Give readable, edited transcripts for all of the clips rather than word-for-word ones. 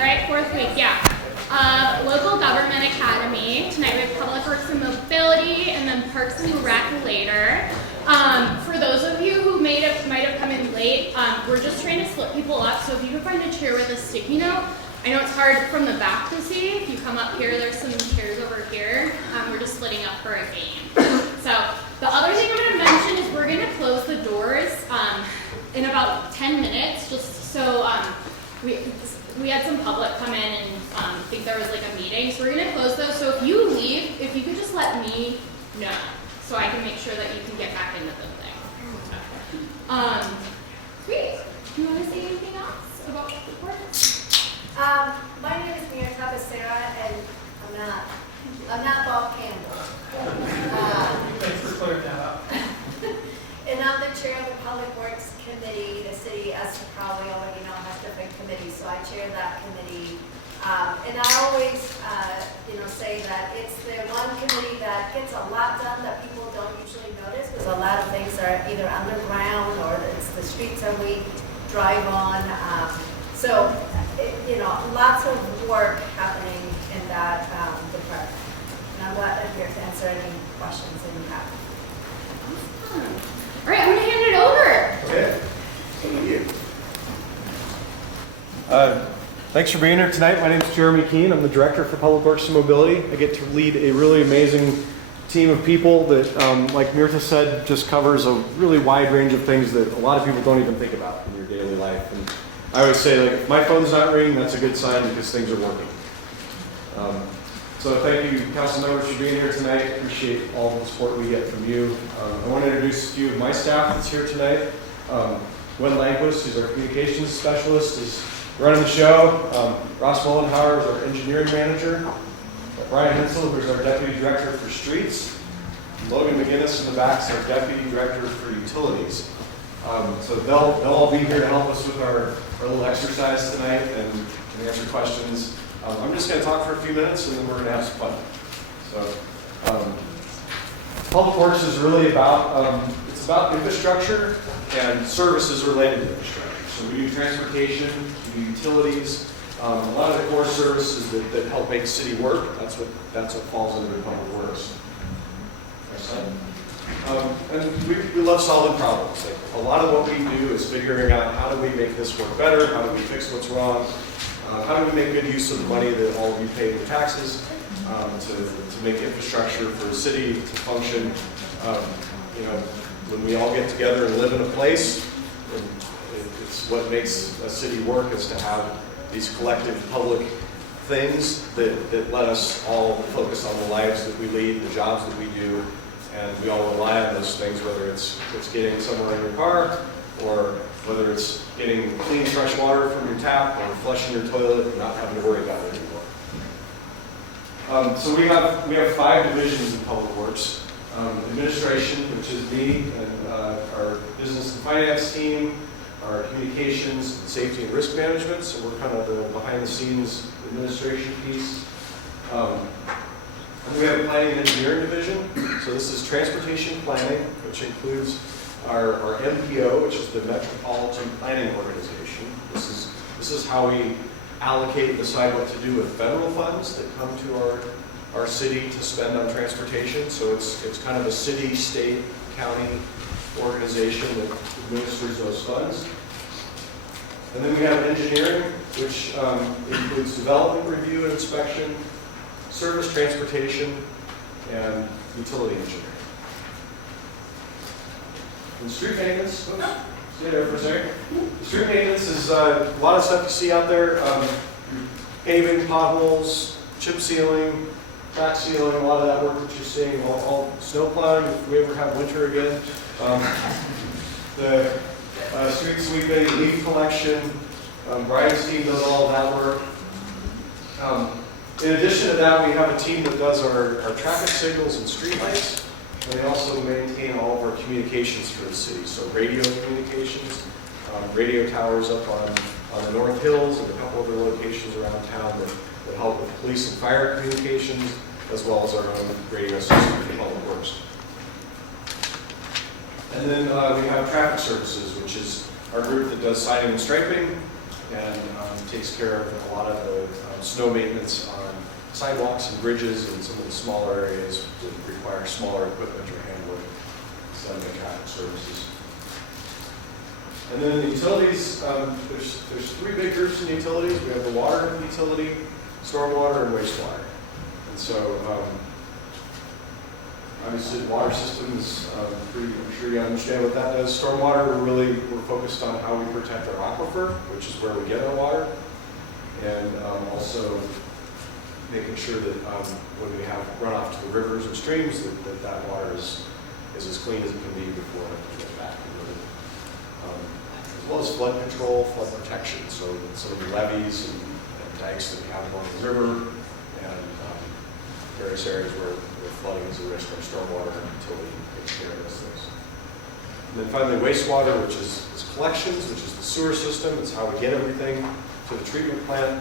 right? Fourth week, yeah. Local Government Academy. Tonight we have Public Works and Mobility, and then Parks and Rec later. For those of you who might have come in late, we're just trying to split people up, so if you can find a chair with a sticky note. I know it's hard from the back to see. If you come up here, there's some chairs over here. We're just splitting up for a game. So the other thing I'm going to mention is we're going to close the doors in about 10 minutes, just so we had some public come in and think there was like a meeting. So we're going to close those. So if you leave, if you could just let me know so I can make sure that you can get back into the thing. Sweet. Do you want to say anything else about the course? My name is Mirta Becerra, and I'm not Bob Campbell. Thanks for clearing that up. And I'm the chair of the Public Works Committee. The city, as you probably already know, has different committees, so I chair that committee. And I always, say that it's the one committee that gets a lot done that people don't usually notice, because a lot of things are either underground or it's the streets that we drive on. So, lots of work happening in that department. And I'm glad I'm here to answer any questions that you have. Awesome. All right, I'm going to hand it over. Okay. Thank you. Thanks for being here tonight. My name is Jeremy Keene. I'm the Director for Public Works and Mobility. I get to lead a really amazing team of people that, like Mirta said, just covers a really wide range of things that a lot of people don't even think about in your daily life. And I always say, like, if my phone's not ringing, that's a good sign because things are working. So thank you, council members, for being here tonight. Appreciate all the support we get from you. I want to introduce a few of my staff that's here tonight. Gwen Langquist, who's our communications specialist, is running the show. Ross Mullenhauer is our engineering manager. Brian Hensel, who's our deputy director for streets. Logan McGinnis in the back is our deputy director for utilities. So they'll all be here to help us with our little exercise tonight and answer questions. I'm just going to talk for a few minutes and then we're going to have some fun. So, Public Works is really about, it's about infrastructure and services related to infrastructure. So we do transportation, we do utilities, a lot of the core services that help make the city work. That's what falls under the Public Works. And we love solving problems. Like, a lot of what we do is figuring out how do we make this work better, how do we fix what's wrong, how do we make good use of the money that all of you pay in your taxes to make infrastructure for a city to function. When we all get together and live in a place, it's what makes a city work is to have these collective public things that let us all focus on the lives that we lead, the jobs that we do, and we all rely on those things, whether it's getting somewhere in your car, or whether it's getting clean, fresh water from your tap, or flushing your toilet and not having to worry about it anymore. So we have 5 divisions in Public Works. Administration, which is me and our business and finance team, our communications, safety and risk management, so we're kind of the behind-the-scenes administration piece. And we have a planning and engineering division, so this is transportation planning, which includes our MPO, which is the Metropolitan Planning Organization. This is how we allocate and decide what to do with federal funds that come to our city to spend on transportation. So it's kind of a city, state, county organization that administers those funds. And then we have engineering, which includes development, review, and inspection, service transportation, and utility engineering. And street maintenance, stay there for a second. Street maintenance is a lot of stuff you see out there. Paving, potholes, chip sealing, crack sealing, a lot of that work that you're seeing, all snow plowing, if we ever have winter again. The street sweeping, leaf collection, Brian's team does all of that work. In addition to that, we have a team that does our traffic signals and street lights, and they also maintain all of our communications for the city. So radio communications, radio towers up on the North Hills and a couple other locations around town that help with police and fire communications, as well as our own radio system for Public Works. And then we have traffic services, which is our group that does siding and striping, and takes care of a lot of the snow maintenance on sidewalks and bridges and some of the smaller areas that require smaller equipment or handling, sending traffic services. And then the utilities, there's three big groups in utilities. We have the water utility, stormwater, and wastewater. And so, obviously, the water system is I'm sure you understand what that does. Stormwater, we're focused on how we protect our aquifer, which is where we get our water, and also making sure that when we have runoff to the rivers and streams, that water is as clean as it can be before it gets back to the river. As well as flood control, flood protection, so some of the levees and dikes that we have along the river, and various areas where flooding is a risk, our stormwater utility takes care of those things. And then finally, wastewater, which is collections, which is the sewer system. It's how we get everything to the treatment plant,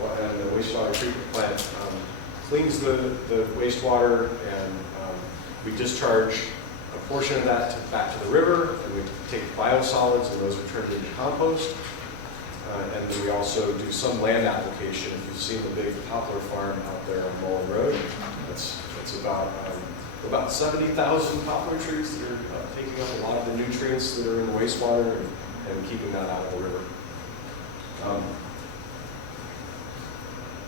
and the wastewater treatment plant cleans the wastewater, and we discharge a portion of that back to the river, and we take biosolids, and those are turned into compost. And then we also do some land application. If you've seen the big poplar farm out there on Mullen Road, it's about 70,000 poplar trees that are taking up a lot of the nutrients that are in the wastewater and keeping that out of the river.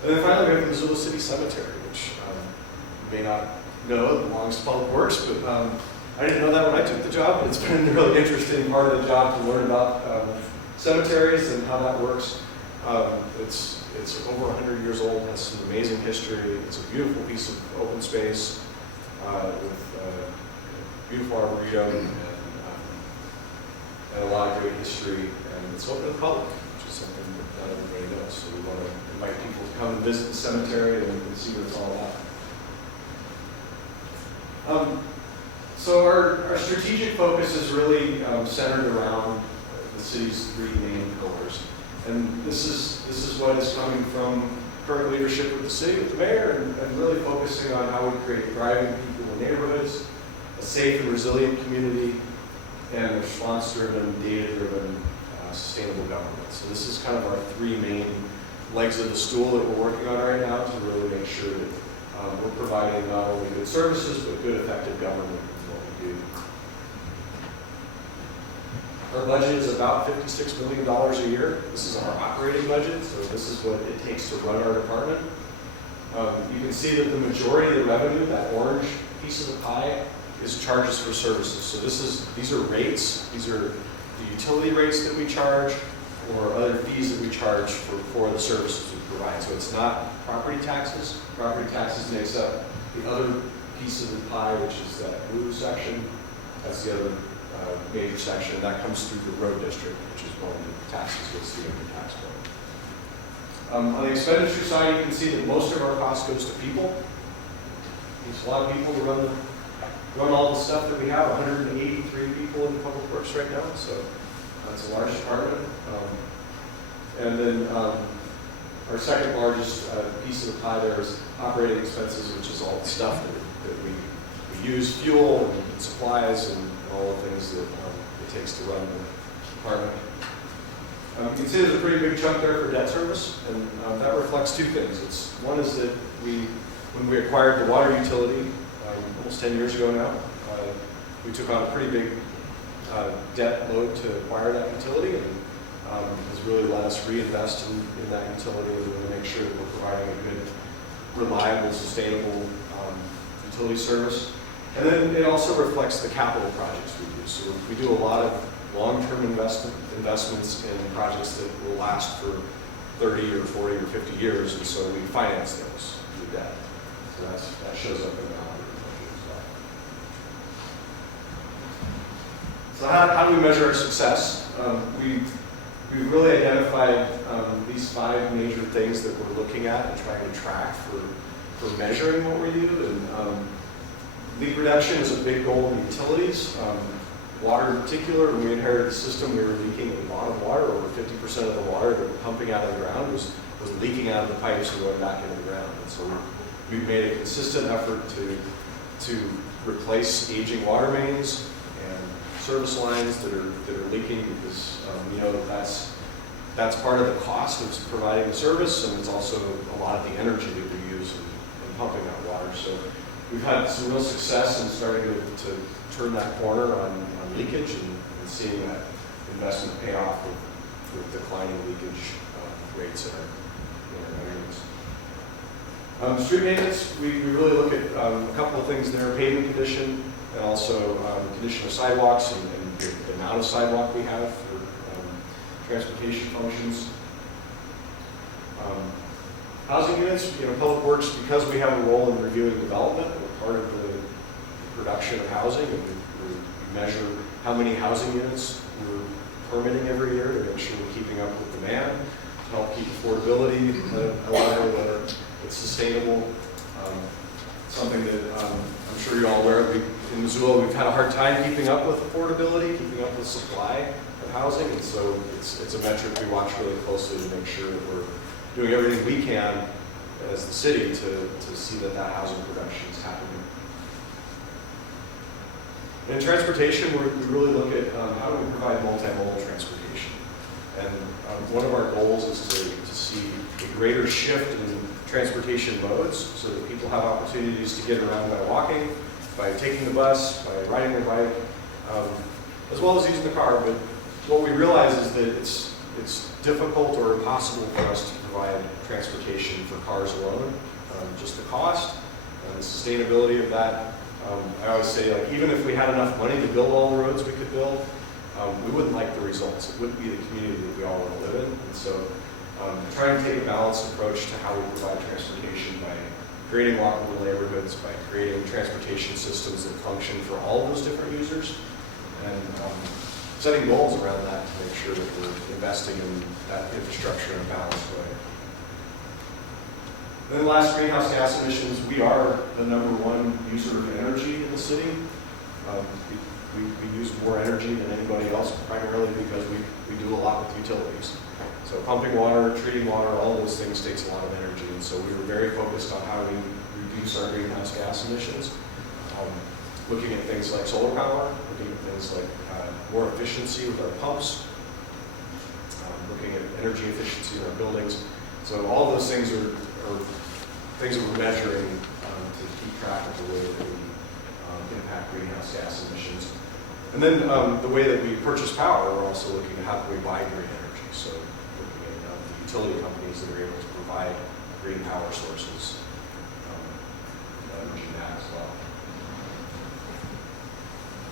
And then finally, we have the Missoula City Cemetery, which you may not know, it belongs to Public Works, but I didn't know that when I took the job, but it's been a really interesting part of the job to learn about cemeteries and how that works. It's over 100 years old, has some amazing history. It's a beautiful piece of open space with beautiful arboretum and a lot of great history. And it's open to the public, which is something that not everybody knows. So we want to invite people to come and visit the cemetery and see what it's all about. So our strategic focus is really centered around the city's three main pillars. And this is what is coming from current leadership with the city, with the mayor, and really focusing on how we create thriving, peaceful neighborhoods, a safe and resilient community, and response-driven, data-driven, sustainable government. So this is kind of our three main legs of the stool that we're working on right now to really make sure that we're providing not only good services, but good, effective government in what we do. Our budget is about $56 million a year. This is our operating budget, so this is what it takes to run our department. You can see that the majority of the revenue, that orange piece of the pie, is charges for services. So these are rates. These are the utility rates that we charge or other fees that we charge for the services we provide. So it's not property taxes. Property taxes makes up the other piece of the pie, which is that blue section. That's the other major section, and that comes through the road district, which is one of the taxes you'll see in your tax bill. On the expenditure side, you can see that most of our cost goes to people. There's a lot of people to run all the stuff that we have, 183 people in Public Works right now, so that's a large department. And then our second largest piece of the pie there is operating expenses, which is all the stuff that we use, fuel and supplies and all the things that it takes to run the department. You can see there's a pretty big chunk there for debt service, and that reflects two things. One is that when we acquired the water utility almost 10 years ago now, we took on a pretty big debt load to acquire that utility, and has really let us reinvest in that utility and really make sure that we're providing a good, reliable, sustainable utility service. And then it also reflects the capital projects we do. So we do a lot of long-term investments in projects that will last for 30 or 40 or 50 years, and so we finance those with debt. So that shows up in the operating budget as well. So how do we measure our success? We've really identified these 5 major things that we're looking at and trying to track for measuring what we do. And leak reduction is a big goal in utilities. Water in particular, when we inherited the system, we were leaking a lot of water. Over 50% of the water that we're pumping out of the ground was leaking out of the pipes and going back into the ground. And so we've made a consistent effort to replace aging water mains and service lines that are leaking, because we know that that's That's part of the cost of providing the service, and it's also a lot of the energy that we use in pumping out water. So we've had some real success in starting to turn that corner on leakage and seeing that investment pay off with declining leakage rates in our areas. Street maintenance, we really look at a couple of things there: pavement condition, and also condition of sidewalks and the amount of sidewalk we have for transportation functions. Housing units, Public Works, because we have a role in reviewing development, we're part of the production of housing, and we measure how many housing units we're permitting every year to make sure we're keeping up with demand, to help keep affordability at a level that it's sustainable. Something that I'm sure you're all aware of. In Missoula, we've had a hard time keeping up with affordability, keeping up with supply of housing, and so it's a metric we watch really closely to make sure that we're doing everything we can as the city to see that housing production is happening. In transportation, we really look at how do we provide multimodal transportation. And one of our goals is to see a greater shift in transportation modes so that people have opportunities to get around by walking, by taking the bus, by riding their bike, as well as using the car. But what we realize is that it's difficult or impossible for us to provide transportation for cars alone. Just the cost and the sustainability of that. I always say, like, even if we had enough money to build all the roads we could build, we wouldn't like the results. It wouldn't be the community that we all want to live in. And so trying to take a balanced approach to how we provide transportation by creating walkable neighborhoods, by creating transportation systems that function for all of those different users, and setting goals around that to make sure that we're investing in that infrastructure in a balanced way. Then last, greenhouse gas emissions. We are the #1 user of energy in the city. We use more energy than anybody else, primarily because we do a lot with utilities. So pumping water, treating water, all those things takes a lot of energy. And so we were very focused on how we reduce our greenhouse gas emissions, looking at things like solar power, looking at things like more efficiency with our pumps, looking at energy efficiency in our buildings. So all those things are things that we're measuring to keep track of the way that we impact greenhouse gas emissions. And then the way that we purchase power, we're also looking at how can we buy green energy. So looking at the utility companies that are able to provide green power sources, leveraging that as well.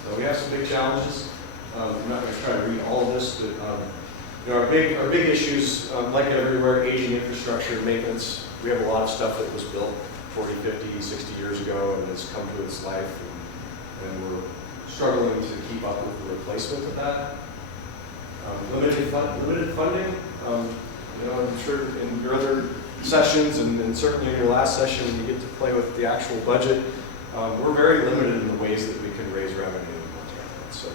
So we have some big challenges. I'm not going to try to read all of this, but our big issues, like everywhere, aging infrastructure, maintenance. We have a lot of stuff that was built 40, 50, 60 years ago and has come to its life, and we're struggling to keep up with the replacement of that. Limited funding. I'm sure in your other sessions and certainly in your last session when you get to play with the actual budget, we're very limited in the ways that we can raise revenue in Montana. So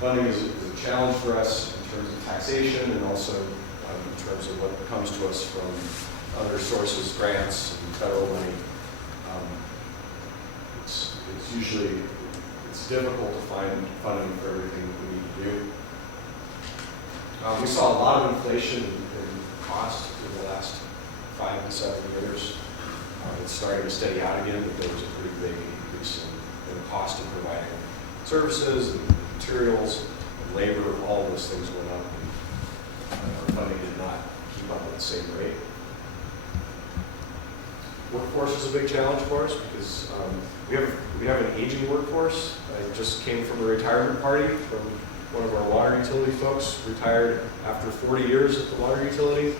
funding is a challenge for us in terms of taxation and also in terms of what comes to us from other sources, grants and federal money. It's difficult to find funding for everything that we need to do. We saw a lot of inflation in cost in the last 5 to 7 years. It's starting to steady out again, but there was a pretty big increase in the cost of providing services and materials and labor. All of those things went up, and our funding did not keep up at the same rate. Workforce is a big challenge for us because we have an aging workforce. I just came from a retirement party from one of our water utility folks, retired after 40 years at the water utility.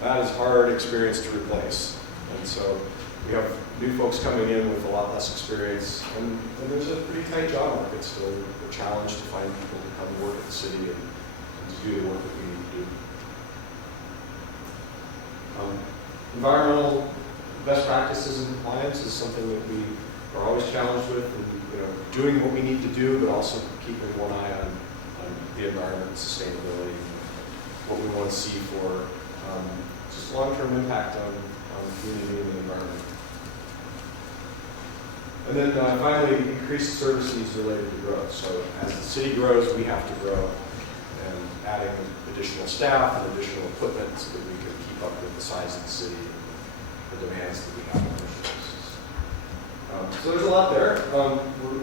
That is a hard experience to replace. And so we have new folks coming in with a lot less experience, and there's a pretty tight job market still. We're challenged to find people to come work at the city and to do the work that we need to do. Environmental best practices and compliance is something that we are always challenged with, and doing what we need to do, but also keeping one eye on the environment and sustainability, what we want to see for just long-term impact on the community and the environment. And then finally, increased service needs related to growth. So as the city grows, we have to grow, and adding additional staff and additional equipment so that we can keep up with the size of the city and the demands that we have on our services. So there's a lot there.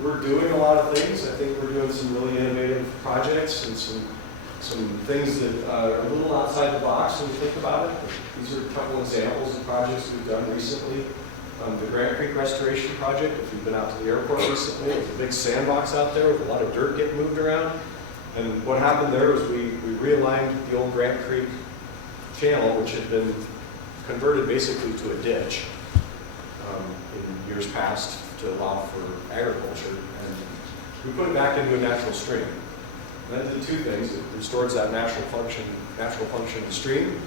We're doing a lot of things. I think we're doing some really innovative projects and some things that are a little outside the box when you think about it. These are a couple examples of projects we've done recently. The Grant Creek Restoration Project, if you've been out to the airport recently, there's a big sandbox out there with a lot of dirt getting moved around. And what happened there was we realigned the old Grant Creek channel, which had been converted basically to a ditch in years past to allow for agriculture. And we put it back into a natural stream. And that did two things. It restores that natural function of the stream,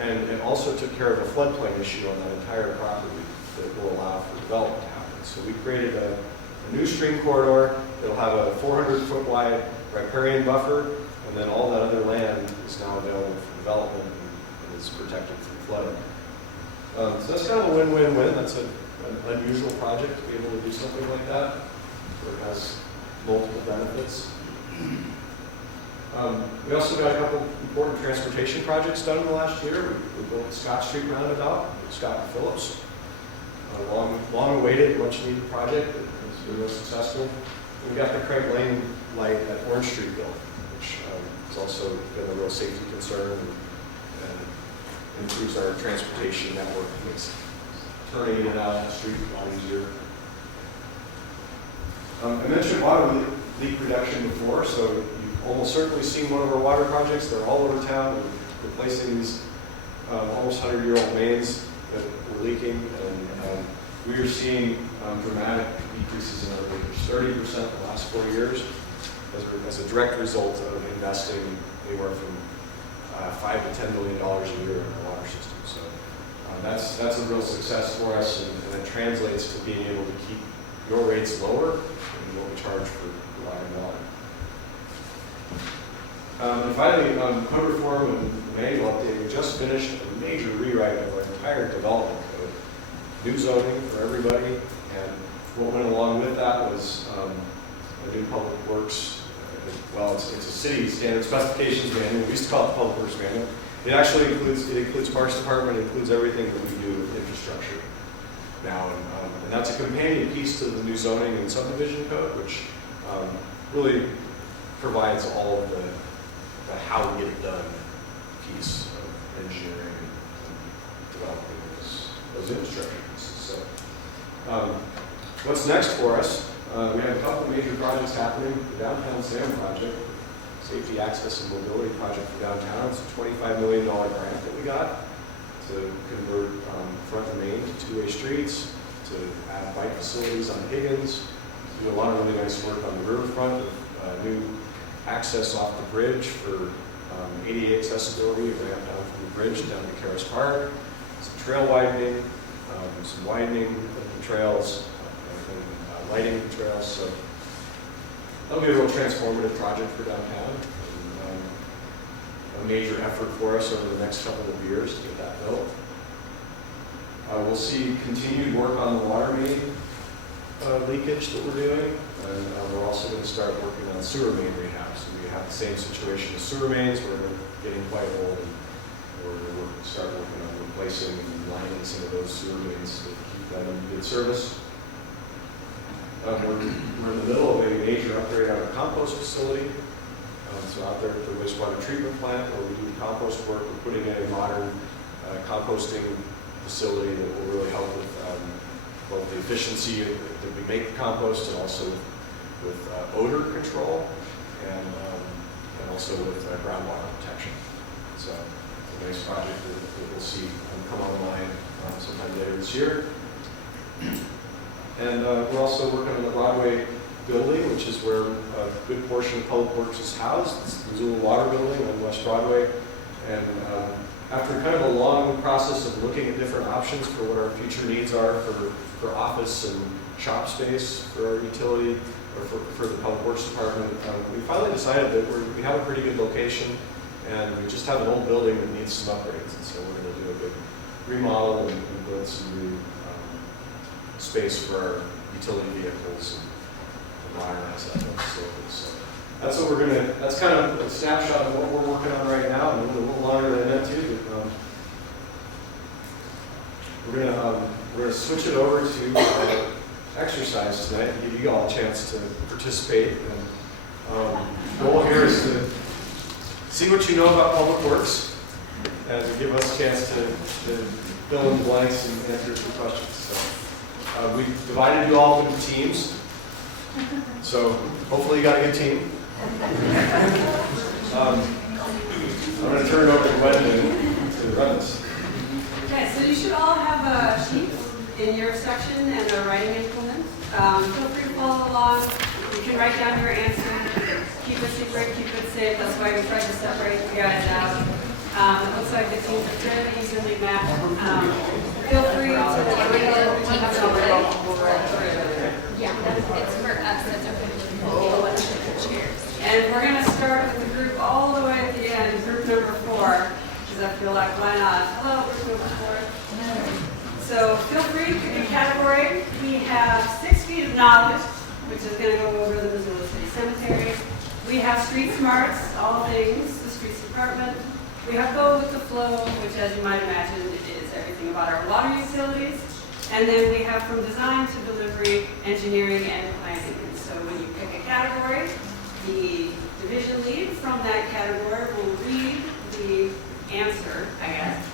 and it also took care of a floodplain issue on that entire property that will allow for development to happen. So we created a new stream corridor. It'll have a 400-foot wide riparian buffer, and then all that other land is now available for development and is protected from flooding. So that's kind of a win-win-win. That's an unusual project to be able to do something like that, where it has multiple benefits. We also got a couple important transportation projects done in the last year. We built the Scott Street Roundabout with Scott and Phillips. Long awaited, much needed project that has been real successful. And we got the Craig Lane light at Orange Street built, which has also been a real safety concern and improves our transportation network, makes turning in and out of the street a lot easier. I mentioned water leak reduction before, so you've almost certainly seen one of our water projects. They're all over town. We're replacing these almost 100-year-old mains that were leaking, and we are seeing dramatic decreases in our leakage, 30% in the last 4 years, as a direct result of investing anywhere from $5 to $10 million a year in our water system. So that's a real success for us, and it translates to being able to keep your rates lower than what we charge for providing water. And finally, code reform and manual update. We just finished a major rewrite of our entire development code. New zoning for everybody, and what went along with that was a new public works. Well, it's a city standard specifications manual. We used to call it the public works manual. It actually includes Parks Department. It includes everything that we do with infrastructure now, and that's a companion piece to the new zoning and subdivision code, which really provides all of the how we get it done piece of engineering and developing those infrastructure pieces. So, what's next for us? We have a couple of major projects happening. The Downtown SAM project, Safety, Access, and Mobility project for downtown. It's a $25 million grant that we got to convert Front and Main to two-way streets, to add bike facilities on Higgins, to do a lot of really nice work on the riverfront with new access off the bridge for ADA accessibility, ramp down from the bridge down to Karis Park, some trail widening, some widening of the trails, and lighting of the trails. So that'll be a real transformative project for downtown, and a major effort for us over the next couple of years to get that built. We'll see continued work on the water main leakage that we're doing, and we're also going to start working on sewer main rehab. So we have the same situation as sewer mains, where they're getting quite old, and we're going to start working on replacing and lining some of those sewer mains to keep them in good service. We're in the middle of a major upgrade on our compost facility. So out there at the wastewater treatment plant where we do compost work, we're putting in a modern composting facility that will really help with both the efficiency that we make the compost, and also with odor control, and also with groundwater protection. So it's a nice project that we'll see come online sometime later this year. And we're also working on the Broadway building, which is where a good portion of Public Works is housed. It's the Missoula Water Building on West Broadway. And after kind of a long process of looking at different options for what our future needs are for office and shop space for our utility, or for the Public Works Department, we finally decided that we have a pretty good location, and we just have an old building that needs some upgrades. And so we're going to do a big remodel and build some new space for our utility vehicles and modernize that facility. So that's what that's kind of a snapshot of what we're working on right now, and a little longer than I meant to. But, we're gonna switch it over to exercise tonight and give you all a chance to participate. And goal here is to see what you know about public works and to give us a chance to fill in the blanks and answer some questions. So we divided you all into teams. So hopefully you got a good team. I'm going to turn it over to Gwen to run this. Okay, so you should all have a sheet in your section and a writing implement. Feel free to follow along. You can write down your answer. Keep it secret, keep it safe. That's why we tried to separate you guys out. It looks like the teams are fairly easily mapped. Feel free to have it already. Yeah, it's for us. It's okay. Cheers. And we're going to start with the group all the way at the end, group number 4, because I feel like, why not? Hello, group number 4. So feel free to pick a category. We have 6 feet of knowledge, which is going to go over the Missoula City Cemetery. We have street smarts, all things, the streets department. We have go with the flow, which as you might imagine is everything about our water utilities. And then we have from design to delivery, engineering, and planning. And so when you pick a category, the division lead from that category will read the answer, I guess.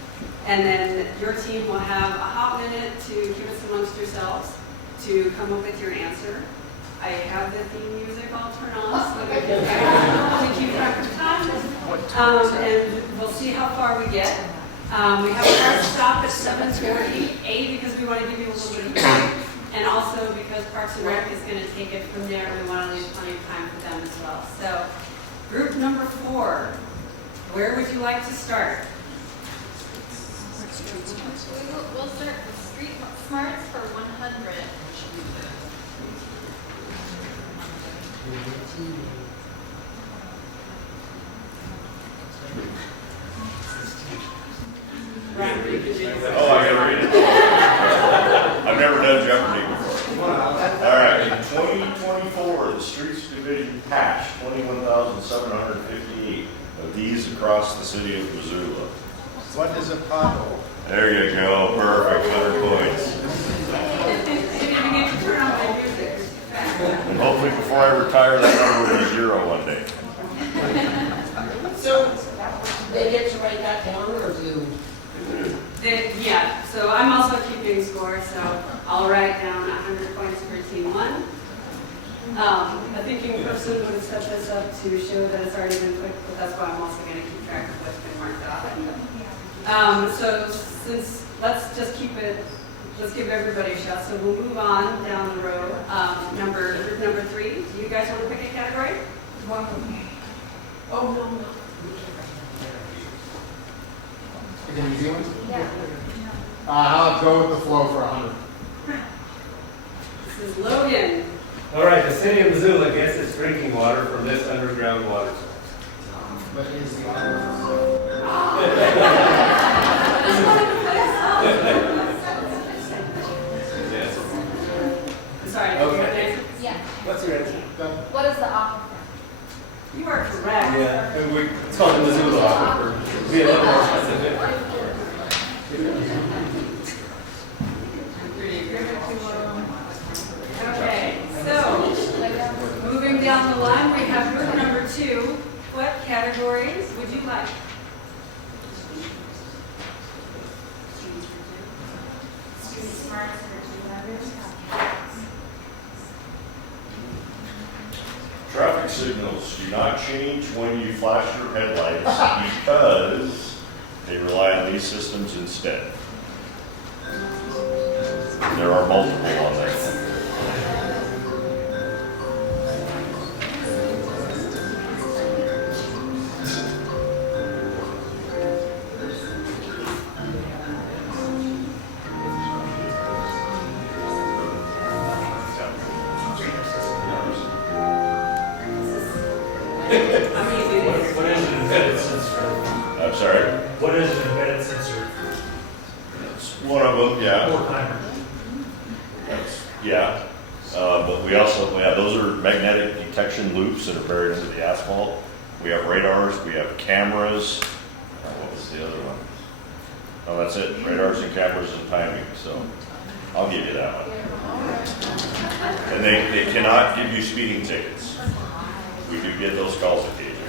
And then your team will have a hot minute to keep us amongst yourselves to come up with your answer. I have the theme music all turned on so that we can keep track of time. And we'll see how far we get. We have a hard stop at 7:40, because we want to give you a little bit of time, and also because Parks and Rec is going to take it from there. We want to leave plenty of time for them as well. So, group number 4, where would you like to start? We'll start with street smarts for 100. Oh, I gotta read it. I've never done Jeopardy before. All right, 2024, the Streets Division passed 21,758 of these across the city of Missoula. What is a pothole? There you go, perfect, 100 points. And hopefully before I retire, that number will be 0 one day. So, they get to write that down, or do? Yeah, so I'm also keeping score, so I'll write down 100 points for team 1. A thinking person would have set this up to show that it's already been clicked, but that's why I'm also going to keep track of what's been marked off. So since, let's just keep it, let's give everybody a shot. So we'll move on down the road. Group number 3, do you guys want to pick a category? Oh, no. Can you do one? Yeah. I'll go with the flow for 100. This is Logan. All right, the city of Missoula gets its drinking water from this underground water source. What is the Yes. Sorry. Okay. Yeah. What's your answer? What is the aquifer? You are correct. Yeah, and it's called the Missoula aquifer. Be a little more specific. Okay, so moving down the line, we have group number 2. What categories would you like? Traffic signals do not change when you flash your headlights because they rely on these systems instead. There are multiple on that one. What is an embedded sensor? I'm sorry? What is an embedded sensor? That's one of them, yeah. Four timer. That's, yeah. But we also, yeah, those are magnetic detection loops that are buried into the asphalt. We have radars, we have cameras. What was the other one? Oh, that's it, radars and cameras and timing, so I'll give you that one. And they cannot give you speeding tickets. We do get those calls occasionally.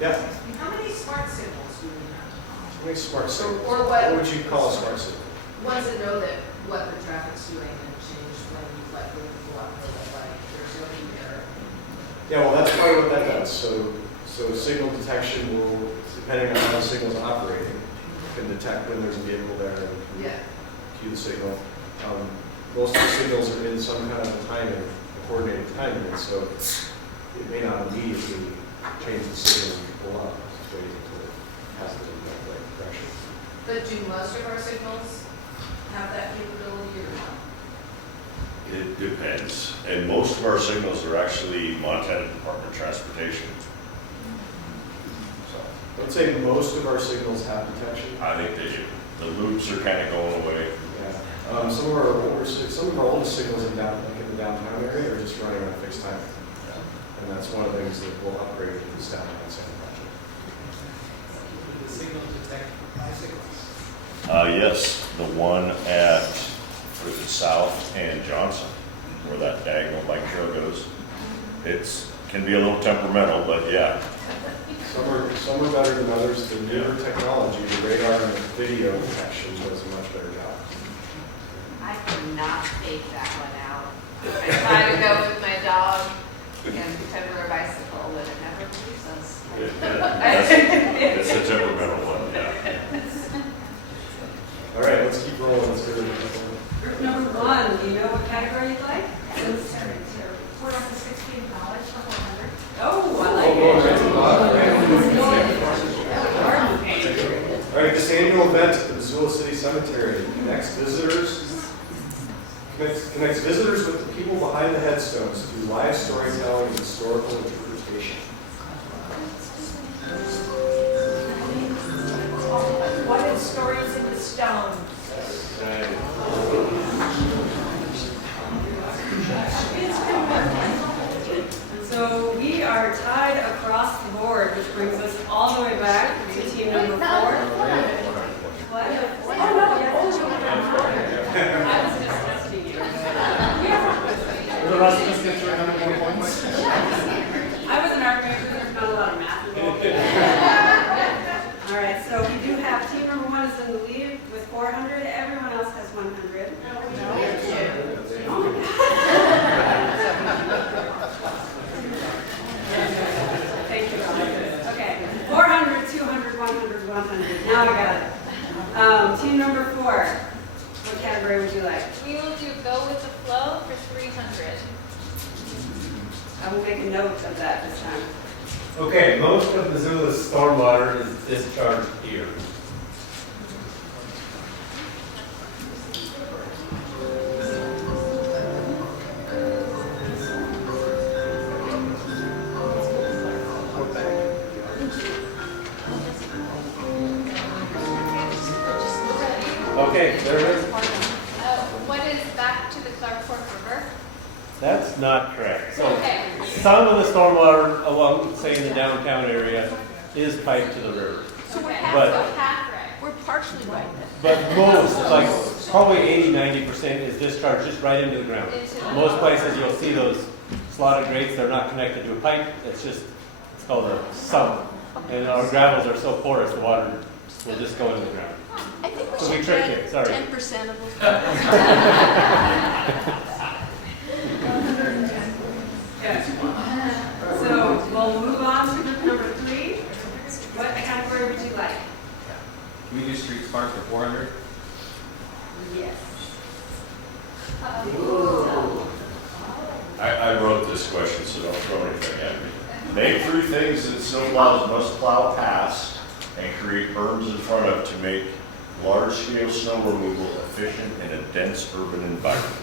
Yeah. How many smart signals do we have? How many smart signals? Or What what, would you call a smart signal? ones that know that what the traffic's doing and change when you let go up the red light, there's no error. Yeah, well, that's part of what that does. So signal detection will, depending on how the signal's operating, can detect when there's a vehicle there and Yeah. cue the signal. Most of the signals are in some kind of timing, a coordinated timing, and so it may not immediately change the signal when you pull up. It's waiting until it has the right direction. But do most of our signals have that capability or not? It depends. And most of our signals are actually Montana Department of Transportation. So I'd say most of our signals have detection. I think they do. The loops are kind of going away. Yeah. Some of our oldest signals in the downtown area are just running on a fixed timing. And that's one of the things that we'll upgrade to this downtown center project. The signal detect bicycles. Yes, the one at South and Johnson, where that diagonal bike trail goes. It's can be a little temperamental, but yeah. Some are better than others. The newer technology, the radar and the video detection does a much better job. I could not fake that one out. I try to go with my dog and pretend we're a bicycle, but it never believes us. It's a temperamental one, yeah. All right, let's keep rolling. Let's go to the next one. Group number 1, do you know what category you'd like? We're up to $16 for 400. Oh, I like it. All right, this annual event at the Missoula City Cemetery connects visitors with the people behind the headstones through live storytelling and historical interpretation. What is stories in the stone? So we are tied across the board, which brings us all the way back to team number 4. What? Oh, no. I was just testing you. The rest of us get 300 more points. I was an art major, there's not a lot of math involved. All right, so we do have team number 1 is in the lead with 400. Everyone else has 100. Thank you. Okay, 400, 200, 100, 100. Now I got it. Team number 4, what category would you like? We will do go with the flow for 300. I will make a note of that this time. Okay, most of Missoula's stormwater is discharged here. Okay, there it is. What is back to the Clark Fork River? That's not correct. So Okay. some of the stormwater along, say, in the downtown area is piped to the river. So we're But- half right. We're partially right But most, like probably 80–90% is discharged just right into the ground. Into the- Most places you'll see those slotted grates, they're not connected to a pipe. It's called a sump. And our gravels are so porous, the water will just go into the ground. I think we So we should tricked get you, sorry. 10% of those. Okay. So we'll move on to group number 3. What category would you like? Can we do street smart for 400? Yes. I wrote this question, so don't throw anything at me. Name 3 things that snowplows must plow past and create berms in front of to make large-scale snow removal efficient in a dense urban environment.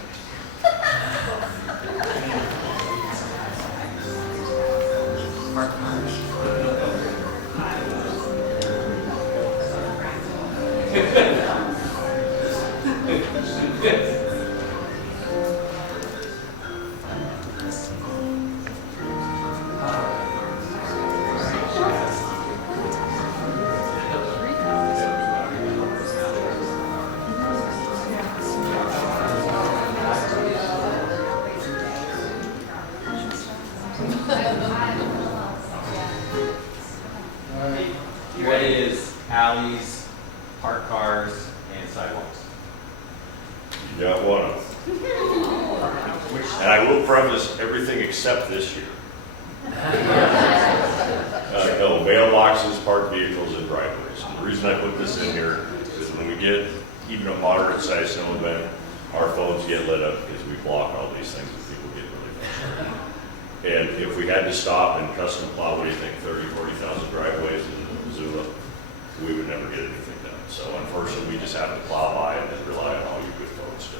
is alleys, parked cars, and sidewalks. You got one of them. And I will preface everything except this year. No, mailboxes, parked vehicles, and driveways. And the reason I put this in here is when we get even a moderate sized snow event, our phones get lit up because we block all these things and people get really frustrated. And if we had to stop and custom plow, what do you think, 30, 40,000 driveways in Missoula, we would never get anything done. So unfortunately, we just have to plow by and then rely on all you good folks to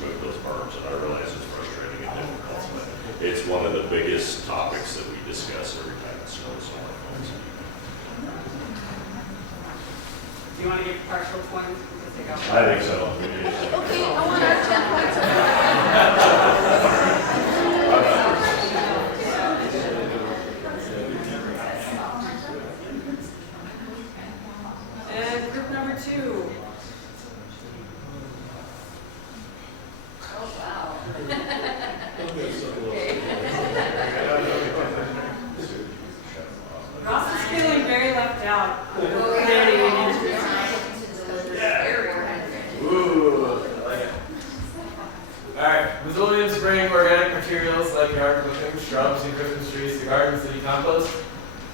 move those berms. And I realize it's frustrating and difficult, but it's one of the biggest topics that we discuss every time it snows on our phones. Do you want to give partial points? Because they go. I think so. Okay, I want our 10 points. And group number 2. Oh, wow. Ross is feeling very left out. Ooh, I like it. Alright, Missoulian spraying organic materials like yard clippings, shrubs, and Christmas trees to garden city compost.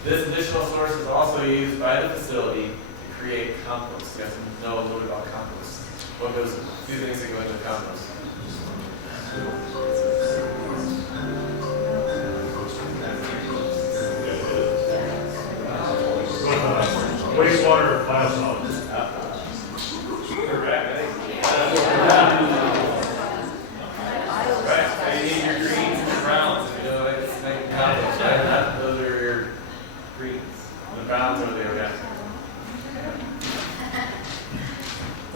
This additional source is also used by the facility to create compost. You guys know a little bit about compost. What goes, two things that go into compost. Wastewater or biosolids. Correct, I think. Right, so you need your greens and your browns, you know, it's making compost, right? Those are your greens. The browns are the organic.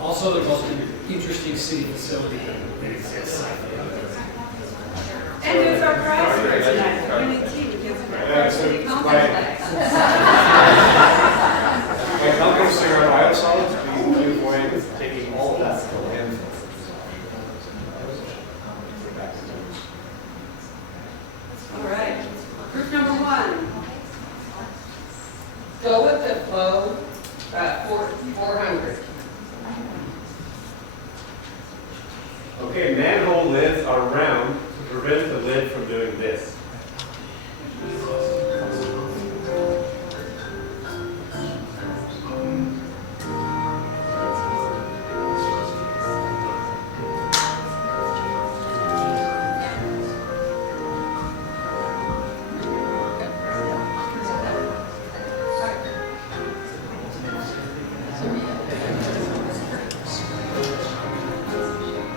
Also, the most interesting city facility that exists. And it's our prize for tonight. The winning team gets a city compost bag. By composting our biosolids, we avoid taking all of that to the landfill. All right. Group number 1. Go with the flow, 400. Okay, manhole lids are round to prevent the lid from doing this.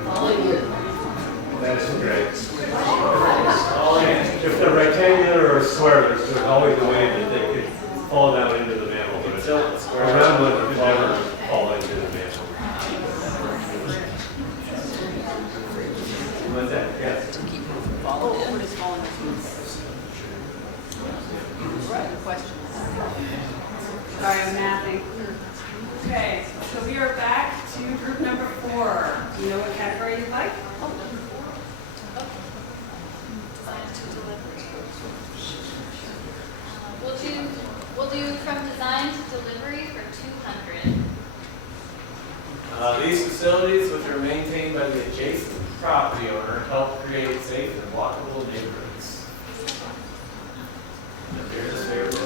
All in here. That is great. If they're rectangular or square, there's always a way that they could fall down into the manhole. But a round one could never fall into the manhole. What's that? Yes. Sorry, I'm mathing. Okay, so we are back to group number 4. Do you know what category you'd like? We'll do from design to delivery for 200. These facilities, which are maintained by the adjacent property owner, help create safe and walkable neighborhoods. Here's the favorite.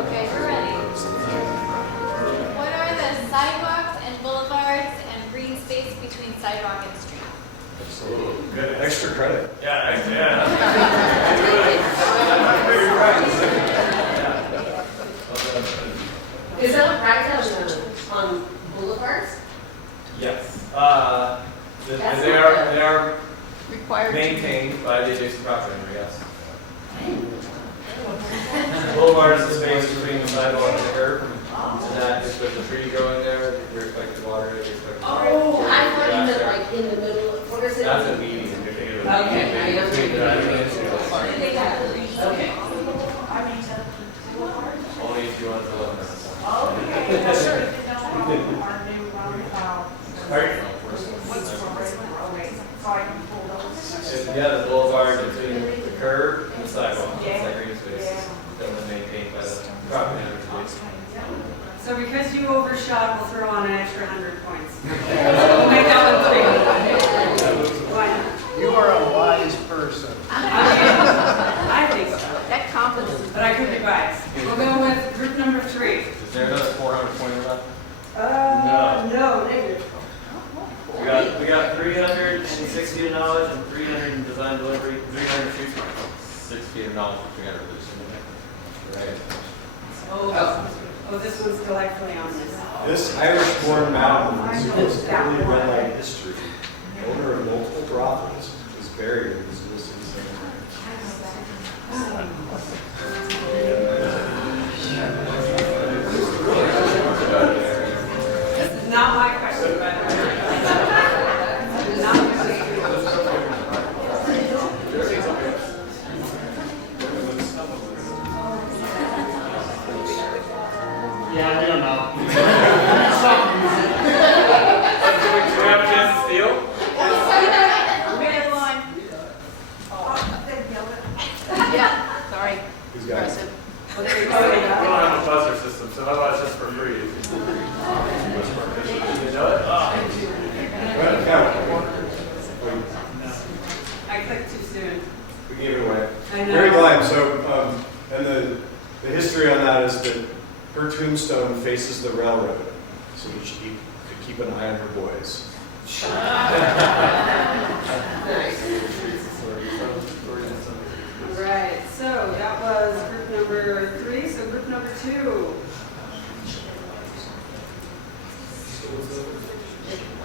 Okay, we're ready. What are the sidewalks and boulevards and green space between sidewalk and street? Absolutely. Good. Extra credit. Yeah, yeah. Is that right on boulevards? Yes. That's They are Required. maintained by the adjacent property owner, yes. Boulevard is the space between the sidewalk and the curb. And that is with the tree growing there, you're expected water, you're expected. Oh, I thought you meant like in the middle, what is it? That's a median, you're thinking of you. Okay, I Between driving and school. Okay. Only if you want to look. Yeah, the boulevard between the curb and the sidewalk, it's like green space, that was maintained by the property owners. So because you overshot, we'll throw on an extra 100 points. We'll make that one 300. Why not? You are a wise person. I think so. That confidence is. But I could be biased. We'll go with group number 3. Is there another 400 pointer left? No, negative. We got 300 in 6 feet of knowledge and 300 in design delivery, 300 street smart. 6 feet of knowledge for 300 for this. Right. Oh, this one's delightfully on this. This Irish-born mountain supposed early red light history, owner of multiple brothels, is buried in Missoula City Cemetery. This is not my question, by the way. Not my question. Yeah, we don't know. Do we have a chance to steal? Yeah, sorry. Who's got it? Aggressive. We don't have a buzzer system, so otherwise just for free. You know it? Well, count. I clicked too soon. We gave it away. I know. Mary Gleim, so, and the history on that is that her tombstone faces the railroad, so that she could keep an eye on her boys. All right, so that was group number 3. So group number 2.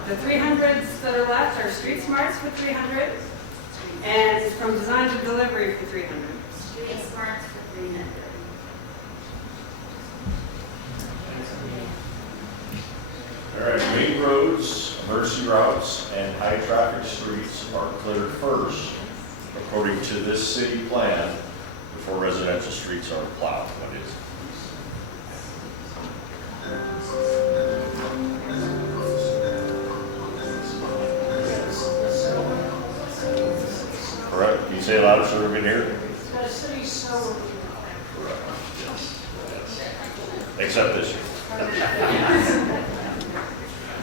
The 300s that are left are street smarts for 300, and from design to delivery for 300. Street smarts for 300. All right, main roads, emergency routes, and high traffic streets are cleared first, according to this city plan, before residential streets are plowed. What is it? Correct? Can you say it louder so everybody can hear it? Except this year.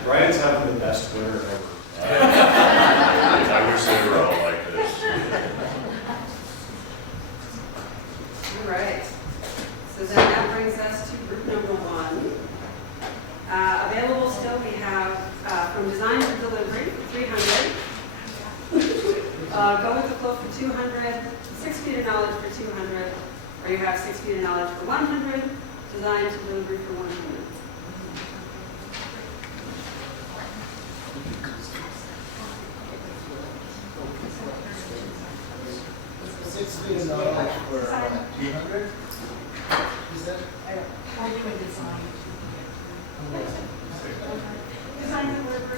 Brian's having the best winter ever. I wish they were all like this. All right. So then that brings us to group number 1. Available still, we have from design to delivery, 300. Go with the flow for 200, 6 feet of knowledge for 200, or you have 6 feet of knowledge for 100, design to delivery for 100.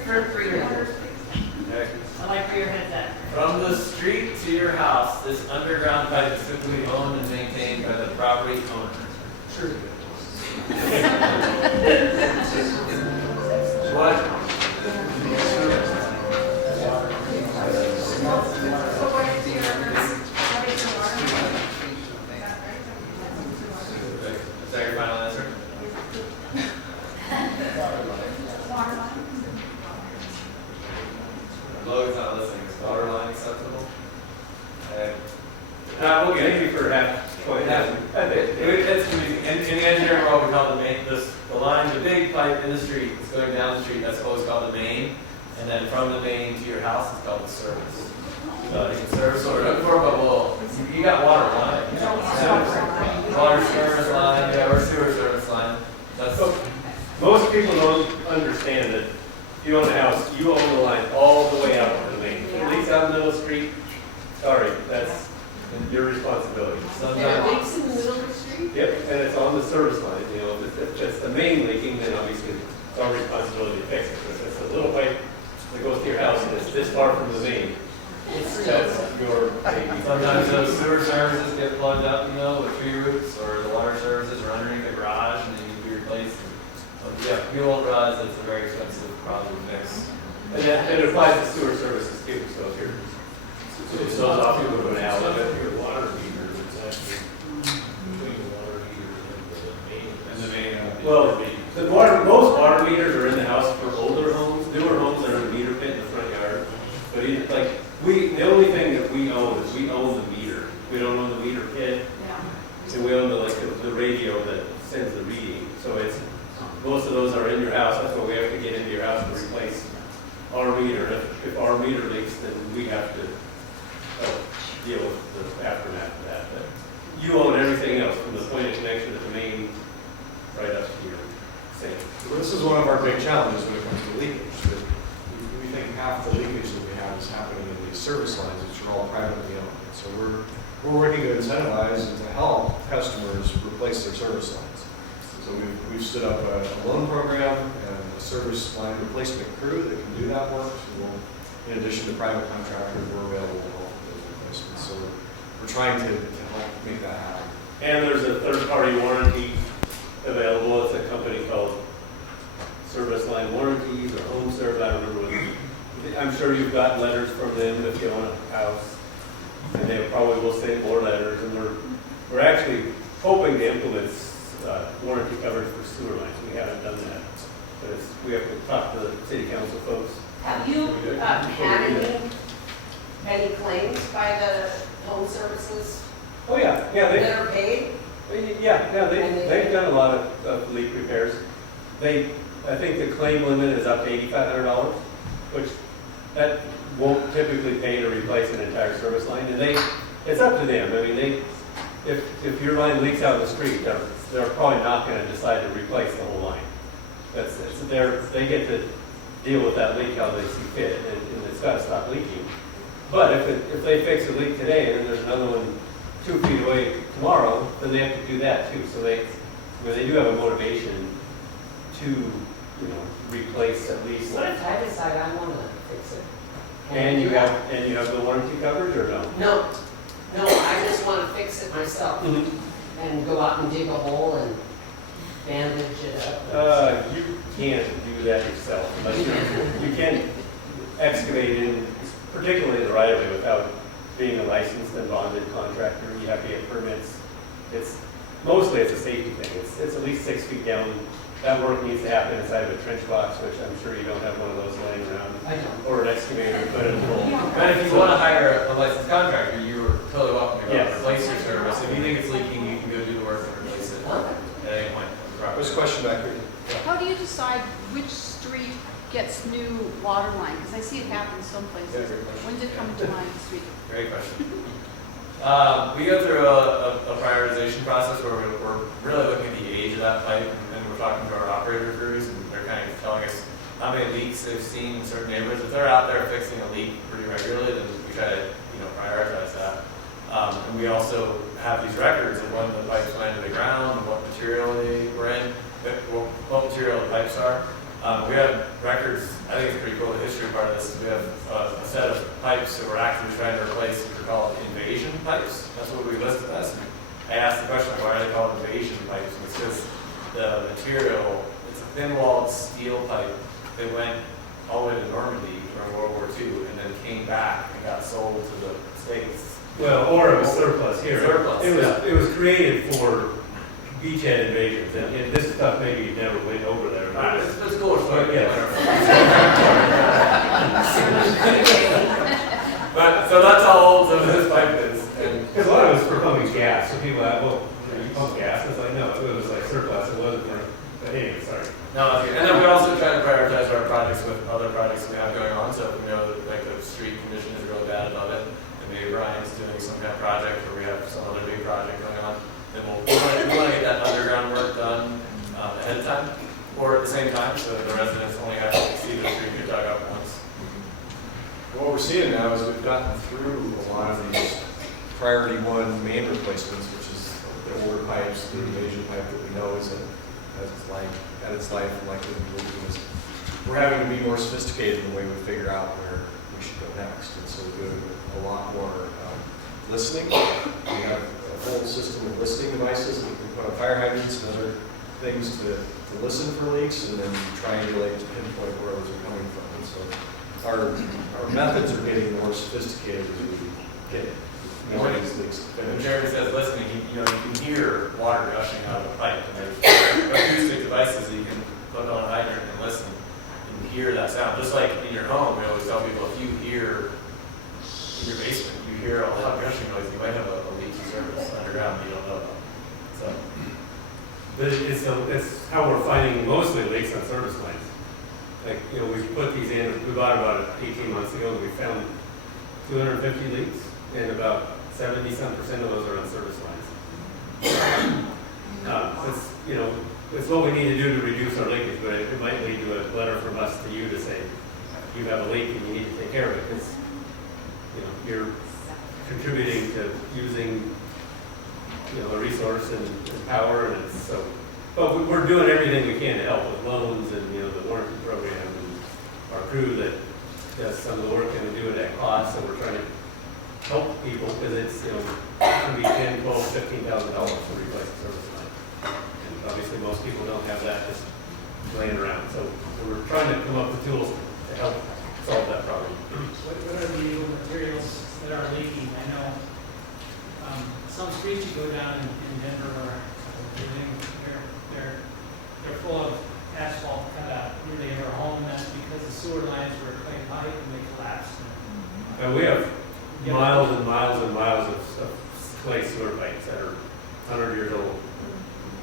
For 300. I like where your head's at. From the street to your house, this underground pipe is typically owned and maintained by the property owner. Sure. What? Is that your final answer? Logan's not listening. Is water line acceptable? We'll get maybe for half point. It's confusing. In the engineering world, we call the main, the line, the big pipe in the street is going down the street. That's always called the main. And then from the main to your house is called the service. So you can service or well, you got water line. Water service line, yeah, or sewer service line. That's Most people don't understand that if you own a house, you own the line all the way out to the main. If it leaks out in the middle of the street, sorry, that's your responsibility. There are leaks in the middle of the street? Yep, and it's on the service line, you know, if it's the main leaking, then obviously it's our responsibility to fix it. But if it's a little pipe that goes to your house and it's this far from the main, That's your baby. Sometimes those sewer services get plugged up, with tree roots, or the water services are underneath the garage and they need to be replaced. Yeah, you won't realize that it's a very expensive problem to fix. And that, it applies to sewer services too, so if you're, it's those off people going out of it. Your water meter, it's actually between the water meter and the main. Well, most water meters are in the house for older homes. Newer homes are in the meter pit in the front yard. But even, the only thing that we own is we own the meter. We don't own the meter pit. And we own the radio that sends the reading. So most of those are in your house. That's why we have to get into your house to replace our meter. If our meter leaks, then we have to deal with the aftermath of that. But you own everything else from the point of connection to the main right up to your sink. So this is one of our big challenges when it comes to leakage. That we think half the leakage that we have is happening in these service lines, which are all privately owned. So we're working to incentivize and to help customers replace their service lines. So we've stood up a loan program and a service line replacement crew that can do that work. So in addition to private contractors, we're available to help with those replacements. So we're trying to help make that happen. And there's a third-party warranty available. It's a company called Service Line Warranties or Home Serve. I don't remember what. I'm sure you've got letters from them if you own a house, and they probably will send more letters. And we're actually hoping to implement warranty coverage for sewer lines. We haven't done that, but we have to talk to the city council folks. Have you had any claims by the home services Oh yeah, that are paid? They've done a lot of leak repairs. I think the claim limit is up to $8,500, which that won't typically pay to replace an entire service line. And it's up to them. I mean, if your line leaks out in the street, they're probably not going to decide to replace the whole line. They get to deal with that leak how they see fit, and it's got to stop leaking. But if they fix a leak today and there's another one 2 feet away tomorrow, then they have to do that too. So they do have a motivation to, replace at least. What if I decide I want to fix it? And you have the warranty coverage or no? No, I just want to fix it myself and go out and dig a hole and bandage it up. You can't do that yourself unless you can't excavate in, particularly in the right of way, without being a licensed and bonded contractor. You have to get permits. Mostly it's a safety thing. It's at least 6 feet down. That work needs to happen inside of a trench box, which I'm sure you don't have one of those laying around. I don't. Or an excavator to put in a hole. And if you want to hire a licensed contractor, you're totally welcome to go Yes. replace your service. If you think it's leaking, you can go do the work and replace it at any point. There's a question back here. How do you decide which street gets new water line? Because I see it happen some places. Yeah, great question. When did it come to mind, street? Great question. We go through a prioritization process where we're really looking at the age of that pipe, and we're talking to our operator crews, and they're kind of telling us how many leaks they've seen in certain neighborhoods. If they're out there fixing a leak pretty regularly, then we try to prioritize that. And we also have these records of when the pipes went into the ground, and what material they were in, what material the pipes are. We have records. I think it's pretty cool. The history part of this is we have a set of pipes that we're actively trying to replace, which are called invasion pipes. That's what we listed as. And I asked the question, why are they called invasion pipes? And it's because the material, it's a thin-walled steel pipe that went all the way to Normandy during World War II, and then came back and got sold to the States. Well, or it was surplus here. Surplus, It was created for beachhead invasions, and this stuff maybe never went over there. It's cool. Yes. But so that's how old some of this pipe is. Because a lot of it's for pumping gas, so people have, you pump gas, it's like, no, it was like surplus, it wasn't for, but anyway, sorry. No, that's good. And then we also try to prioritize our projects with other projects we have going on. So if we know that the street condition is really bad above it, and maybe Brian's doing some kind of project, or we have some other big project going on, then we want to get that underground work done ahead of time, or at the same time, so that the residents only have to see the street get dug up once. What we're seeing now is we've gotten through a lot of these priority one main replacements, which is the older pipes, the invasion pipe that we know is at its life and likely to be leaking. We're having to be more sophisticated in the way we figure out we should go next. And so we're doing a lot more listening. We have a whole system of listening devices that we can put on fire hydrants and other things to listen for leaks and then triangulate to pinpoint where those are coming from. And so our methods are getting more sophisticated as we get more of these leaks When finished. Jeremy says listening, you can hear water gushing out of a pipe, and there's acoustic devices that you can put on a hydrant and listen and hear that sound. Just like in your home, we always tell people if you hear in your basement, you hear a loud gushing noise, you might have a leaky surface underground that you don't know about. So, But it's how we're finding mostly leaks on service lines. Like, we put these in, we bought about 18 months ago, and we found 250 leaks, and about 70-some% of those are on service lines. It's what we need to do to reduce our leakage, but it might lead to a letter from us to you to say, you have a leak and you need to take care of it, because, you're contributing to using, a resource and power, and it's so. But we're doing everything we can to help with loans and, the warranty program and our crew that does some of the work and we do it at cost, so we're trying to help people, because it's, it can be $10,000, $12,000, $15,000 to replace a service line. And obviously most people don't have that just laying around, so we're trying to come up with tools to help solve that problem. What are the materials that are leaking? I know some streets you go down in Denver are they're full of asphalt cut out nearly every home. That's because the sewer lines were clay pipe and they collapsed. And we have miles and miles and miles of clay sewer pipes that are 100 years old.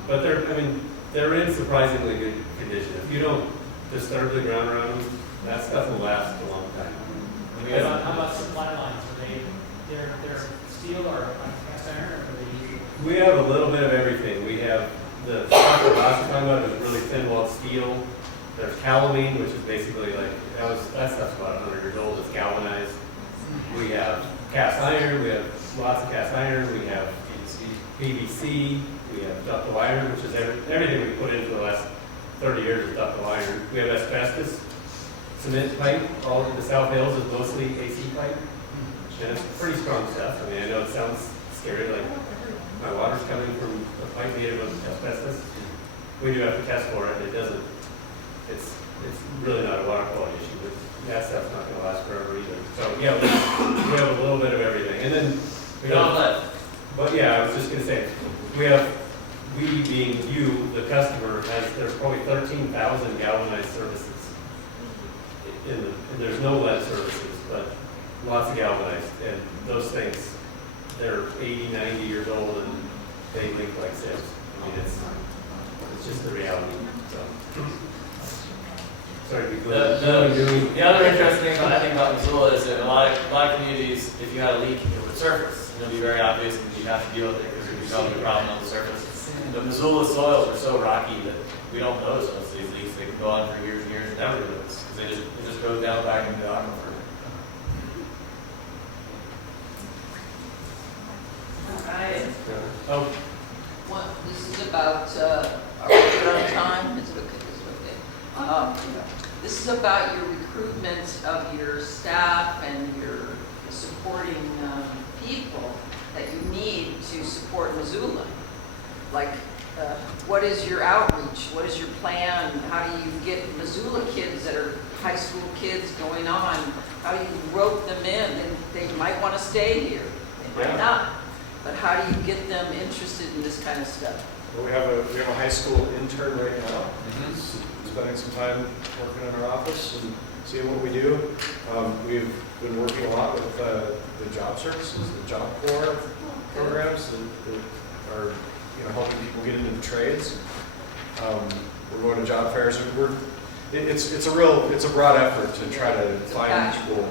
But they're in surprisingly good condition. If you don't disturb the ground around them, that stuff will last a long time. How about supply lines? Are they're steel or cast iron, or are they? We have a little bit of everything. We have the stuff that Ross was talking about is really thin-walled steel. There's calamine, which is basically like, that stuff's about 100 years old. It's galvanized. We have cast iron. We have lots of cast iron. We have PVC. We have ductile iron, which is everything we put in for the last 30 years is ductile iron. We have asbestos. Cement pipe, all in the South Hills is mostly AC pipe. And it's pretty strong stuff. I know it sounds scary, like my water's coming from a pipe made of asbestos. We do have to test for it. It doesn't, it's really not a water quality issue, but that stuff's not gonna last forever either. So yeah, we have a little bit of everything. And then we don't let, but yeah, I was just gonna say, we being you, the customer, there's probably 13,000 galvanized services. And there's no lead services, but lots of galvanized, and those things, they're 80, 90 years old, and they leak like this. It's just the reality. So, sorry to be the other interesting thing I think about Missoula is that in a lot of communities, if you had a leak, it would surface. It would be very obvious, and you'd have to deal with it because it would become a problem on the surface. But Missoula's soils are so rocky that we don't notice most of these leaks. They can go on for years and years and never notice because it just goes down back into the aquifer. Right. Oh, This is about, are we good on time? Is it okay? This is about your recruitment of your staff and your supporting people that you need to support Missoula. Like, what is your outreach? What is your plan? How do you get Missoula kids that are high school kids going on? How do you rope them in? And they might want to stay here, they might not. But how do you get them interested in this kind of stuff? Well, we have a high school intern right now. Who's spending some time working in our office and seeing what we do. We've been working a lot with the job services, the Job Corps programs that are helping people get into the trades. We're going to job fairs. It's a broad effort to try to find people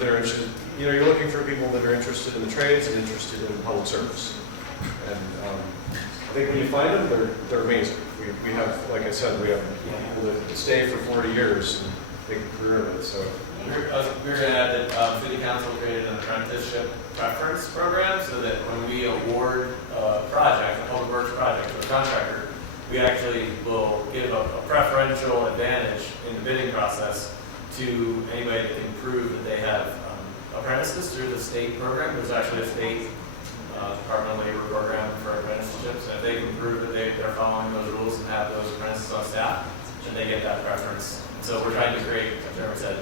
that are interested. You're looking for people that are interested in the trades and interested in public service. And I think when you find them, they're amazing. We have, like I said, we have people that stay for 40 years and make a career of it. So we're going to add that City Council created an apprenticeship preference program so that when we award a project, a public works project to a contractor, we actually will give a preferential advantage in the bidding process to anybody that can prove that they have apprentices through the state program. There's actually a state Department of Labor program for apprenticeships, and if they can prove that they're following those rules and have those apprentices on staff, then they get that preference. And so we're trying to create, as Jeremy said,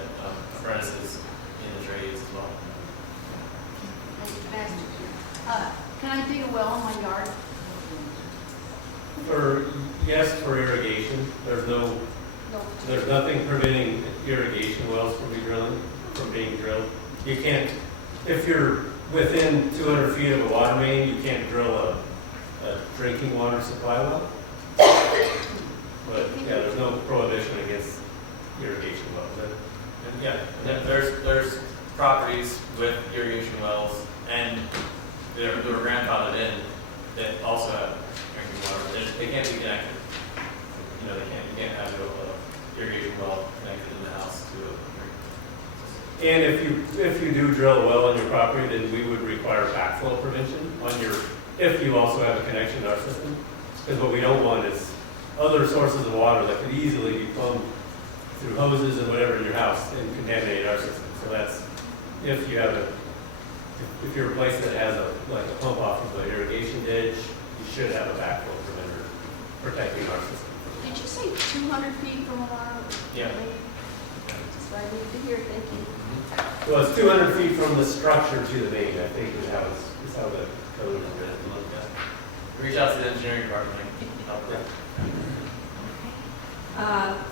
apprentices in the trades as well. Can I dig a well in my yard? Yes, for irrigation. There's nothing preventing irrigation wells from being drilled. You can't, if you're within 200 feet of a water main, you can't drill a drinking water supply well. But yeah, there's no prohibition against irrigation wells. And then there's properties with irrigation wells, and they were grandfathered in that also have drinking water. They can't be connected. You know, you can't have a irrigation well connected in the house to a And if you do drill a well on your property, then we would require backflow prevention if you also have a connection to our system. Because what we don't want is other sources of water that could easily be plumbed through hoses and whatever in your house and contaminate our system. So that's if you're a place that has a pump off of an irrigation ditch, you should have a backflow preventer protecting our system. Did you say 200 feet from a water? Yeah. That's what I need to hear, thank you. Well, it's 200 feet from the structure to the main, I think is how the code is written. Reach out to the engineering department.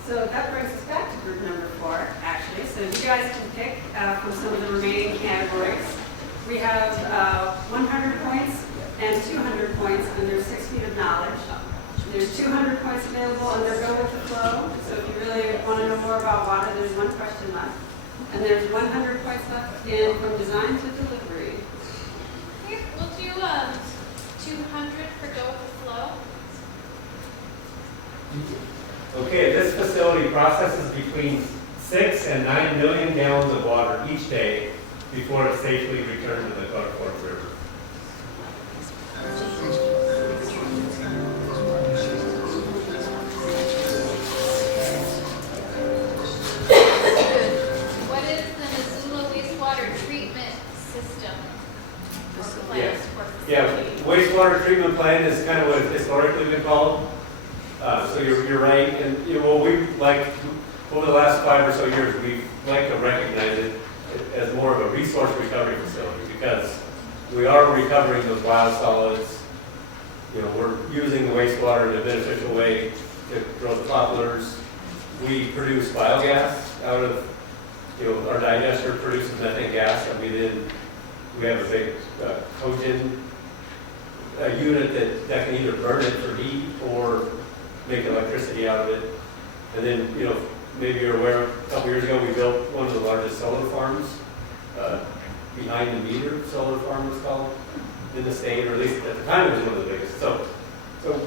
So that brings us back to group number 4, actually. So you guys can pick from some of the remaining categories. We have 100 points and 200 points under 6 feet of knowledge. There's 200 points available under Go With The Flow. So if you really want to know more about water, there's one question left. And there's 100 points left in from design to delivery. Here, we'll do 200 for Go With The Flow. Okay, this facility processes between 6 and 9 million gallons of water each day before it's safely returned to the Clark Fork River. What is the Missoula wastewater treatment system? Yeah, wastewater treatment plant is kind of what it's historically been called. So you're right, and we like over the last 5 or so years, we've like to recognize it as more of a resource recovery facility because we are recovering those wild solids. We're using the wastewater in a beneficial way to grow the poplars. We produce biogas out of, our digester produces methane gas, and we have a big cogen unit that can either burn it for heat or make electricity out of it. And then, maybe you're aware, a couple years ago, we built one of the largest solar farms, behind the meter solar farm was called, in the state, or at least at the time it was one of the biggest. So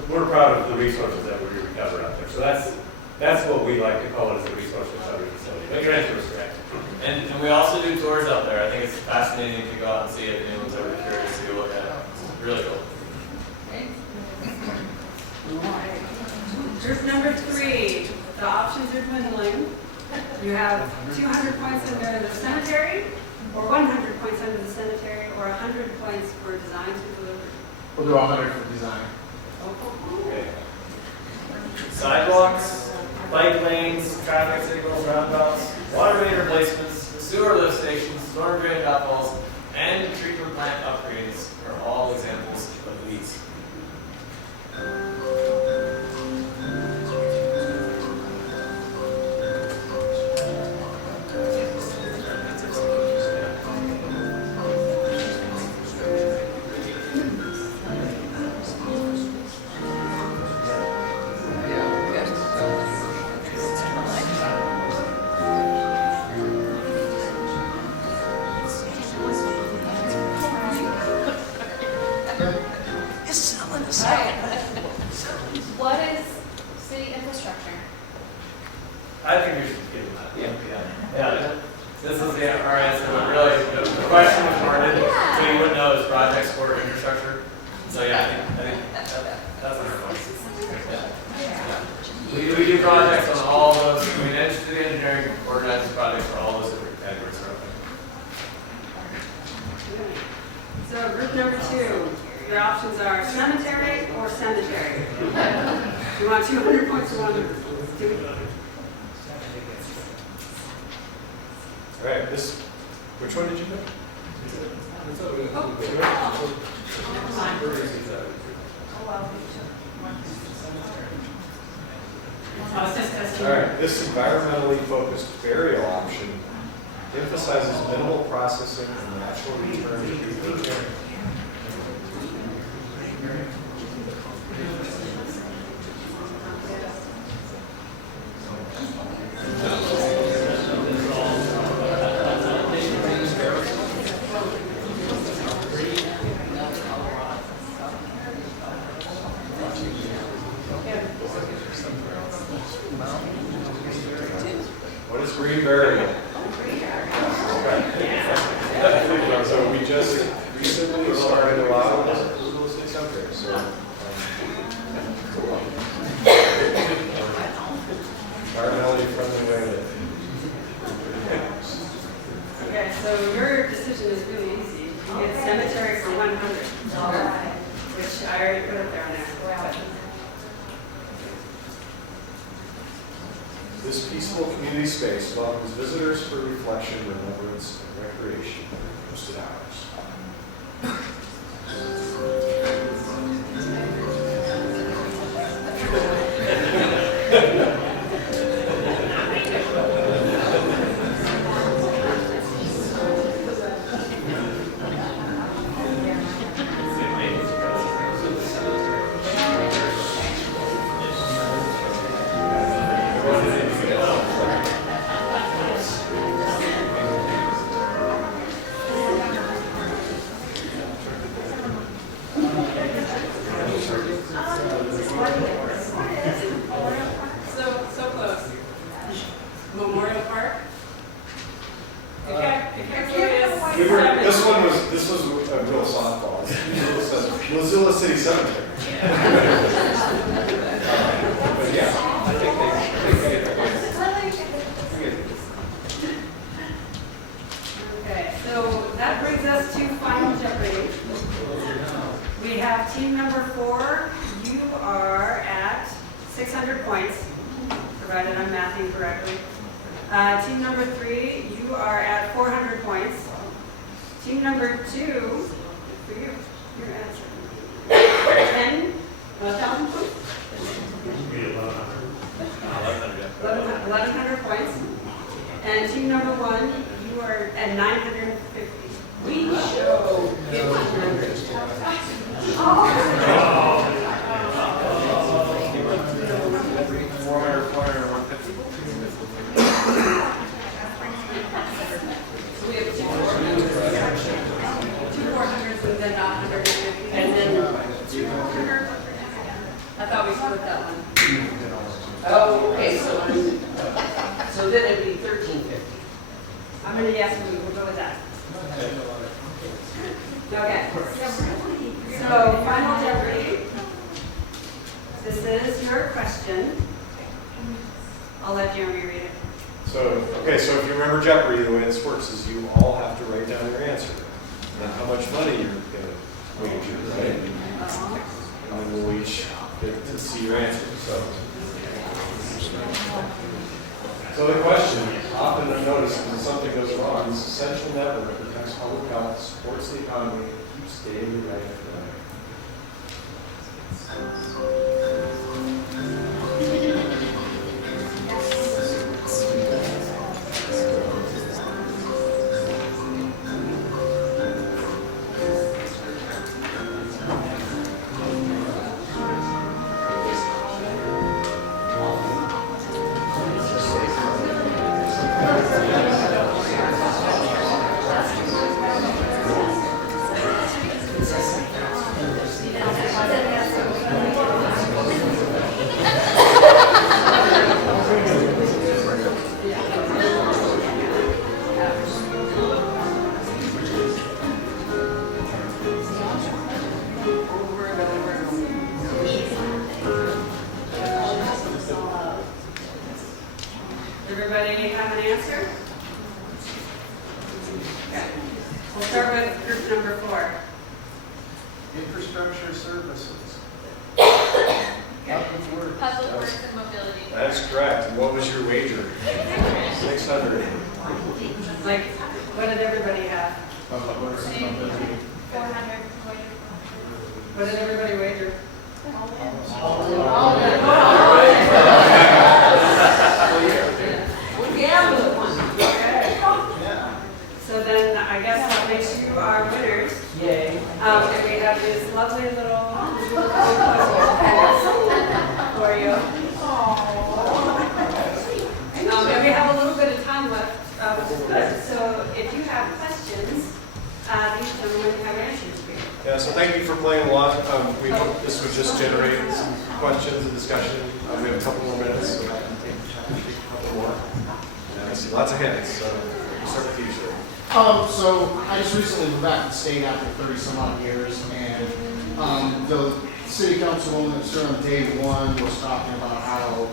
we're proud of the resources that we recover out there. So that's what we like to call it as a resource recovery facility. But your answer is correct. And we also do tours out there. I think it's fascinating to go out and see it. If anyone's ever curious to go look at it. It's really cool. Group number 3, the options are dwindling. You have 200 points under the cemetery, or 100 points under the cemetery, or 100 points for design to deliver. We'll do 100 for design. Okay. Sidewalks, bike lanes, traffic signals, roundabouts, water main replacements, sewer lift stations, storm drain outfalls, and treatment plant upgrades are all examples of these. What is city infrastructure? I think we should give them that. Yeah. This is our answer, but really, the question was worded, so you wouldn't know it's projects for infrastructure. So yeah, I think that's our point. Yeah. We do projects on all those, manage through the engineering, organize the project for all those different categories are open. So group number 2, your options are cemetery or cemetery. Do you want 200 points or 100 points? All right, which one did you pick? All right, this environmentally focused burial option emphasizes minimal processing and natural return to nature. What is green burial? Okay. So we just recently started a lot of Missoula City Cemetery. So environmentally friendly way to. Okay, so your decision is really easy. You get cemetery for 100, which I already put it there on there. This peaceful community space welcomes visitors for reflection, remembrance, and recreation during posted hours. So close. Memorial Park. Okay. This was a real softball. Missoula City Cemetery. But yeah, I think they get it. Okay, so that brings us to Final Jeopardy. We have team number 4. You are at 600 points, provided I'm mathing correctly. Team number 3, you are at 400 points. Team number 2, for you, you're at 1,000 points? 1,100 points. And team number 1, you are at 950. We show 1,500. So we have 2 400s and then 150. And then 200. I thought we split that one. Oh, okay, so then it'd be 1350. I'm going to yes, we'll go with that. Okay. So, Final Jeopardy. This is your question. I'll let Jeremy read it. So if you remember Jeopardy, the way this works is you all have to write down your answer. And then how much money you're going to wager, right? And then we'll each get to see your answer. So the question, often unnoticed when something goes wrong, this essential network protects public health, supports the economy, and keeps daily life running. for? Infrastructure services. Public works. Public Works and Mobility. That's correct. And what was your wager? 600. Like, what did everybody have? Public works and mobility. 400. What did everybody wager? We're gambling. Okay. Yeah. So then I guess that makes you our winners. Yay. And we have this lovely little for you. And we have a little bit of time left, which is good. So if you have questions, these gentlemen have answers for you. Yeah, so thank you for playing along. We hope this would just generate some questions and discussion. We have a couple more minutes, so I can take a couple more. And I see lots of hands, so we'll start with you, sir. So I just recently moved back to the state after 30 some odd years, and the city councilwoman that was on day one was talking about how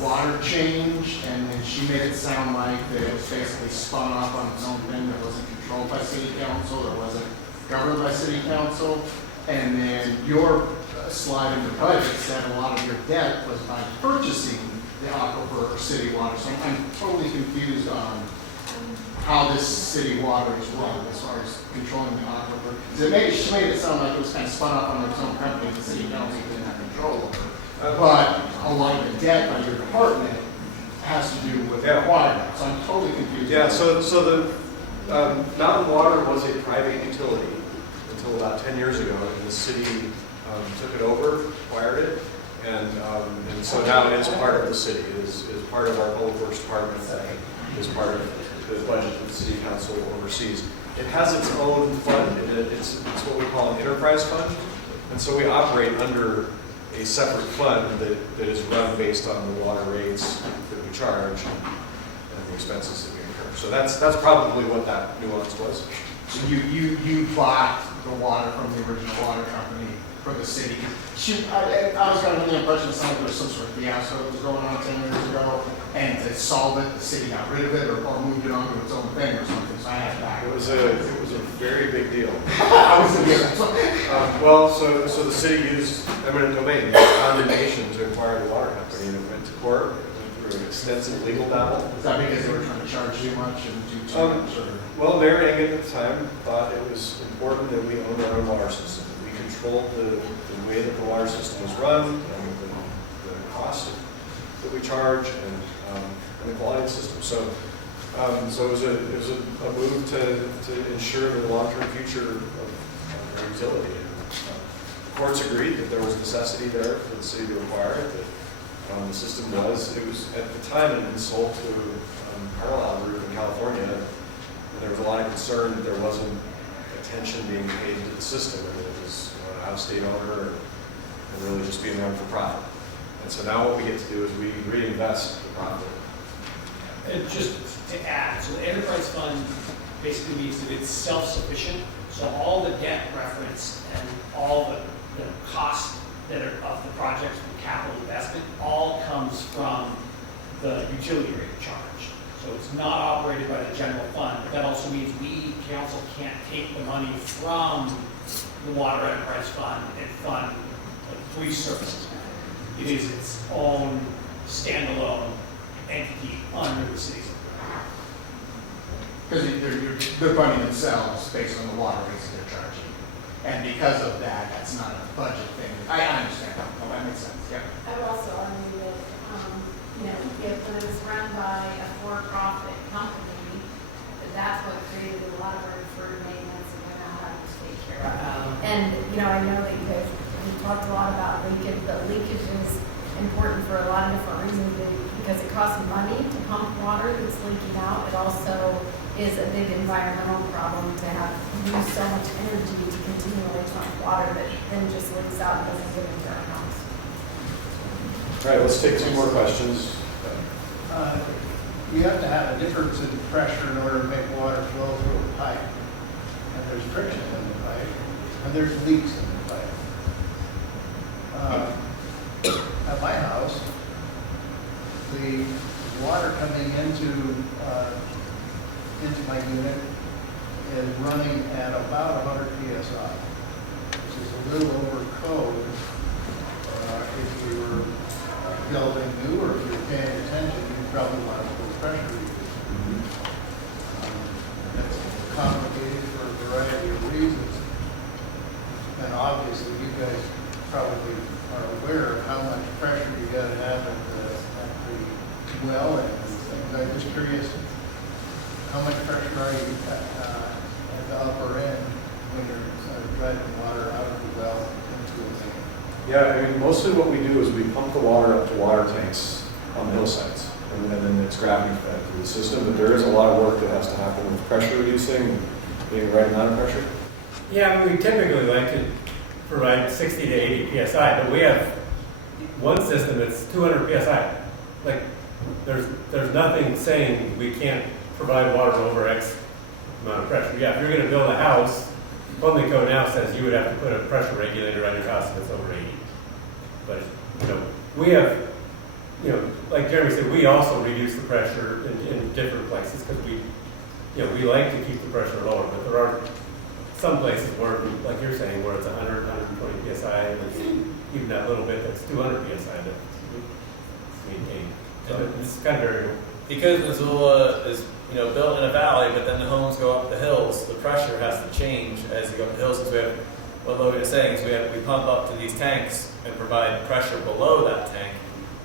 water changed, and then she made it sound like that it was basically spun off on its own thing, that wasn't controlled by city council, that wasn't governed by city council. And then your slide in the budget said a lot of your debt was by purchasing the aquifer or city water. So I'm totally confused on how this city water is run as far as controlling the aquifer. She made it sound like it was kind of spun off on its own company, the city council didn't have control over. But a lot of the debt by your department has to do with water. So I'm totally confused. Yeah, so the Mountain Water was a private utility until about 10 years ago, and the city took it over, acquired it, and so now it's part of the city. It is part of our public works department. Is part of the budget that the city council oversees. It has its own fund, and it's what we call an enterprise fund, and so we operate under a separate fund that is run based on the water rates that we charge and the expenses that we incur. So that's probably what that nuance was. So you bought the water from the original water company for the city. I was kind of under the impression that there was some sort of fiasco that was going on 10 years ago, and to solve it, the city got rid of it or moved it onto its own thing or something. So I had to back. It was a very big deal. I was a well, so the city used eminent domain, used condemnation to acquire the water company, and it went to court. It went through an extensive legal battle. Is that because they were trying to charge too much and do too much? Or? Well, Mayor Engen at the time thought it was important that we own our own water system. We controlled the way that the water system was run, and the cost that we charge, and the quality of the system. So it was a move to ensure the long-term future of our utility. The courts agreed that there was necessity there for the city to acquire it. That the system was at the time it had been sold to Carlisle Group in California. And there was a lot of concern that there wasn't attention being paid to the system, and that it was an out-of-state owner and really just being there for profit. And so now what we get to do is we reinvest the profit. And just to add, so the enterprise fund basically means that it's self-sufficient. So all the debt reference and all the costs that are of the project from capital investment all comes from the utility rate charge. So it's not operated by the general fund. But that also means we, council, can't take the money from the water enterprise fund and fund the police services. It is its own standalone entity under the city's. Because they're funding themselves based on the water rates that they're charging. And because of that, that's not a budget thing. I understand that. Oh, that makes sense. Yeah. I would also argue that, if it was run by a for-profit company, that's what created a lot of our deferred maintenance and we're not having to take care of. And, I know that you guys, we talked a lot about leakage, but leakage is important for a lot of different reasons because it costs money to pump water that's leaking out. It also is a big environmental problem to have use so much energy to continually pump water that then just leaks out and doesn't get into our house. All right, let's take two more questions. You have to have a difference in pressure in order to make water flow through a pipe. And there's friction in the pipe, and there's leaks in the pipe. At my house, the water coming into my unit is running at about 100 PSI, which is a little over code. If you were building new or if you were paying attention, you probably want to put pressure reducers. That's complicated for a variety of reasons. And obviously, you guys probably are aware of how much pressure you got to have at the well and things. I'm just curious, how much pressure are you at the upper end when you're driving water out of the well into a main? Yeah, I mean, mostly what we do is we pump the water up to water tanks on the hillsides, and then it's gravity fed through the system. But there is a lot of work that has to happen with pressure reducing and getting the right amount of pressure. Yeah, I mean, we typically like to provide 60 to 80 psi, but we have one system that's 200 psi. Like, there's nothing saying we can't provide water over X amount of pressure. Yeah, if you're going to build a house, plumbing code now says you would have to put a pressure regulator on your house if it's over 80. But we have, like Jeremy said, we also reduce the pressure in different places because we like to keep the pressure lower. But there are some places where, like you're saying, where it's 100, 120 psi, and it's even that little bit that's 200 psi to maintain. So it's kind of variable. Because Missoula is built in a valley, but then the homes go up the hills, the pressure has to change as you go up the hills. Because we have, what Logan is saying is we pump up to these tanks and provide pressure below that tank,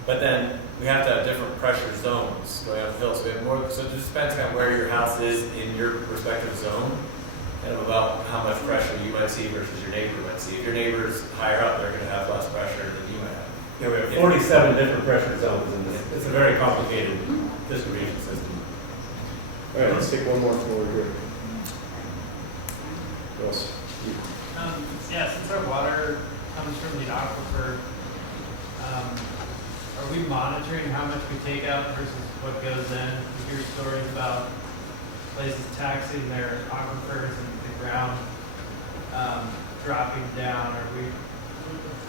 but then we have to have different pressure zones going up the hills. So we have more. So it just depends on where your house is in your respective zone, and about how much pressure you might see versus your neighbor might see. If your neighbor's higher up, they're going to have less pressure than you might have. Yeah, we have 47 different pressure zones in this. It's a very complicated distribution system. All right, let's take one more from over here. Who else? Yeah, since our water comes from the aquifer, are we monitoring how much we take out versus what goes in? We hear stories about places taxing their aquifers and the ground dropping down.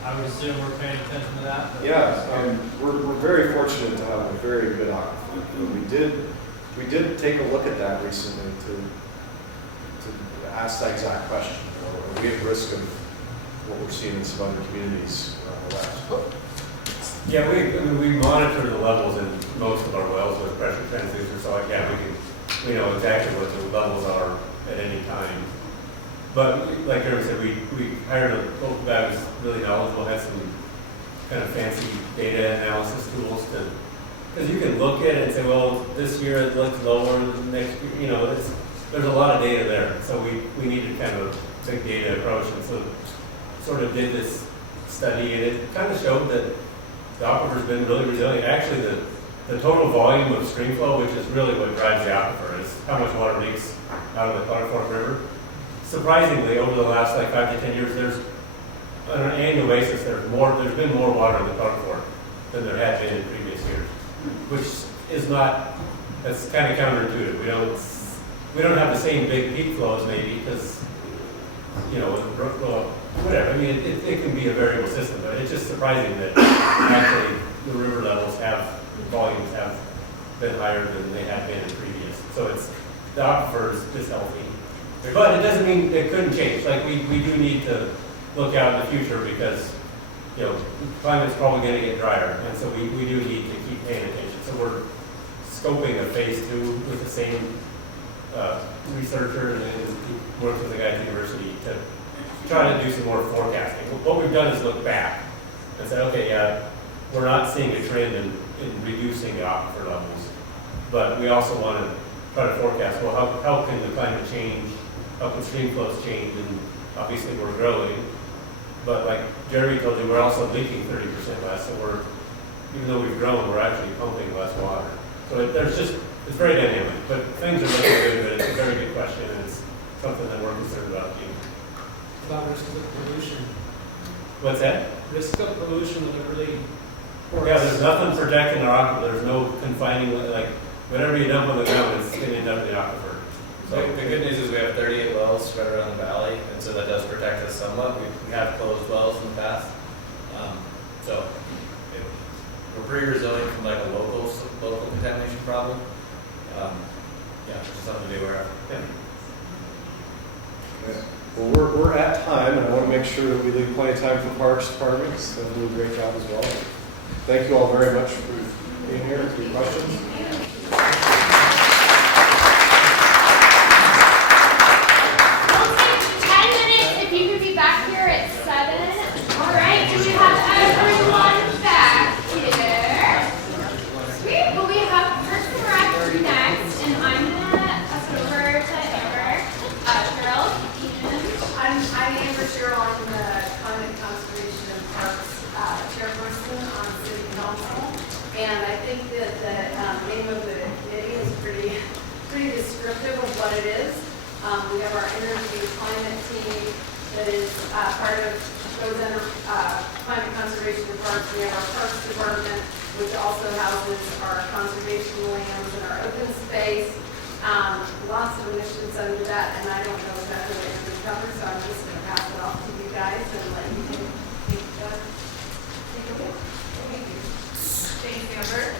I would assume we're paying attention to that. Yeah, we're very fortunate to have a very good aquifer. We did take a look at that recently to ask that exact question. Are we at risk of what we're seeing in some other communities around the West? Yeah, we monitor the levels in most of our wells with pressure transducers, so we know exactly what the levels are at any time. But like Jeremy said, we hired a local guy who's really knowledgeable, had some kind of fancy data analysis tools because you can look at it and say, well, this year it looks lower than next year. There's a lot of data there. So we needed kind of a big data approach, and so sort of did this study, and it kind of showed that the aquifer's been really resilient. Actually, the total volume of stream flow, which is really what drives the aquifer, is how much water leaks out of the Clark Fork River. Surprisingly, over the last 5 to 10 years, there's on an annual basis there's been more water in the Clark Fork than there had been in previous years, which is that's kind of counterintuitive. We don't have the same big peak flows maybe because whatever. I mean, it can be a variable system, but it's just surprising that actually the river volumes have been higher than they had been in previous. So the aquifer is healthy. But it doesn't mean it couldn't change. We do need to look out in the future because, climate's probably going to get drier. And so we do need to keep paying attention. So we're scoping a phase 2 with the same researcher and work with the guy at the university to try to do some more forecasting. What we've done is look back and say, okay, yeah, we're not seeing a trend in reducing the aquifer levels, but we also want to try to forecast, well, how can the climate change? How can stream flows change? And obviously we're growing, but like Jeremy told you, we're also leaking 30% less. So even though we've grown, we're actually pumping less water. So it's very dynamic, but things are looking good. But it's a very good question, and it's something that we're concerned about too. About risk of pollution. What's that? Risk of pollution with a really poor. Yeah, there's nothing protecting our aquifer. There's no confining, whatever you dump on the ground, it's going to end up in the aquifer. So the good news is we have 38 wells spread around the valley, and so that does protect us somewhat. We have closed wells in the past, we're pretty resilient from a local contamination problem. Just something to be aware of. Yeah. Okay. Well, we're at time, and I want to make sure that we leave plenty of time for Parks Departments. They'll do a great job as well. Thank you all very much for being here and for your questions. We'll take 10 minutes if you could be back here at 7. All right, do we have everyone back here? Sweet. Well, we have Parks and Rec next, and I'm gonna pass it over to Amber. Cheryl, I'm Amber Cheryl. I'm the Climate Conservation and Parks chairperson on City Council. And I think that the name of the committee is pretty descriptive of what it is. We have our energy and climate team that is part of, goes under climate conservation and parks. We have our parks department, which also houses our conservation lands and our open space. Lots of initiatives under that, and I don't know exactly what you're going to cover, so I'm just going to pass it off to you guys and let you take it away. Thanks, Amber.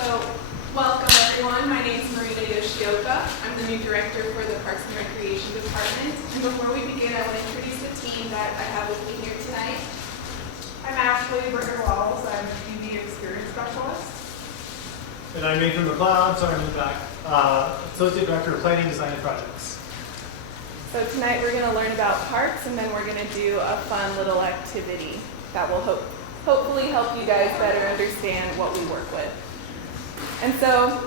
So, welcome everyone. My name is Marina Yoshioka. I'm the new director for the Parks and Recreation Department. And before we begin, I want to introduce the team that I have with me here tonight. I'm Ashley Bricker-Wells. I'm the UV Experience Specialist. And I'm Nathan McLeod, sorry I'm in the back, Associate Director of Planning, Design, and Projects. So tonight we're going to learn about parks, and then we're going to do a fun little activity that will hopefully help you guys better understand what we work with. And so,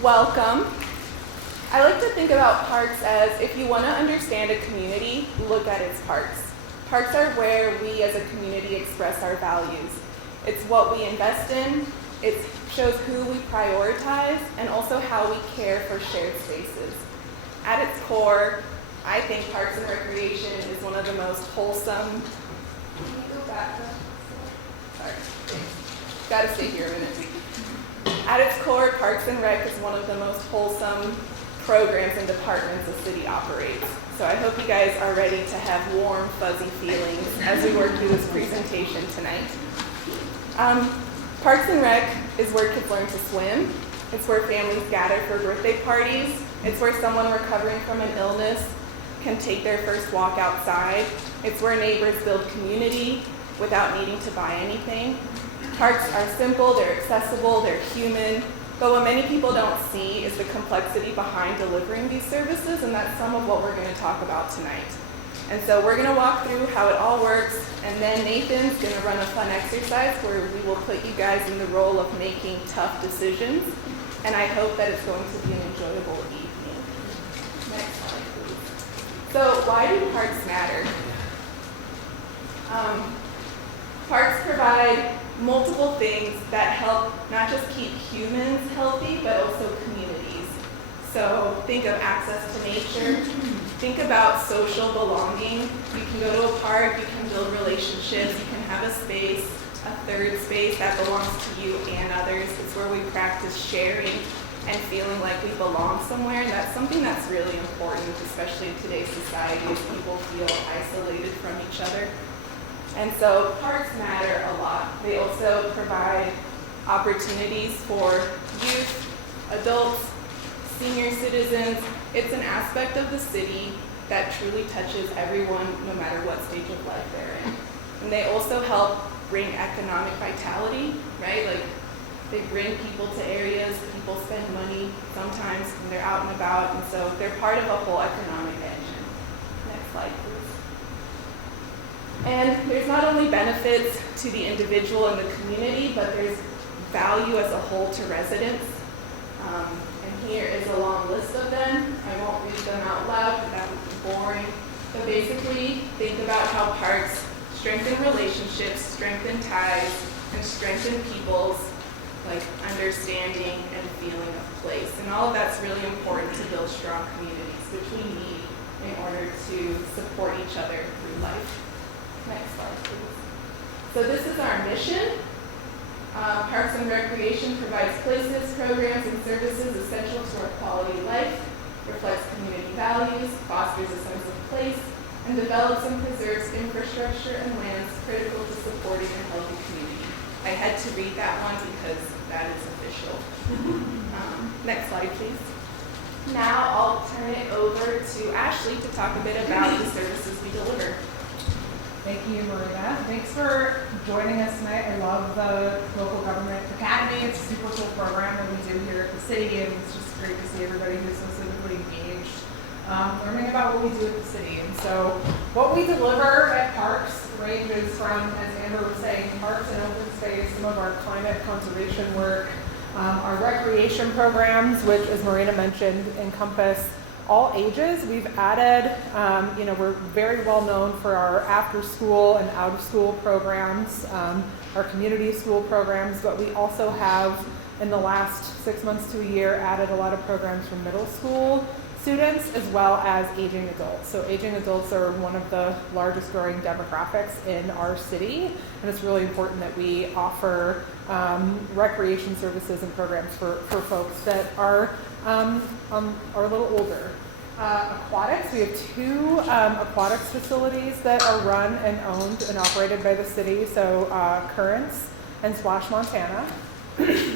welcome. I like to think about parks as if you want to understand a community, look at its parks. Parks are where we as a community express our values. It's what we invest in, it shows who we prioritize, and also how we care for shared spaces. At its core, I think Parks and Recreation is one of the most wholesome. Can you go back? Sorry. Gotta stay here a minute. At its core, Parks and Rec is one of the most wholesome programs and departments the city operates. So I hope you guys are ready to have warm, fuzzy feelings as we work through this presentation tonight. Parks and Rec is where kids learn to swim. It's where families gather for birthday parties. It's where someone recovering from an illness can take their first walk outside. It's where neighbors build community without needing to buy anything. Parks are simple, they're accessible, they're human, but what many people don't see is the complexity behind delivering these services, and that's some of what we're going to talk about tonight. And so we're going to walk through how it all works, and then Nathan's going to run a fun exercise where we will put you guys in the role of making tough decisions, and I hope that it's going to be an enjoyable evening. Next slide, please. So why do parks matter? Parks provide multiple things that help not just keep humans healthy, but also communities. So think of access to nature. Think about social belonging. You can go to a park, you can build relationships, you can have a space, a third space that belongs to you and others. It's where we practice sharing and feeling like we belong somewhere. And that's something that's really important, especially in today's society, as people feel isolated from each other. And so parks matter a lot. They also provide opportunities for youth, adults, senior citizens. It's an aspect of the city that truly touches everyone, no matter what stage of life they're in. And they also help bring economic vitality, right? Like they bring people to areas, people spend money sometimes when they're out and about, and so they're part of a whole economic engine. Next slide, please. And there's not only benefits to the individual and the community, but there's value as a whole to residents. And here is a long list of them. I won't read them out loud because that would be boring. But basically, think about how parks strengthen relationships, strengthen ties, and strengthen people's understanding and feeling of place. And all of that's really important to build strong communities, which we need in order to support each other through life. Next slide, please. So this is our mission. Parks and Recreation provides places, programs, and services essential to our quality of life, reflects community values, fosters a sense of place, and develops and preserves infrastructure and lands critical to supporting a healthy community. I had to read that one because that is official. Next slide, please. Now I'll turn it over to Ashley to talk a bit about the services we deliver. Thank you, Marina. Thanks for joining us tonight. I love the Local Government Academy. It's a super cool program that we do here at the city, and it's just great to see everybody who's so civically engaged, learning about what we do at the city. And so what we deliver at Parks ranges from, as Amber was saying, parks and open space, some of our climate conservation work, our recreation programs, which, as Marina mentioned, encompass all ages. We've added, we're very well known for our after-school and out-of-school programs, our community school programs, but we also have, in the last 6 months to a year, added a lot of programs for middle school students as well as aging adults. So aging adults are one of the largest growing demographics in our city, and it's really important that we offer recreation services and programs for folks that are a little older. Aquatics, we have 2 aquatics facilities that are run and owned and operated by the city, so Currents and Splash, Montana.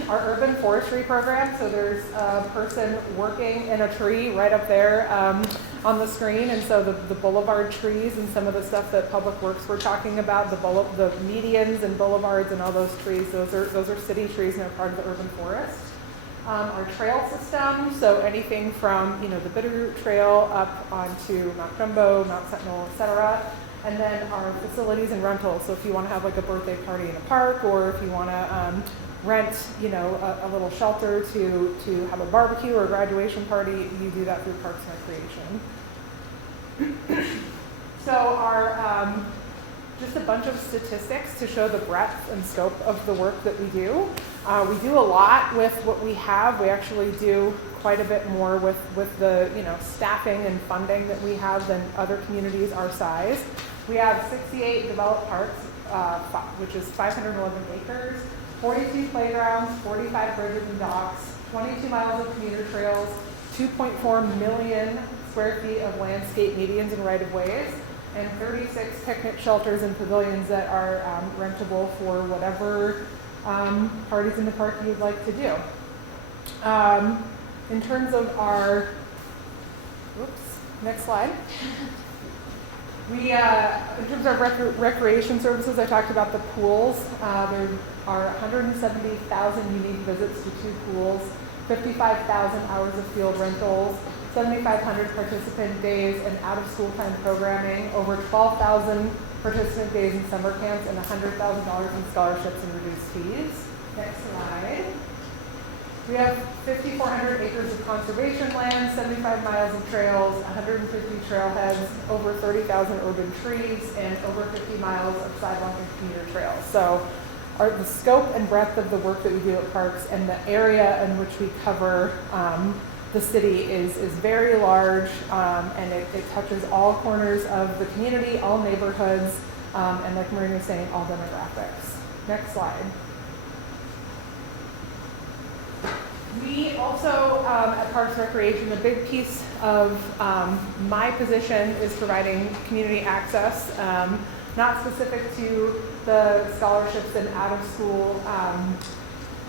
Our urban forestry program, so there's a person working in a tree right up there on the screen, and so the boulevard trees and some of the stuff that Public Works were talking about, the medians and boulevards and all those trees, those are city trees and they're part of the urban forest. Our trail system, so anything from the Bitterroot Trail up onto Mount Jumbo, Mount Sentinel, etc. And then our facilities and rentals, so if you want to have like a birthday party in a park, or if you want to rent, a little shelter to have a barbecue or a graduation party, you do that through Parks and Recreation. So our just a bunch of statistics to show the breadth and scope of the work that we do. We do a lot with what we have. We actually do quite a bit more with the staffing and funding that we have than other communities our size. We have 68 developed parks, which is 511 acres, 42 playgrounds, 45 bridges and docks, 22 miles of commuter trails, 2.4 million square feet of landscape medians and right-of-ways, and 36 picnic shelters and pavilions that are rentable for whatever parties in the park you'd like to do. In terms of our, next slide. We, in terms of recreation services, I talked about the pools. There are 170,000 unique visits to 2 pools, 55,000 hours of field rentals, 7,500 participant days in out-of-school time programming, over 12,000 participant days in summer camps, and $100,000 in scholarships and reduced fees. Next slide. We have 5,400 acres of conservation land, 75 miles of trails, 150 trailheads, over 30,000 urban trees, and over 50 miles of sidewalk and commuter trails. So the scope and breadth of the work that we do at Parks and the area in which we cover the city is very large, and it touches all corners of the community, all neighborhoods, and like Marina was saying, all demographics. Next slide. We also, at Parks and Recreation, a big piece of my position is providing community access, not specific to the scholarships and out-of-school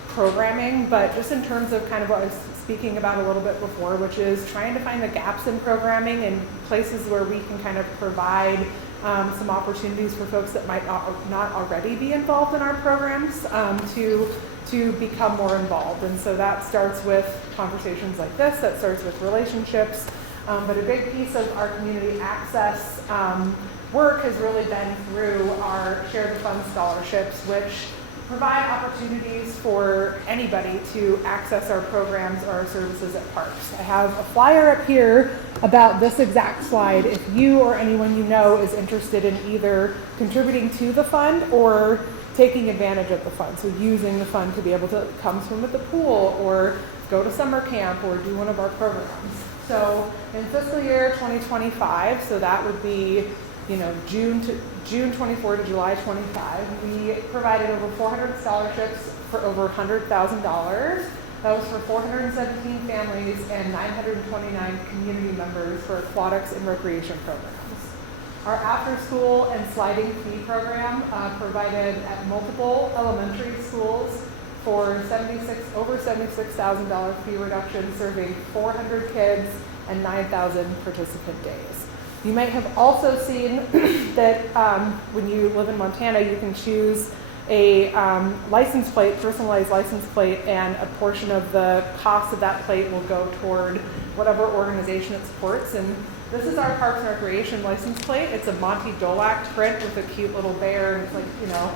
programming, but just in terms of kind of what I was speaking about a little bit before, which is trying to find the gaps in programming and places where we can kind of provide some opportunities for folks that might not already be involved in our programs to become more involved. And so that starts with conversations like this, that starts with relationships, but a big piece of our community access work has really been through our Share the Fund scholarships, which provide opportunities for anybody to access our programs or our services at Parks. I have a flyer up here about this exact slide if you or anyone you know is interested in either contributing to the fund or taking advantage of the fund, so using the fund to be able to come swim at the pool or go to summer camp or do one of our programs. So in fiscal year 2025, so that would be June 24 to July 25, we provided over 400 scholarships for over $100,000. That was for 417 families and 929 community members for aquatics and recreation programs. Our after-school and sliding fee program provided at multiple elementary schools for over $76,000 fee reduction, serving 400 kids and 9,000 participant days. You might have also seen that when you live in Montana, you can choose a license plate, personalized license plate, and a portion of the cost of that plate will go toward whatever organization it supports. And this is our Parks and Recreation license plate. It's a Monty Dolac print with a cute little bear, and it's like, you know,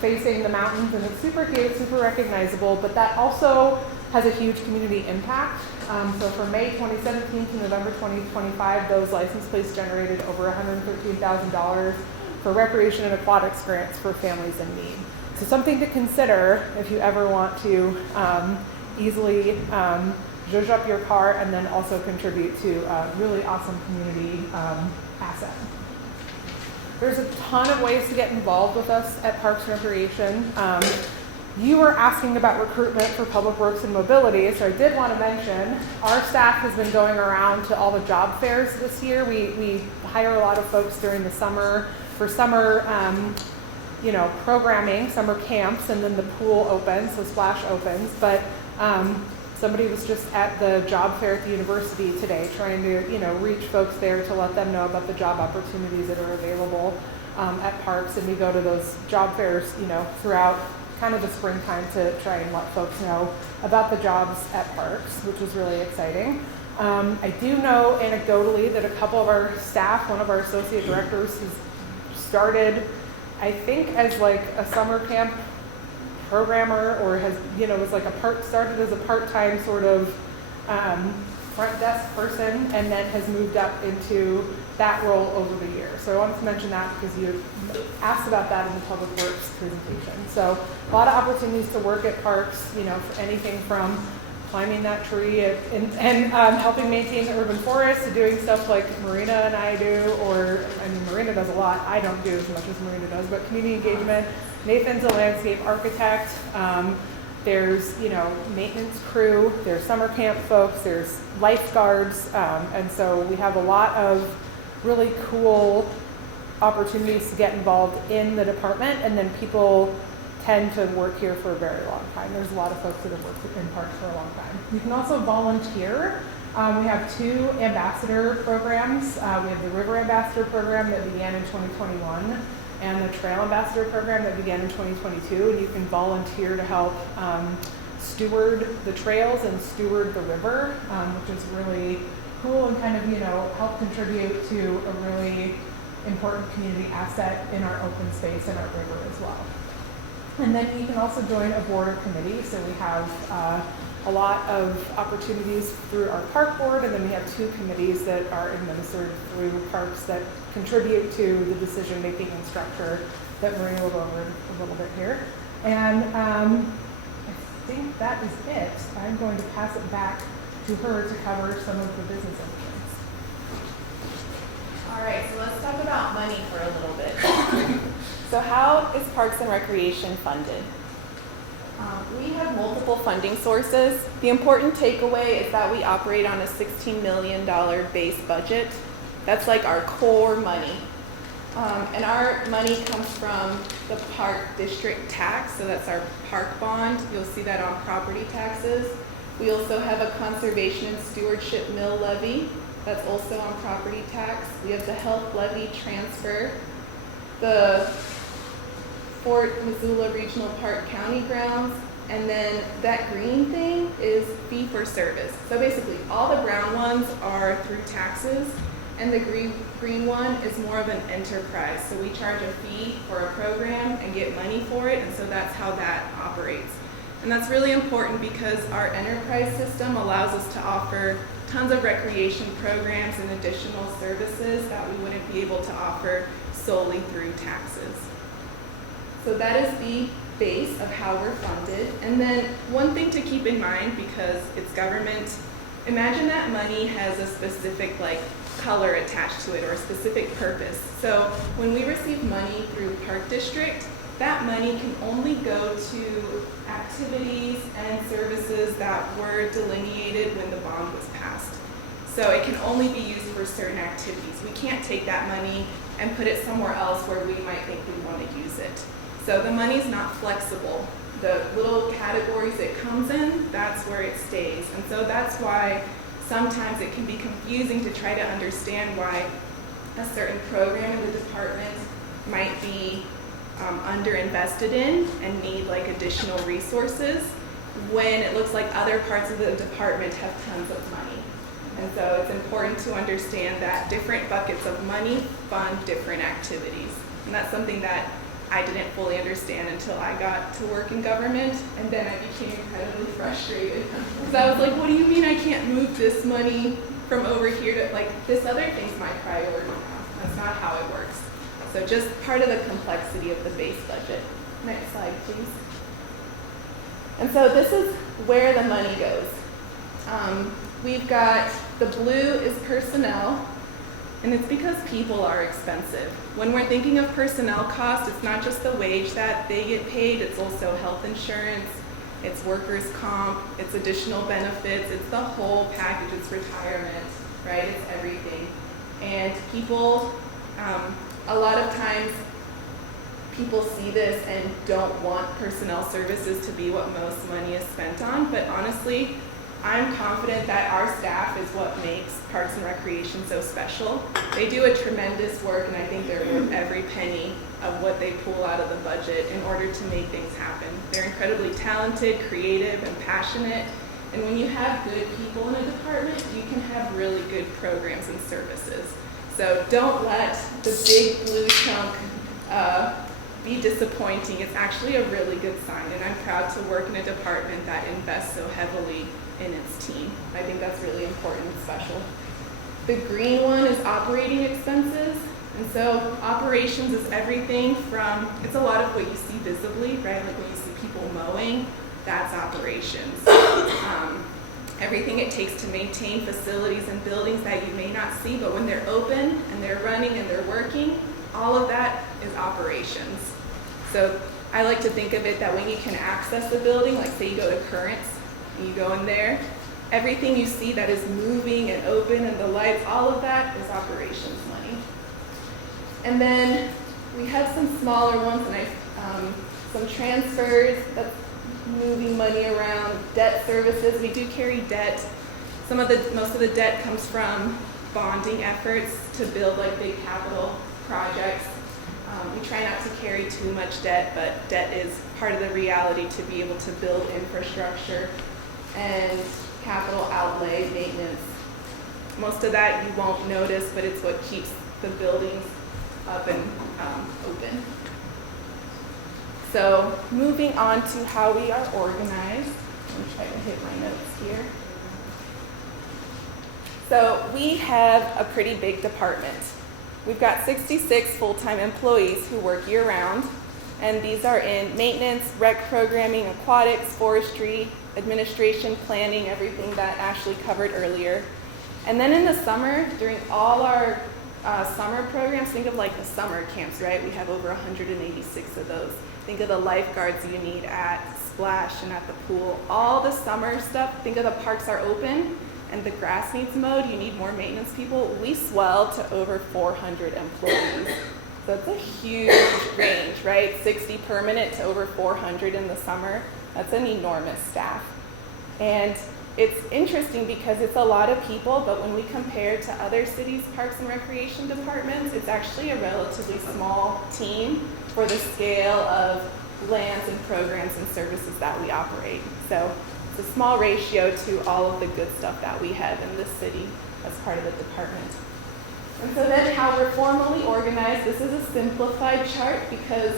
facing the mountains, and it's super cute, super recognizable, but that also has a huge community impact. So from May 2017 to November 2025, those license plates generated over $113,000 for recreation and aquatics grants for families in need. So something to consider if you ever want to easily zhuzh up your car and then also contribute to a really awesome community asset. There's a ton of ways to get involved with us at Parks and Recreation. You were asking about recruitment for Public Works and Mobility, so I did want to mention our staff has been going around to all the job fairs this year. We hire a lot of folks during the summer for summer programming, summer camps, and then the pool opens, so Splash opens. But somebody was just at the job fair at the university today trying to reach folks there to let them know about the job opportunities that are available at parks. And we go to those job fairs throughout kind of the springtime to try and let folks know about the jobs at parks, which is really exciting. I do know anecdotally that a couple of our staff, one of our associate directors who's started, I think, as like a summer camp programmer, or has, was like started as a part-time sort of front desk person, and then has moved up into that role over the years. So I wanted to mention that because you asked about that in the Public Works presentation. So a lot of opportunities to work at parks, for anything from climbing that tree and helping maintain the urban forest to doing stuff like Marina and I do, or, Marina does a lot. I don't do as much as Marina does, but community engagement. Nathan's a landscape architect. There's, maintenance crew, there's summer camp folks, there's lifeguards, and so we have a lot of really cool opportunities to get involved in the department, and then people tend to work here for a very long time. There's a lot of folks that have worked in parks for a long time. You can also volunteer. We have 2 ambassador programs. We have the River Ambassador program that began in 2021 and the Trail Ambassador program that began in 2022. And you can volunteer to help steward the trails and steward the river, which is really cool and kind of, help contribute to a really important community asset in our open space and our river as well. And then you can also join a board or committee. So we have a lot of opportunities through our park board, and then we have 2 committees that are administered through parks that contribute to the decision-making and structure that Maria will go over a little bit here. And I think that is it. I'm going to pass it back to her to cover some of the business influence. All right, so let's talk about money for a little bit. So how is Parks and Recreation funded? We have multiple funding sources. The important takeaway is that we operate on a $16 million base budget. That's like our core money. And our money comes from the park district tax, so that's our park bond. You'll see that on property taxes. We also have a conservation and stewardship mill levy. That's also on property tax. We have the health levy transfer, the Fort Missoula Regional Park County grounds, and then that green thing is fee for service. So basically all the brown ones are through taxes, and the green one is more of an enterprise. So we charge a fee for a program and get money for it, and so that's how that operates. And that's really important because our enterprise system allows us to offer tons of recreation programs and additional services that we wouldn't be able to offer solely through taxes. So that is the base of how we're funded. And then one thing to keep in mind, because it's government, imagine that money has a specific color attached to it or a specific purpose. So when we receive money through Park District, that money can only go to activities and services that were delineated when the bond was passed. So it can only be used for certain activities. We can't take that money and put it somewhere else where we might think we want to use it. So the money's not flexible. The little categories it comes in, that's where it stays. And so that's why sometimes it can be confusing to try to understand why a certain program in the department might be underinvested in and need like additional resources when it looks like other parts of the department have tons of money. And so it's important to understand that different buckets of money fund different activities. And that's something that I didn't fully understand until I got to work in government, and then I became incredibly frustrated. Because I was like, what do you mean I can't move this money from over here to, like, this other thing's my priority now. That's not how it works. So just part of the complexity of the base budget. Next slide, please. And so this is where the money goes. We've got, the blue is personnel, and it's because people are expensive. When we're thinking of personnel costs, it's not just the wage that they get paid, it's also health insurance, it's workers' comp, it's additional benefits, it's the whole package, it's retirement, right? It's everything. And people, a lot of times, people see this and don't want personnel services to be what most money is spent on, but honestly, I'm confident that our staff is what makes Parks and Recreation so special. They do a tremendous work, and I think they're worth every penny of what they pull out of the budget in order to make things happen. They're incredibly talented, creative, and passionate, and when you have good people in a department, you can have really good programs and services. So don't let the big blue chunk be disappointing. It's actually a really good sign, and I'm proud to work in a department that invests so heavily in its team. I think that's really important and special. The green one is operating expenses, and so operations is everything from, it's a lot of what you see visibly, right? Like when you see people mowing, that's operations. Everything it takes to maintain facilities and buildings that you may not see, but when they're open and they're running and they're working, all of that is operations. So I like to think of it that when you can access the building, like say you go to Currents, and you go in there, everything you see that is moving and open and the lights, all of that is operations money. And then we have some smaller ones, and some transfers, that's moving money around, debt services. We do carry debt. Most of the debt comes from bonding efforts to build like big capital projects. We try not to carry too much debt, but debt is part of the reality to be able to build infrastructure and capital outlay, maintenance. Most of that you won't notice, but it's what keeps the buildings up and open. So moving on to how we are organized. I'm trying to hit my notes here. So we have a pretty big department. We've got 66 full-time employees who work year-round, and these are in maintenance, rec programming, aquatics, forestry, administration, planning, everything that Ashley covered earlier. And then in the summer, during all our summer programs, think of like the summer camps, right? We have over 186 of those. Think of the lifeguards you need at Splash and at the pool. All the summer stuff, think of the parks are open and the grass needs mowed, you need more maintenance people. We swell to over 400 employees. So it's a huge range, right? 60 permanent to over 400 in the summer. That's an enormous staff. And it's interesting because it's a lot of people, but when we compare to other cities' parks and recreation departments, it's actually a relatively small team for the scale of lands and programs and services that we operate. So it's a small ratio to all of the good stuff that we have in this city as part of the department. And so then how we're formally organized, this is a simplified chart because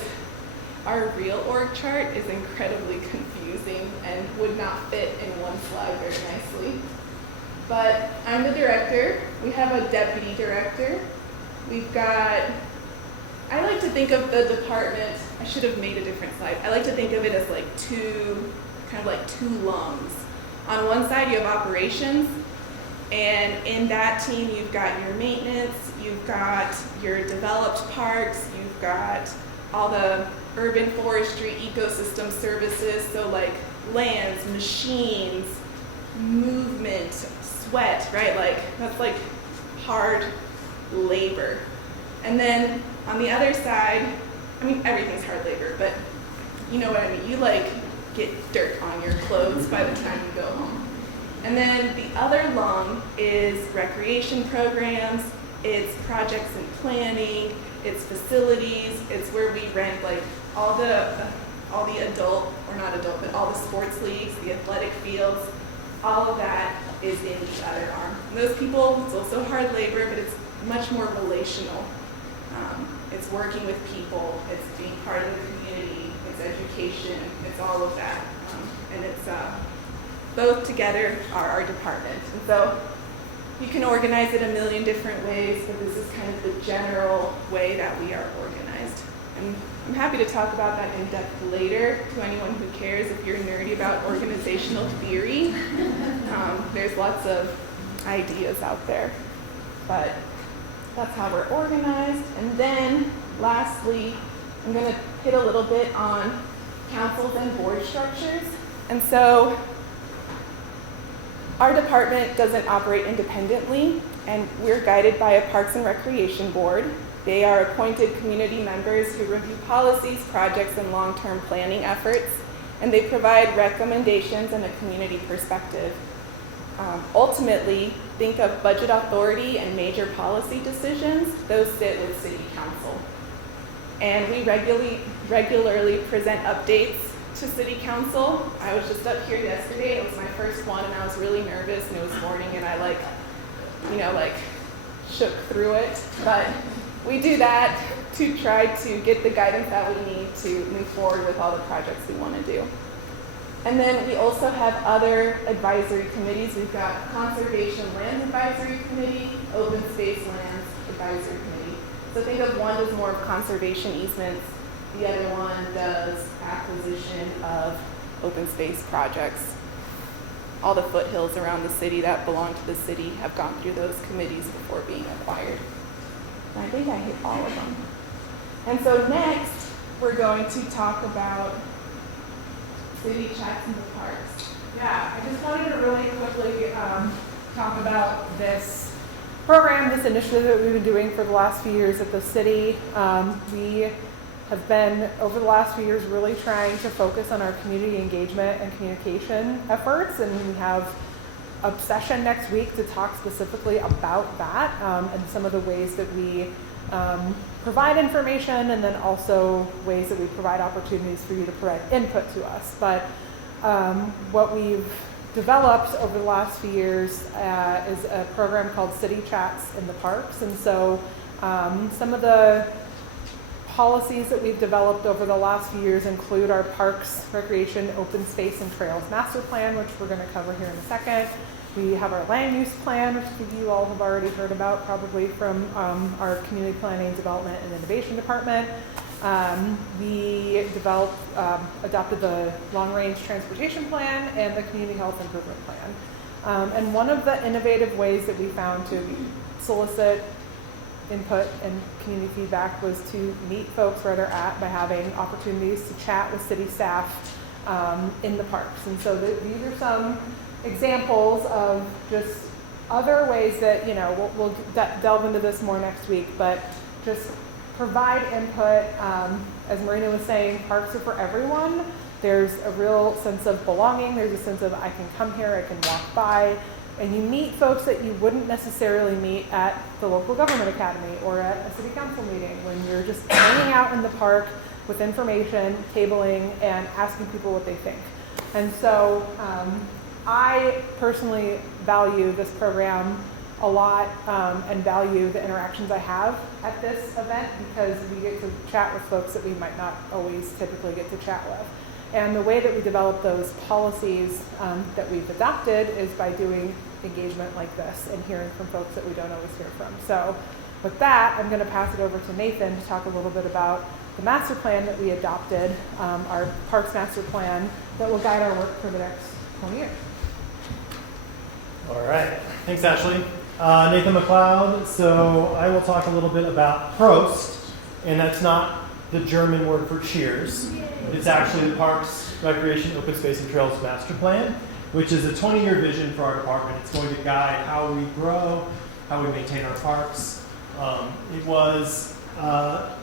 our real org chart is incredibly confusing and would not fit in one slide very nicely. But I'm the director. We have a deputy director. We've got, I like to think of the department, I should have made a different slide. I like to think of it as like two lungs. On one side you have operations, and in that team you've got your maintenance, you've got your developed parks, you've got all the urban forestry ecosystem services, so like lands, machines, movement, sweat, right? Like that's like hard labor. And then on the other side, I mean, everything's hard labor, but you know what I mean. You like get dirt on your clothes by the time you go home. And then the other lung is recreation programs, it's projects and planning, it's facilities, it's where we rent like all the adult, or not adult, but all the sports leagues, the athletic fields, all of that is in the other arm. And those people, it's also hard labor, but it's much more relational. It's working with people, it's being part of the community, it's education, it's all of that. And it's both together are our department. And so you can organize it a million different ways, but this is kind of the general way that we are organized. And I'm happy to talk about that in depth later to anyone who cares if you're nerdy about organizational theory. There's lots of ideas out there, but that's how we're organized. And then lastly, I'm going to hit a little bit on councils and board structures. And so our department doesn't operate independently, and we're guided by a Parks and Recreation Board. They are appointed community members who review policies, projects, and long-term planning efforts, and they provide recommendations and a community perspective. Ultimately, think of budget authority and major policy decisions. Those sit with City Council. And we regularly present updates to City Council. I was just up here yesterday, and it was my first one, and I was really nervous, and it was morning, and I shook through it. But we do that to try to get the guidance that we need to move forward with all the projects we want to do. And then we also have other advisory committees. We've got Conservation Land Advisory Committee, Open Space Lands Advisory Committee. So think of one does more of conservation easements, the other one does acquisition of open space projects. All the foothills around the city that belong to the city have gone through those committees before being acquired. And I think I hit all of them. And so next, we're going to talk about city chats in the parks. Yeah, I just wanted to really quickly talk about this program, this initiative that we've been doing for the last few years at the city. We have been, over the last few years, really trying to focus on our community engagement and communication efforts, and we have a session next week to talk specifically about that and some of the ways that we provide information, and then also ways that we provide opportunities for you to provide input to us. But what we've developed over the last few years is a program called City Chats in the Parks. And so some of the policies that we've developed over the last few years include our Parks, Recreation, Open Space, and Trails Master Plan, which we're going to cover here in a second. We have our land use plan, which you all have already heard about probably from our Community Planning, Development, and Innovation Department. We adopted the Long Range Transportation Plan and the Community Health Improvement Plan. And one of the innovative ways that we found to solicit input and community feedback was to meet folks where they're at by having opportunities to chat with city staff in the parks. And so these are some examples of just other ways that, we'll delve into this more next week, but just provide input. As Marina was saying, parks are for everyone. There's a real sense of belonging. There's a sense of I can come here, I can walk by, and you meet folks that you wouldn't necessarily meet at the local government academy or at a city council meeting when you're just hanging out in the park with information, tabling, and asking people what they think. And so I personally value this program a lot and value the interactions I have at this event because we get to chat with folks that we might not always typically get to chat with. And the way that we develop those policies that we've adopted is by doing engagement like this and hearing from folks that we don't always hear from. So with that, I'm going to pass it over to Nathan to talk a little bit about the master plan that we adopted, our Parks Master Plan that will guide our work for the next 20 years. All right. Thanks, Ashley. Nathan McLeod. So I will talk a little bit about Prost, and that's not the German word for cheers. It's actually the Parks, Recreation, Open Space, and Trails Master Plan, which is a 20-year vision for our department. It's going to guide how we grow, how we maintain our parks. It was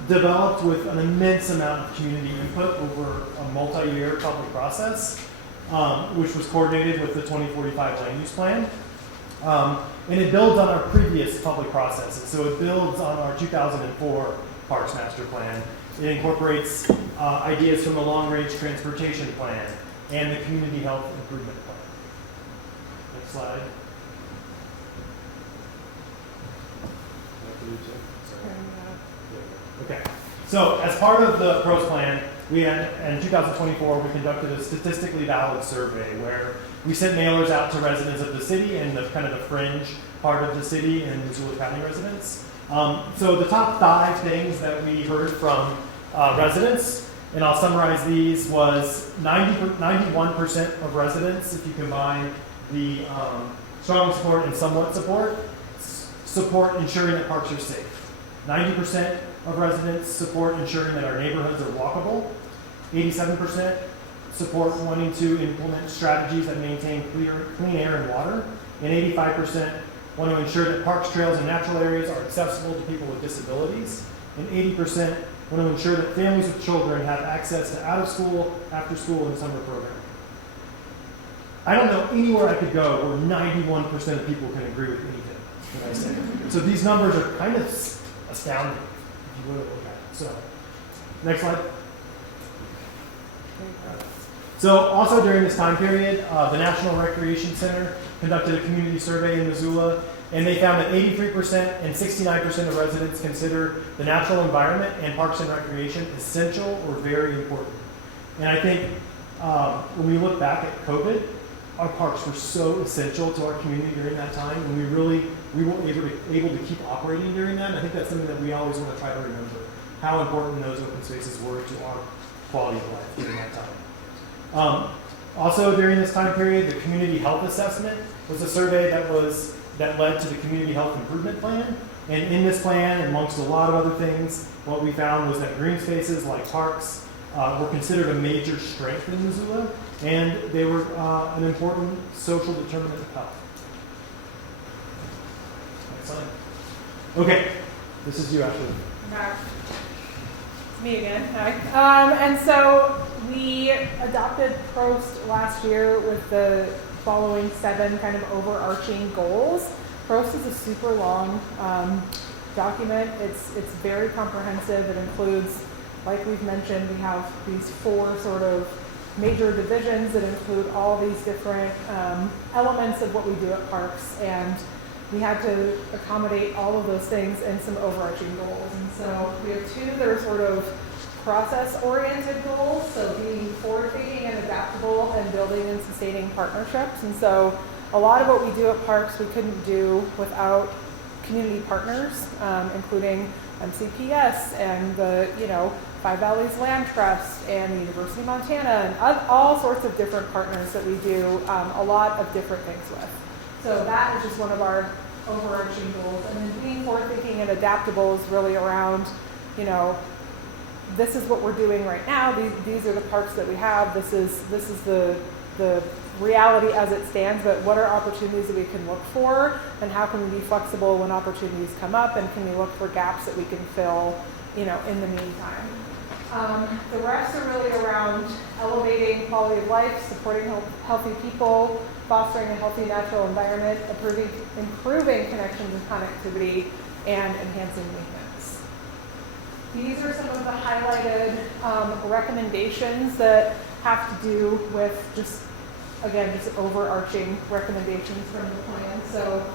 developed with an immense amount of community input over a multi-year public process, which was coordinated with the 2045 land use plan. And it builds on our previous public processes. So it builds on our 2004 Parks Master Plan. It incorporates ideas from the long-range transportation plan and the community health improvement plan. Next slide. Okay. So as part of the PROS plan, we had, in 2024, we conducted a statistically valid survey where we sent mailers out to residents of the city and the kind of the fringe part of the city and Missoula County residents. So the top 5 things that we heard from residents, and I'll summarize these, was 91% of residents, if you combine the strong support and somewhat support ensuring that parks are safe. 90% of residents support ensuring that our neighborhoods are walkable. 87% support wanting to implement strategies that maintain clean air and water. And 85% want to ensure that parks, trails, and natural areas are accessible to people with disabilities. And 80% want to ensure that families with children have access to out-of-school, after-school, and summer programming. I don't know anywhere I could go where 91% of people can agree with anything that I say. So these numbers are kind of astounding, if you would look at it. So, next slide. So also during this time period, the National Recreation Center conducted a community survey in Missoula, and they found that 83% and 69% of residents consider the natural environment and parks and recreation essential or very important. And I think when we look back at COVID, our parks were so essential to our community during that time, and we were able to keep operating during that. And I think that's something that we always want to try to remember, how important those open spaces were to our quality of life during that time. Also during this time period, the community health assessment was a survey that led to the community health improvement plan. And in this plan, amongst a lot of other things, what we found was that green spaces like parks were considered a major strength in Missoula, and they were an important social determinant of health. Next slide. Okay, this is you, Ashley. Me again. Hi. And so we adopted PROST last year with the following 7 kind of overarching goals. PROST is a super long document. It's very comprehensive. It includes, like we've mentioned, we have these 4 sort of major divisions that include all these different elements of what we do at parks, and we had to accommodate all of those things in some overarching goals. And so we have 2 that are sort of process-oriented goals, so being forward-thinking and adaptable and building and sustaining partnerships. And so a lot of what we do at parks we couldn't do without community partners, including MCPS and the, Five Valleys Land Trust and the University of Montana and all sorts of different partners that we do a lot of different things with. So that is just one of our overarching goals. And then being forward-thinking and adaptable is really around, this is what we're doing right now. These are the parks that we have. This is the reality as it stands, but what are opportunities that we can look for, and how can we be flexible when opportunities come up, and can we look for gaps that we can fill, in the meantime. The rest are really around elevating quality of life, supporting healthy people, fostering a healthy natural environment, improving connections and connectivity, and enhancing maintenance. These are some of the highlighted recommendations that have to do with just overarching recommendations from the plan. So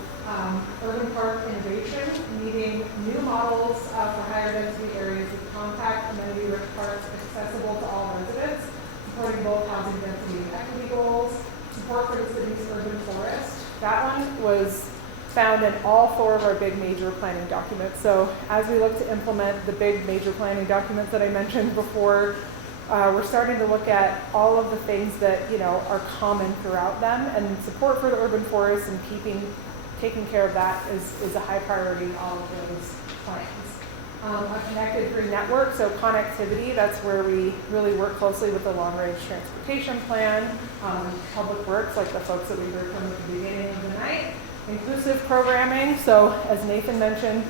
urban park innovation, needing new models for higher density areas with compact, amenity-rich parks accessible to all residents, supporting both housing density and equity goals, support for the city's urban forest. That one was found in all 4 of our big major planning documents. So as we look to implement the big major planning documents that I mentioned before, we're starting to look at all of the things that are common throughout them, and support for the urban forest and taking care of that is a high priority in all of those plans. A connected green network, so connectivity, that's where we really work closely with the long-range transportation plan, public works, like the folks that we heard from at the beginning of the night, inclusive programming. So as Nathan mentioned,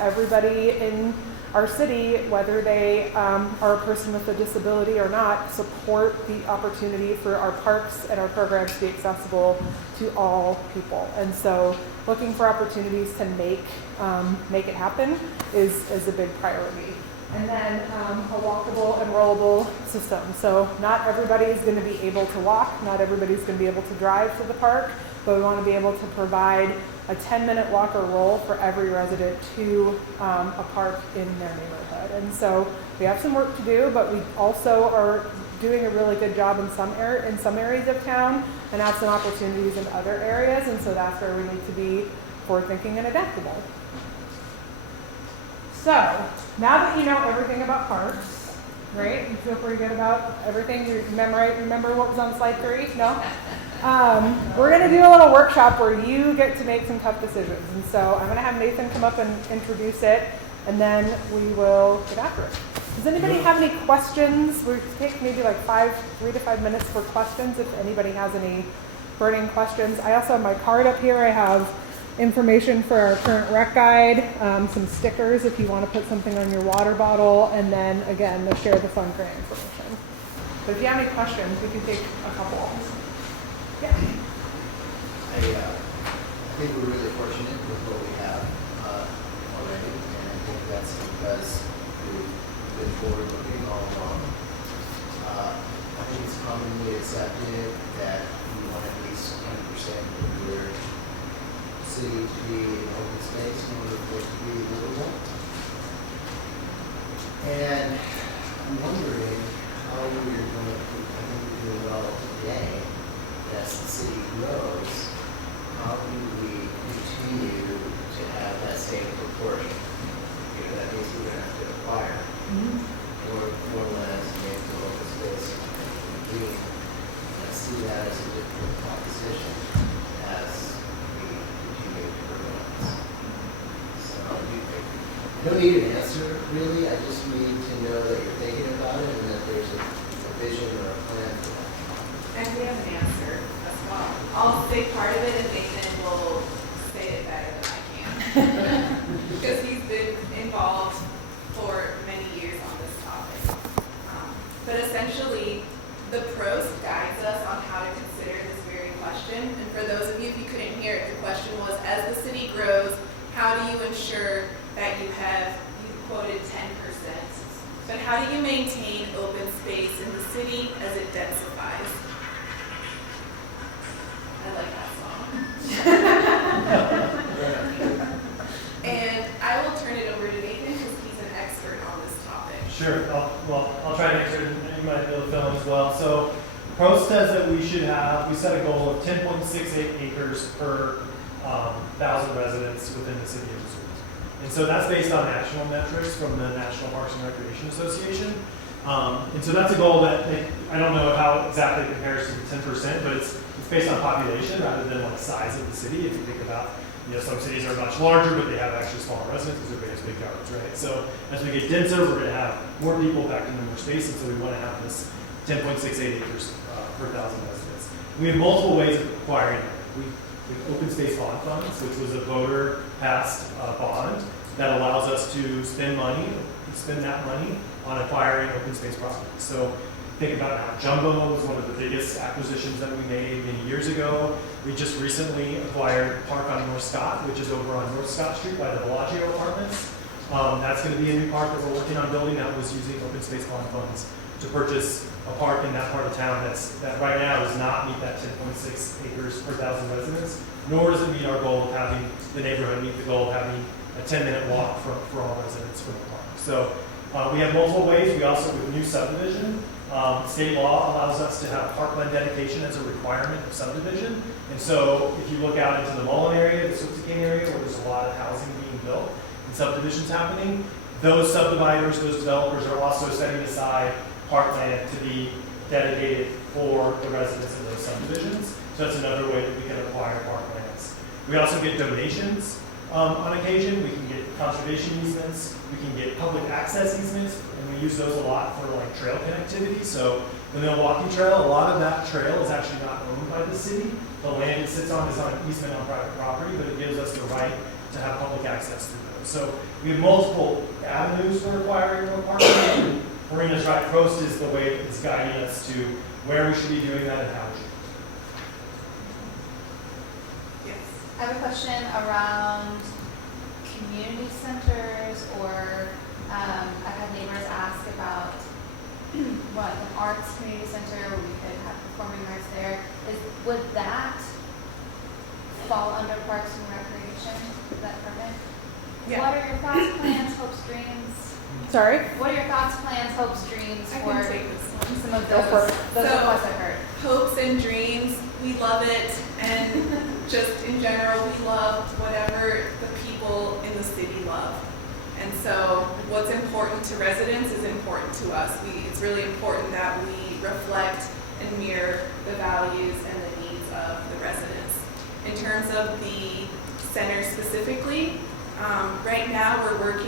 everybody in our city, whether they are a person with a disability or not, support the opportunity for our parks and our programs to be accessible to all people. And so looking for opportunities to make it happen is a big priority. And then a walkable and rollable system. So not everybody is going to be able to walk, not everybody's going to be able to drive to the park, but we want to be able to provide a 10-minute walk or roll for every resident to a park in their neighborhood. And so we have some work to do, but we also are doing a really good job in some areas of town and have some opportunities in other areas. And so that's where we need to be forward-thinking and adaptable. So now that you know everything about parks, right? You feel pretty good about everything. You remember what was on slide 3? No? We're going to do a little workshop where you get to make some tough decisions. And so I'm going to have Nathan come up and introduce it, and then we will get after it. Does anybody have any questions? We'll take maybe like 3 to 5 minutes for questions if anybody has any burning questions. I also have my card up here. I have information for our current rec guide, some stickers if you want to put something on your water bottle, and then again the Share the Fun grant information. But if you have any questions, we can take a couple. Yeah. I think we're really fortunate with what we have already, and I think that's because we've been forward-looking all along. I think it's commonly accepted that we want at least 10% of your city to be in open space in order for it to be livable. And I'm wondering how we're going to, I think we're doing well today, as the city grows, how do we continue to have that same proportion? That means we're going to have to acquire more land to make the open space green. And I see that as a difficult proposition as we continue to progress. So how do you think? I don't need an answer, really. I just need to know that you're thinking about it and that there's a vision or a plan for that. And we have an answer as well. I'll say part of it and Nathan will say it better than I can. Because he's been involved for many years on this topic. But essentially, the PROS guides us on how to consider this very question. And for those of you who couldn't hear it, the question was, as the city grows, how do you ensure that you quoted 10%, but how do you maintain open space in the city as it densifies? I like that song. And I will turn it over to Nathan because he's an expert on this topic. Sure. I'll try and answer it, and you might be able to fill in as well. So PRO says that we set a goal of 10.68 acres per 1,000 residents within the city of Missoula. And so that's based on national metrics from the National Parks and Recreation Association. And so that's a goal that I don't know how exactly it compares to the 10%, but it's based on population rather than like size of the city. If you think about, some cities are much larger, but they have actually smaller residents because they're big yards, right? So as we get denser, we're going to have more people packed into more space, and so we want to have this 10.68 acres per 1,000 residents. We have multiple ways of acquiring it. We open space bond funds, which was a voter-passed bond that allows us to spend that money on acquiring open space properties. So think about now, Jumbo was one of the biggest acquisitions that we made many years ago. We just recently acquired Park on North Scott, which is over on North Scott Street by the Bellagio Apartments. That's going to be a new park that we're working on building. That was using open space bond funds to purchase a park in that part of town that right now does not meet that 10.6 acres per 1,000 residents, nor does it meet our goal of having the neighborhood meet the goal of having a 10-minute walk for all residents from the park. So we have multiple ways. We also, with new subdivision, state law allows us to have parkland dedication as a requirement of subdivision. And so if you look out into the Mullen area, the Sooksicane area, where there's a lot of housing being built and subdivisions happening, those subdividers, those developers are also setting aside parkland to be dedicated for the residents of those subdivisions. So that's another way that we can acquire parklands. We also get donations On occasion, we can get conservation easements, we can get public access easements, and we use those a lot for like trail connectivity. So the Milwaukee Trail, a lot of that trail is actually not owned by the city. The land it sits on is on easement on private property, but it gives us the right to have public access through those. So we have multiple avenues for acquiring more parking. And Marina's right, Prost is the way it's guiding us to where we should be doing that and how we should. I have a question around community centers, or I've had neighbors ask about what an arts community center where we could have performing arts there. Would that fall under Parks and Recreation? Is that perfect? Yeah. What are your thoughts, plans, hopes, dreams? Sorry? What are your thoughts, plans, hopes, dreams I for can take this one. some of Go those, for it. those So, requests I've heard? Hopes and dreams, we love it, and just in general, we love whatever the people in the city love. And so what's important to residents is important to us. It's really important that we reflect and mirror the values and the needs of the residents. In terms of the center specifically, right now we're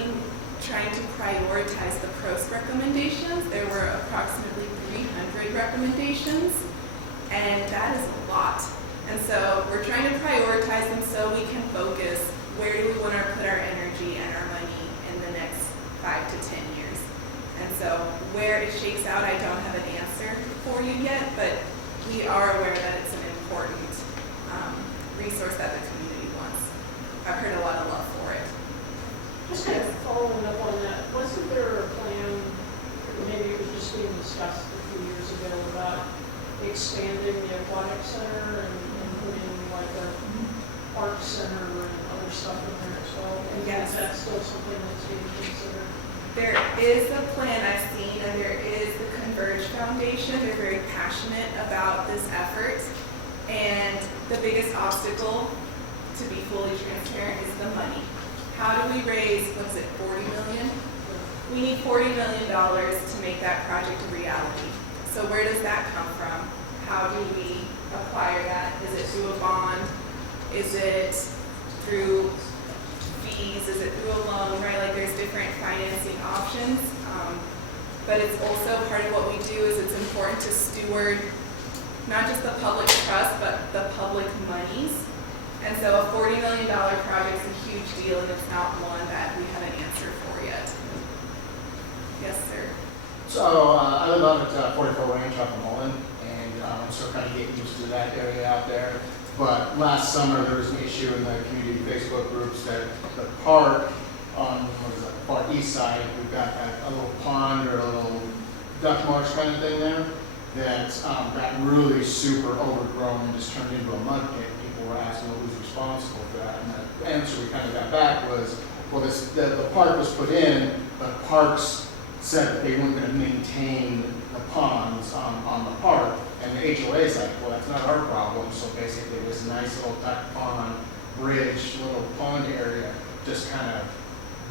trying to prioritize the Prost recommendations. There were approximately 300 recommendations, and that is a lot. And so we're trying to prioritize them so we can focus where do we want to put our energy and our money in the next 5 to 10 years. And so where it shakes out, I don't have an answer for you yet, but we are aware that it's an important resource that the community wants. I've heard a lot of love for it. Just kind of following up on that, wasn't there a plan, or maybe it was just being discussed a few years ago, about expanding the aquatic center and putting like a park center and other stuff in there as well? And Yes. is that still something that's being considered? There is a plan I've seen, and there is the Converge Foundation. They're very passionate about this effort. And the biggest obstacle, to be fully transparent, is the money. How do we raise, what is it, 40 million? We need $40 million to make that project a reality. So where does that come from? How do we acquire that? Is it through a bond? Is it through fees? Is it through a loan, right? Like there's different financing options. But it's also part of what we do is it's important to steward not just the public trust, but the public monies. And so a $40 million project is a huge deal, and it's not one that we have an answer for yet. Yes, sir. So I live out at 44 Ranch up in Mullen, and I'm still kind of getting used to that area out there. But last summer there was an issue in the community Facebook groups that the park on the far east side, we've got a little pond or a little duck marsh kind of thing there that got really super overgrown and just turned into a mud pit. People were asking who's responsible for that, and the answer we kind of got back was, well, the park was put in, but parks said that they weren't going to maintain the ponds on the park, and the HOA is like, well, that's not our problem. So basically this nice little duck pond, bridge, little pond area just kind of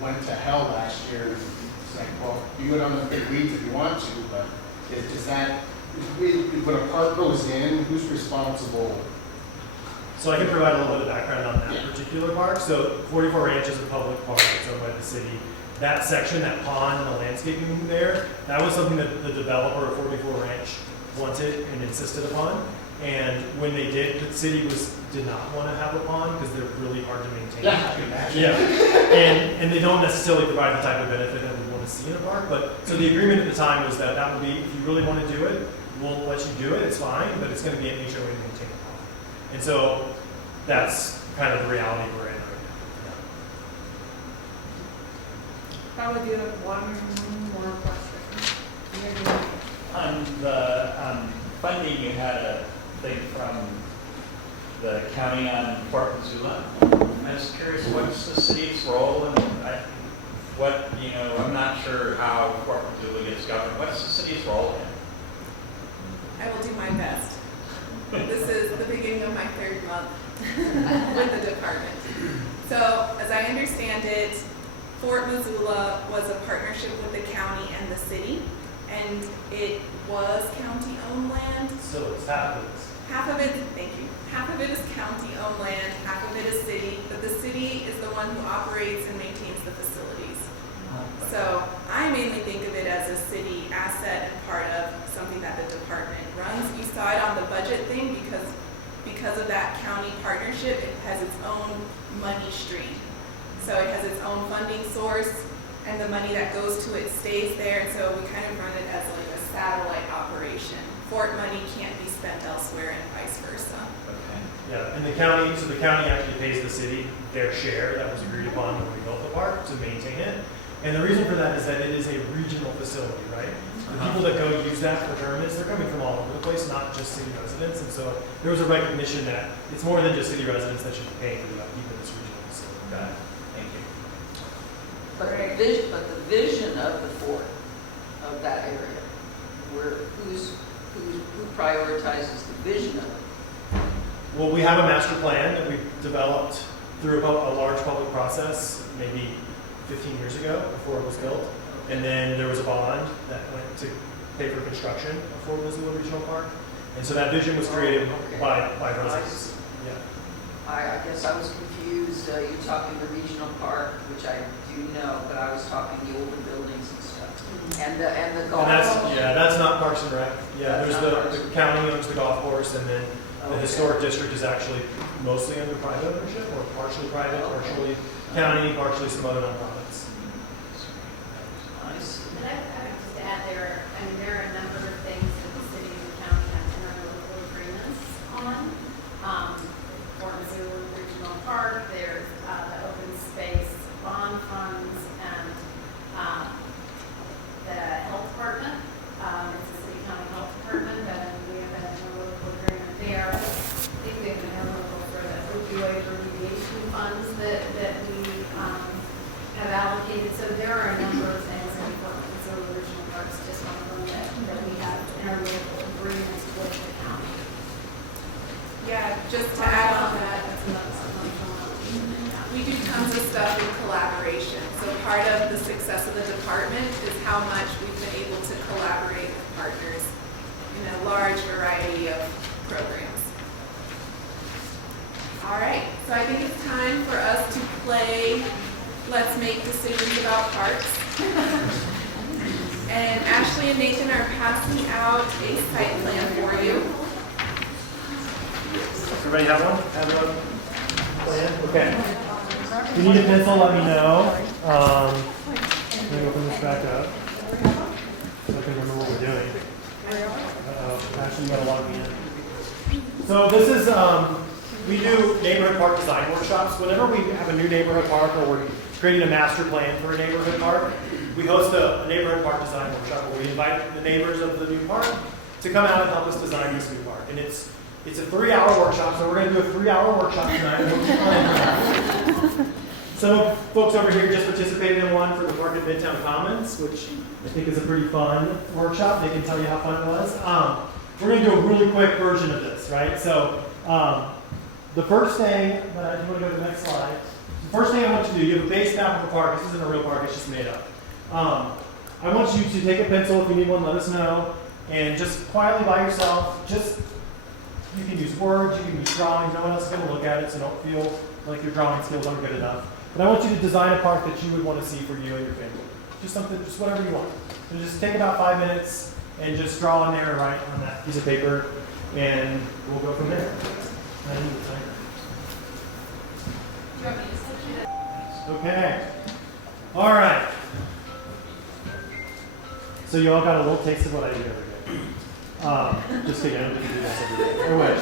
went to hell last year. It's like, well, you go down the big weeds if you want to, but is that, when a park goes in, who's responsible? So I can provide a little bit of background on that particular park. So 44 Ranch is a public park that's owned by the city. That section, that pond and the landscaping there, that was something that the developer of 44 Ranch wanted and insisted upon. And when they did, the city did not want to have a pond because they're really hard to maintain. Yeah, I can imagine. Yeah, and they don't necessarily provide the type of benefit that we want to see in a park. But so the agreement at the time was that that would be, if you really want to do it, we'll let you do it. It's fine, but it's going to be an HOA to maintain a pond. And so that's kind of the reality we're in right now. Probably do have one more question. On the funding, you had a thing from the county on Fort Missoula. I was curious, what's the city's role and I'm not sure how Fort Missoula gets governed. What's the city's role in? I will do my best. This is the beginning of my 3rd month with the department. So, as I understand it, Fort Missoula was a partnership with the county and the city, and it was county-owned land. So it's half of this. half of it is county-owned land, half of it is city, but the city is the one who operates and maintains the facilities. So I mainly think of it as a city asset and part of something that the department runs. You saw it on the budget thing because of that county partnership, it has its own money stream. So it has its own funding source, and the money that goes to it stays there, and so we kind of run it as like a satellite operation. Fort money can't be spent elsewhere and vice versa. Yeah, and the county actually pays the city their share that was agreed upon when we built the park to maintain it. And the reason for that is that it is a regional facility, right? The people that go use that for tournaments, they're coming from all over the place, not just city residents. And so there was a recognition that it's more than just city residents that should be paying for the upkeep of this regional facility. Got it. Thank you. But the vision of the fort, of that area, who prioritizes the vision of it? Well, we have a master plan that we developed through a large public process, maybe 15 years ago, before it was built. And then there was a bond that went to pay for construction of Fort Missoula Regional Park. And so that vision was created by residents. Yeah. I guess I was confused. You're talking the regional park, which I do know, but I was talking the older buildings and stuff. And the golf course. That's not Parks and Rec. Yeah, there's the county owns the golf course, and then the historic district is actually mostly under private ownership, or partially private, partially county, partially some other nonprofits. Nice. And I would just add there are a number of things that the city and the county have interlocal agreements on. Fort Missoula Regional Park, there's the open space bond funds, and the health department. It's a city county health department, and we have an interlocal agreement there. I think we have an interlocal for the opioid remediation funds that we have allocated. So there are a number of things in Fort Missoula Regional Parks, just one of them that we have interlocal agreements with the county. Yeah, just to add on that, we do tons of stuff in collaboration. So part of the success of the department is how much we've been able to collaborate with partners in a large variety of programs. All right, so I think it's time for us to play Let's Make Decisions About Parks. And Ashley and Nathan are passing out a site plan for you. Everybody have one? Have a plan? Okay. If you need a pencil, let me know. Let me open this back up so I can remember what we're doing. Actually, you got to log me in. So this is, we do neighborhood park design workshops. Whenever we have a new neighborhood park or we're creating a master plan for a neighborhood park, we host a neighborhood park design workshop where we invite the neighbors of the new park to come out and help us design this new park. And it's a 3-hour workshop, so we're going to do a 3-hour workshop tonight. Some folks over here just participated in one for the Park at Midtown Commons, which I think is a pretty fun workshop. They can tell you how fun it was. We're going to do a really quick version of this, right? So the first thing, if you want to go to the next slide, the first thing I want you to do, you have a base map of a park. This isn't a real park, it's just made up. I want you to take a pencil. If you need one, let us know. And just quietly by yourself, you can use words, you can use drawings. No one else is going to look at it, so don't feel like your drawing skills aren't good enough. But I want you to design a park that you would want to see for you and your family. Just whatever you want. So just take about 5 minutes and just draw on there and write on that piece of paper, and we'll go from there. Okay. All right. So you all got a little taste of what I do every day. Just kidding, I don't do this every day. Or wait.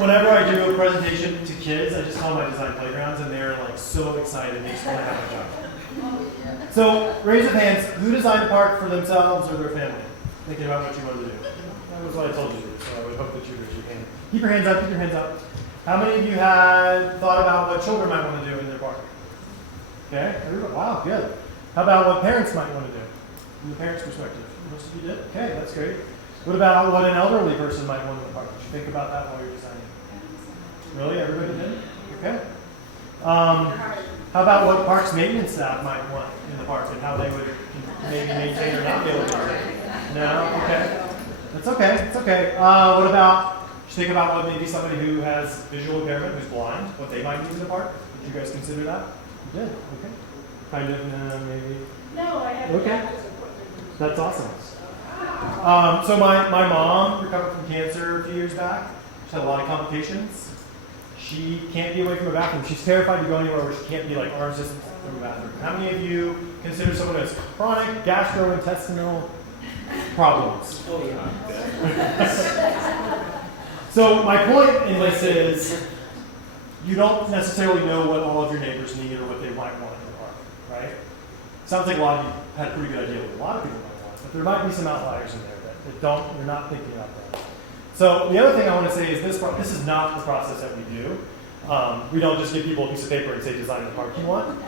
Whenever I do a presentation to kids, I just call my design playgrounds, and they're like so excited. They just want to have a job. So raise of hands. Who designed a park for themselves or their family? Thinking about what you wanted to do. That was what I told you to do. So I would hope that you raise your hand. Keep your hands up. Keep your hands up. How many of you had thought about what children might want to do in their park? Okay. Everybody. Wow. Good. How about what parents might want to do from the parents' perspective? Most of you did. Okay. That's great. What about what an elderly person might want in the park? Did you think about that while you're designing? Really? Everybody did? Okay. How about what parks maintenance staff might want in the park and how they would maybe maintain or not be able to maintain? No? Okay. That's okay. It's okay. What about, just think about what maybe somebody who has visual impairment, who's blind, what they might need in the park. Did you guys consider that? You did. Okay. Kind of, maybe. No, I haven't. Okay. That's awesome. So my mom recovered from cancer a few years back. She had a lot of complications. She can't be away from the bathroom. She's terrified to go anywhere where she can't be like arms distance from the bathroom. How many of you consider someone who has chronic gastrointestinal problems? Oh, yeah. So my point in this is you don't necessarily know what all of your neighbors need or what they might want in the park, right? Sounds like a lot of you had a pretty good idea what a lot of people might want, but there might be some outliers in there that you're not thinking about that. So the other thing I want to say is this is not the process that we do. We don't just give people a piece of paper and say design the park you want.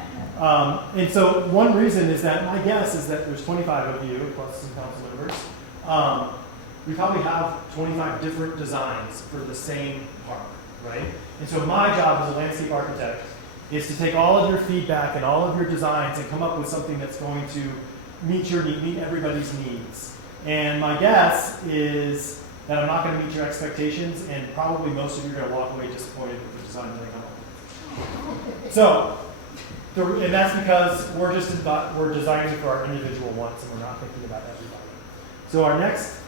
And so one reason is that my guess is that there's 25 of you plus some council members. We probably have 25 different designs for the same park, right? And so my job as a landscape architect is to take all of your feedback and all of your designs and come up with something that's going to meet everybody's needs. And my guess is that I'm not going to meet your expectations, and probably most of you are going to walk away disappointed with the design that I come up with. So, and that's because we're designing for our individual wants, and we're not thinking about everybody. So our next,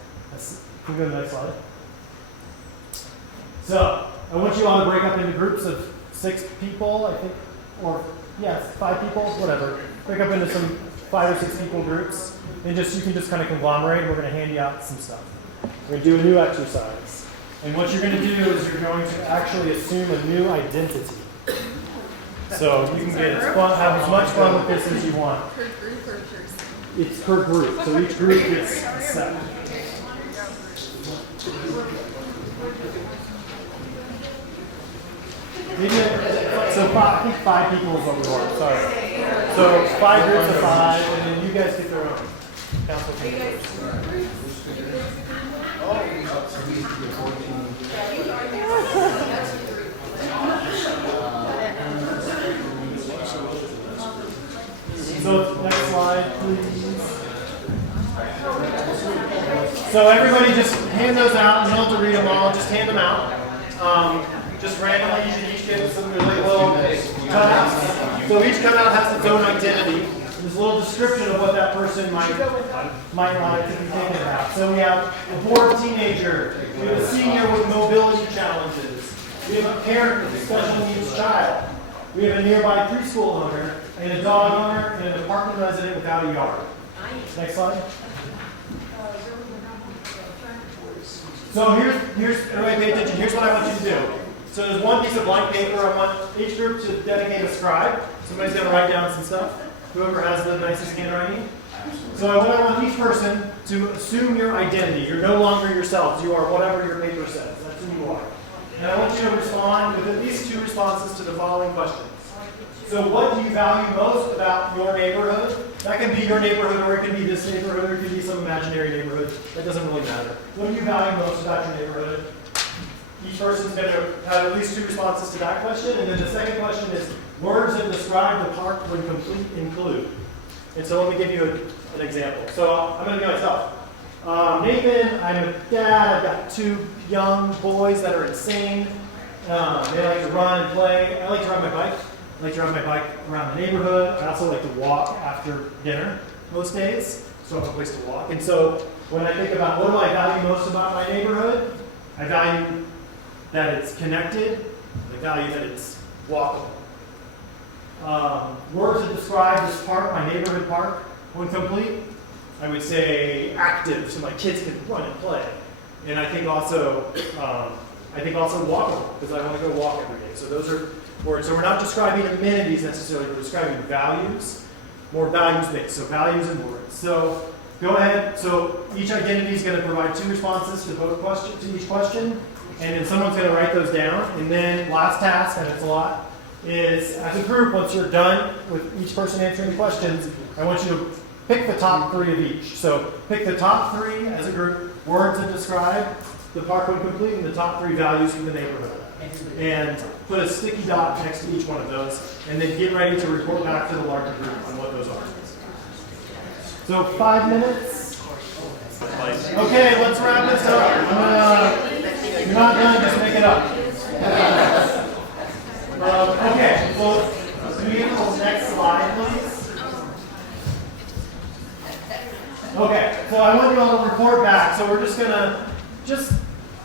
can we go to the next slide? So I want you all to break up into groups of 6 people, I think, or yes, 5 people, whatever. Break up into some 5 or 6 people groups, and you can just kind of conglomerate. And we're going to hand you out some stuff. We're going to do a new exercise. And what you're going to do is you're going to actually assume a new identity. So you can have as much fun with this as you want. Per group or person? It's per group. So each group gets a set. I think 5 people is what we want. Sorry. So 5 groups of 5, and then you guys get their own. Council So next slide, please. So everybody just hand those out. You don't have to read them all. Just hand them out. Just randomly, you should each get some really little cutouts. So each cutout has its own identity. There's a little description of what that person might want it to be thinking about. So we have a bored teenager. We have a senior with mobility challenges. We have a parent with a special needs child. We have a nearby preschool owner, and a dog owner, and an apartment resident without a yard. Next slide. So here's everybody pay attention. Here's what I want you to do. So there's one piece of blank paper. I want each group to dedicate a scribe. Somebody's going to write down some stuff. Whoever has the nicest handwriting. So I want each person to assume your identity. You're no longer yourselves. You are whatever your paper says. That's who you are. And I want you to respond with at least 2 responses to the following questions. So what do you value most about your neighborhood? That can be your neighborhood, or it can be this neighborhood, or it can be some imaginary neighborhood. That doesn't really matter. What do you value most about your neighborhood? Each person's going to have at least 2 responses to that question. And then the second question is, words that describe the park when complete include. And so let me give you an example. So I'm going to be myself. Nathan, I'm a dad. I've got 2 young boys that are insane. They like to run and play. I like to ride my bike. I like to ride my bike around the neighborhood. I also like to walk after dinner most days, so I have a place to walk. And so when I think about what do I value most about my neighborhood, I value that it's connected. I value that it's walkable. Words that describe this park, my neighborhood park, when complete, I would say active, so my kids can run and play. And I think also walkable, because I want to go walk every day. So those are words. So we're not describing amenities necessarily, we're describing values, more values based. So values and words. So go ahead. So each identity is going to provide 2 responses to each question, and then someone's going to write those down. And then last task, and it's a lot, is as a group, once you're done with each person answering the questions, I want you to pick the top 3 of each. So pick the top 3 as a group, words that describe the park when complete, and the top 3 values in the neighborhood. And put a sticky dot next to each one of those, and then get ready to report back to the larger group on what those are. So 5 minutes. place. Okay, let's wrap this up. You're not done, just make it up. Okay, well, can we get the next slide, please? Okay, so I want you all to report back. So we're just gonna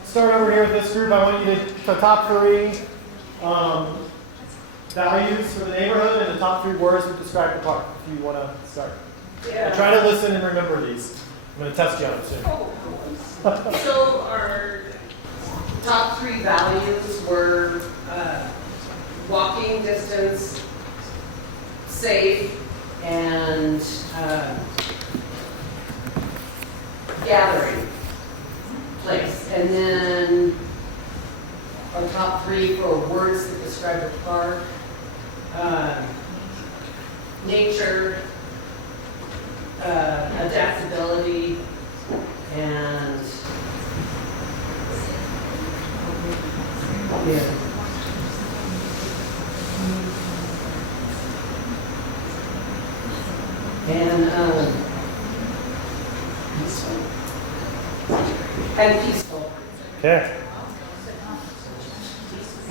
start over here with this group. I want you to the top 3 values for the neighborhood and the top 3 words that describe the park. If you want to start. Yeah. Try to listen and remember these. I'm going to test you on it soon. So our top 3 values were walking distance, safe, and gathering place. And then our top 3 for words that describe the park, nature, adaptability, and yeah. And peaceful. Okay.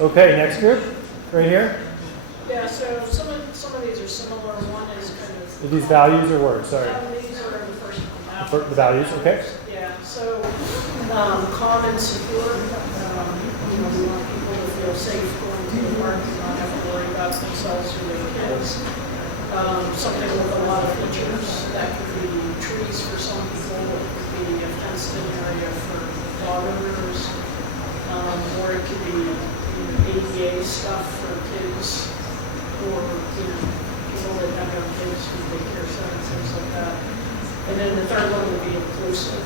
Okay, next group, right here. Yeah, so some of these are similar. One is kind of. Are these values or words? Sorry. These are the first one. For the values, okay. Yeah, so calm and secure. We want people to feel safe going to the park and not have to worry about themselves or their kids. Something with a lot of features. That could be trees for some people. It could be a fenced-in area for dog owners. Or it could be ADA stuff for kids, or people that have their kids who daycare centers, things like that. And then the third one would be inclusive.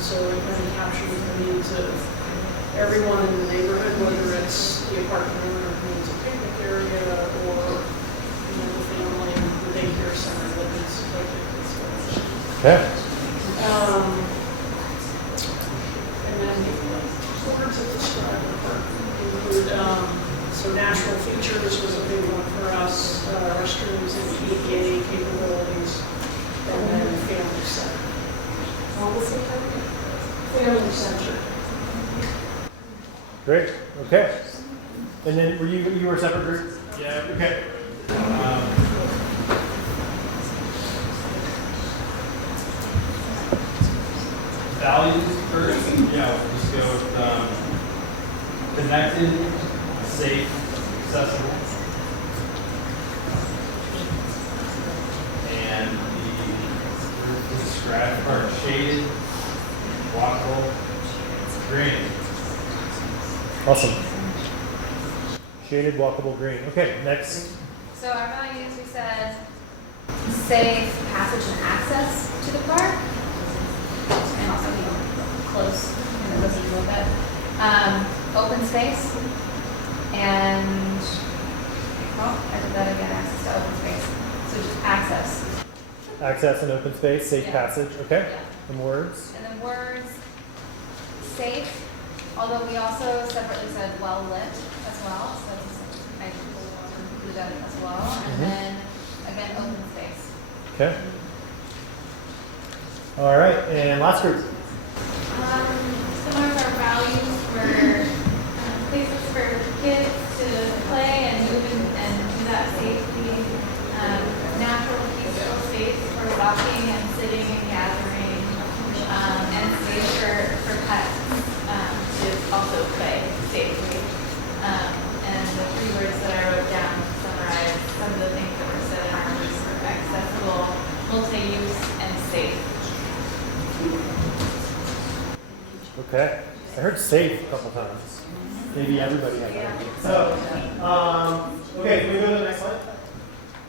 So it really captures the needs of everyone in the neighborhood, whether it's the apartment owner who needs a picnic area, or the family, the daycare center that needs a picnic installation. Okay. And then words that describe the park include, so natural features was a big one for us, restrooms and ADA capabilities, and then family center. What was it? Family center. Great. Okay. And then were you were a separate group? Yeah. Okay. Values first, yeah, we'll just go with connected, safe, accessible. And the group to describe are shaded, walkable, green. Awesome. Shaded, walkable, green. Okay, next. So our values, we said safe passage and access to the park, and also close, and it goes a little bit. Open space, and I did that again. Access to open space. So just access. Access and open space, safe Yeah. passage. Okay. Yeah. And words. And then words, safe. Although we also separately said well lit as well, so I include that as well. And then again, open space. Okay. All right, and last group. Some of our values were places for kids to play and move and do that safely. Natural, peaceful space for walking and sitting and gathering, and space for pets to also play safely. And the 3 words that I wrote down summarize some of the things that were said in our group were accessible, multi-use, and safe. Okay. I heard safe a couple times. Maybe everybody had that. So, okay, can we go to the next slide?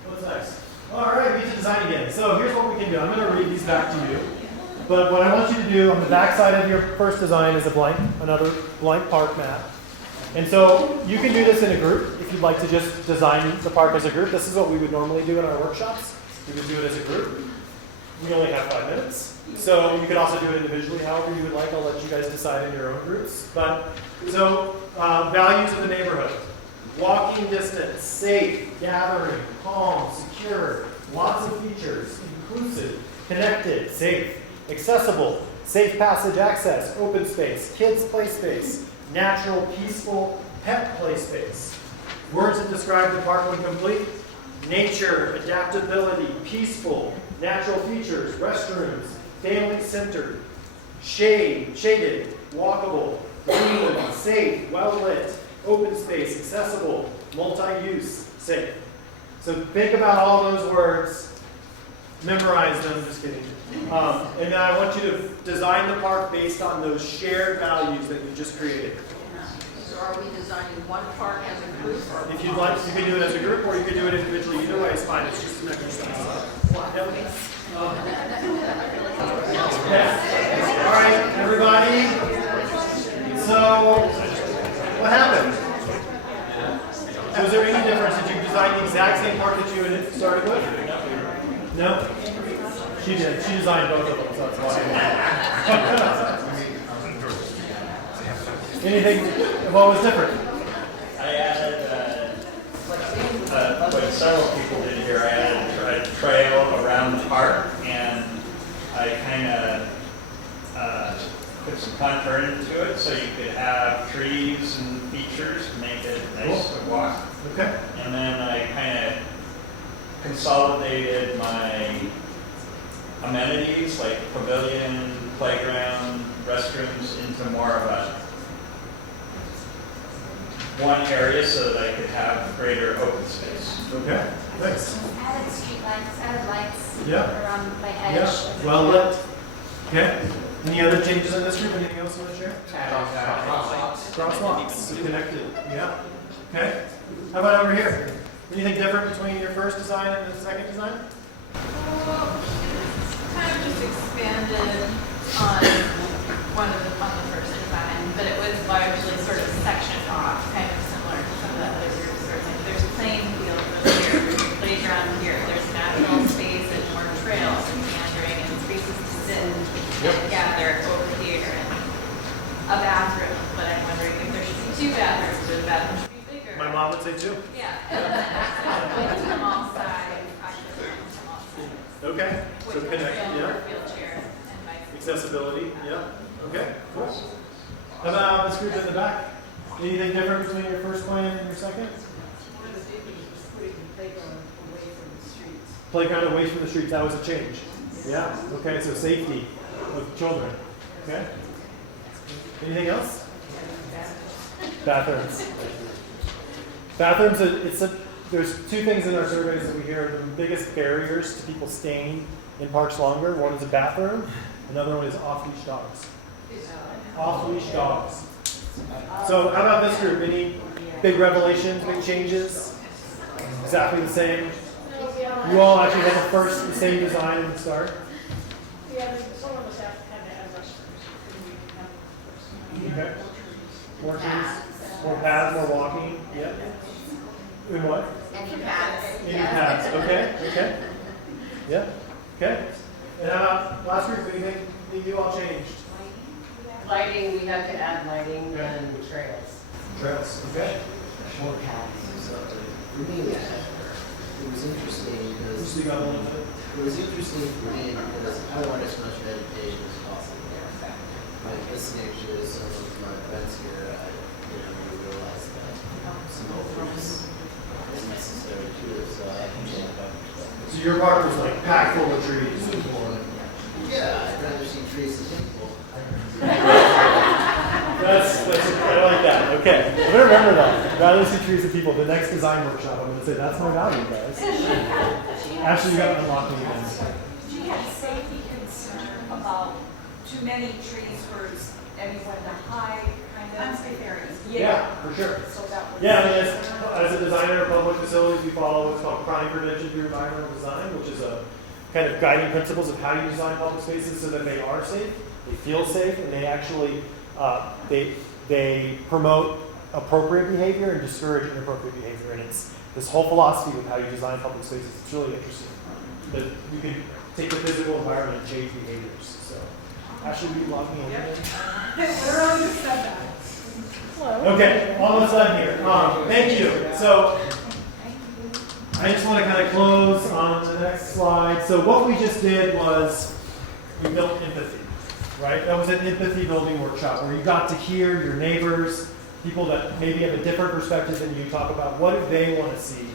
What's next? All right, we get to design again. So here's what we can do. I'm going to read these back to you. But what I want you to do on the back side of your first design is another blank park map. And so you can do this in a group if you'd like to just design the park as a group. This is what we would normally do in our workshops. We would do it as a group. We only have 5 minutes. So you could also do it individually, however you would like. I'll let you guys decide in your own groups. But so values of the neighborhood. Walking distance, safe, gathering, calm, secure, lots of features, inclusive, connected, safe, accessible, safe passage access, open space, kids play space, natural, peaceful, pet play space. Words that describe the park when complete: nature, adaptability, peaceful, natural features, restrooms, family-centered, shaded, walkable, green, safe, well-lit, open space, accessible, multi-use, safe. So think about all those words, memorize them, just kidding. And then I want you to design the park based on those shared values that you just created. So are we designing one park as a group? Or If you'd like, you can do it as a group or you can do it individually. Either way is fine. It's just an exercise. Yep. All right, everybody. So, what happened? Was there any difference? Did you design the exact same park that you had started with? No? She did. She designed both of them, so that's why. Anything, what was different? I added, what several people did here, I added a trail around the park, and I kind of put some contour into it so you could have trees and features to make it nice to walk. Okay. And then I kind of consolidated my amenities like pavilion, playground, restrooms into more of a one area so that I could have greater open space. Okay, thanks. Added street lights, added lights Yeah. around my edge. Yeah, well lit. Okay. Any other changes in this group? Anything else you want to share? Crosswalks. So connected. Yeah. Okay. How about over here? Anything different between your first design and the second design? Kind of just expanded on on the first design, but it was largely sort of sectioned off, kind of similar to some of the other groups. Where it's like there's playing field over here, there's a playground here, there's natural space and more trails and meandering and spaces to sit and gather over here, and a bathroom. But I'm wondering if there should be two bathrooms, or the bathroom should be bigger. My mom would say two. Yeah. Like from all sides, actually from all sides. Okay. So With connect. trail Yeah. for wheelchairs and bicycles. Accessibility. Yeah. Okay. Cool. How about this group in the back? Anything different between your first plan and your second? Playground away from the streets. That was a change. Yeah. Okay. So safety of children. Okay. Anything else? Bathrooms. Bathrooms. There's two things in our surveys that we hear are the biggest barriers to people staying in parks longer. One is a bathroom. Another one is off-leash dogs. Off-leash dogs. So how about this group? Any big revelations, big changes? Exactly the same. You all actually had the same design in the start. Yeah, some of us had to add restrooms. Okay. More trees, more paths, more walking. Yeah. In what? Any paths. Any paths. Okay. Okay. Yeah. Okay. And how about last group? Anything that you all changed? Lighting, we have to add lighting and trails. Trails. Okay. More paths. For me, it was interesting because it was interesting for me because I want as much vegetation as possible there. Like listening to some of my friends here, we realized that some openness is necessary too. So I can change that. So your park was like packed full of trees. Yeah, I'd rather see trees than people. That's I like that. Okay, I'm gonna remember that. I'd rather see trees than people. The next design workshop, I'm gonna say that's my value, guys. Actually, you got to unlock me again. She had safety concern about too many trees for anyone to hide, kind of. Unsafe areas. Yeah, for sure. So that was. Yeah, I mean, as a designer of public facilities, we follow what's called crime prevention through environmental design, which is a kind of guiding principles of how you design public spaces so that they are safe, they feel safe, and they actually they promote appropriate behavior and discourage inappropriate behavior. And it's this whole philosophy with how you design public spaces. It's really interesting that you can take the physical environment and change behaviors. So, Ashley, will you log me in? Literally just said that. Okay, almost done here. Thank you. So, I just want to kind of close on the next slide. So what we just did was we built empathy. right? That was an empathy building workshop where you got to hear your neighbors, people that maybe have a different perspective than you, talk about what do they want to see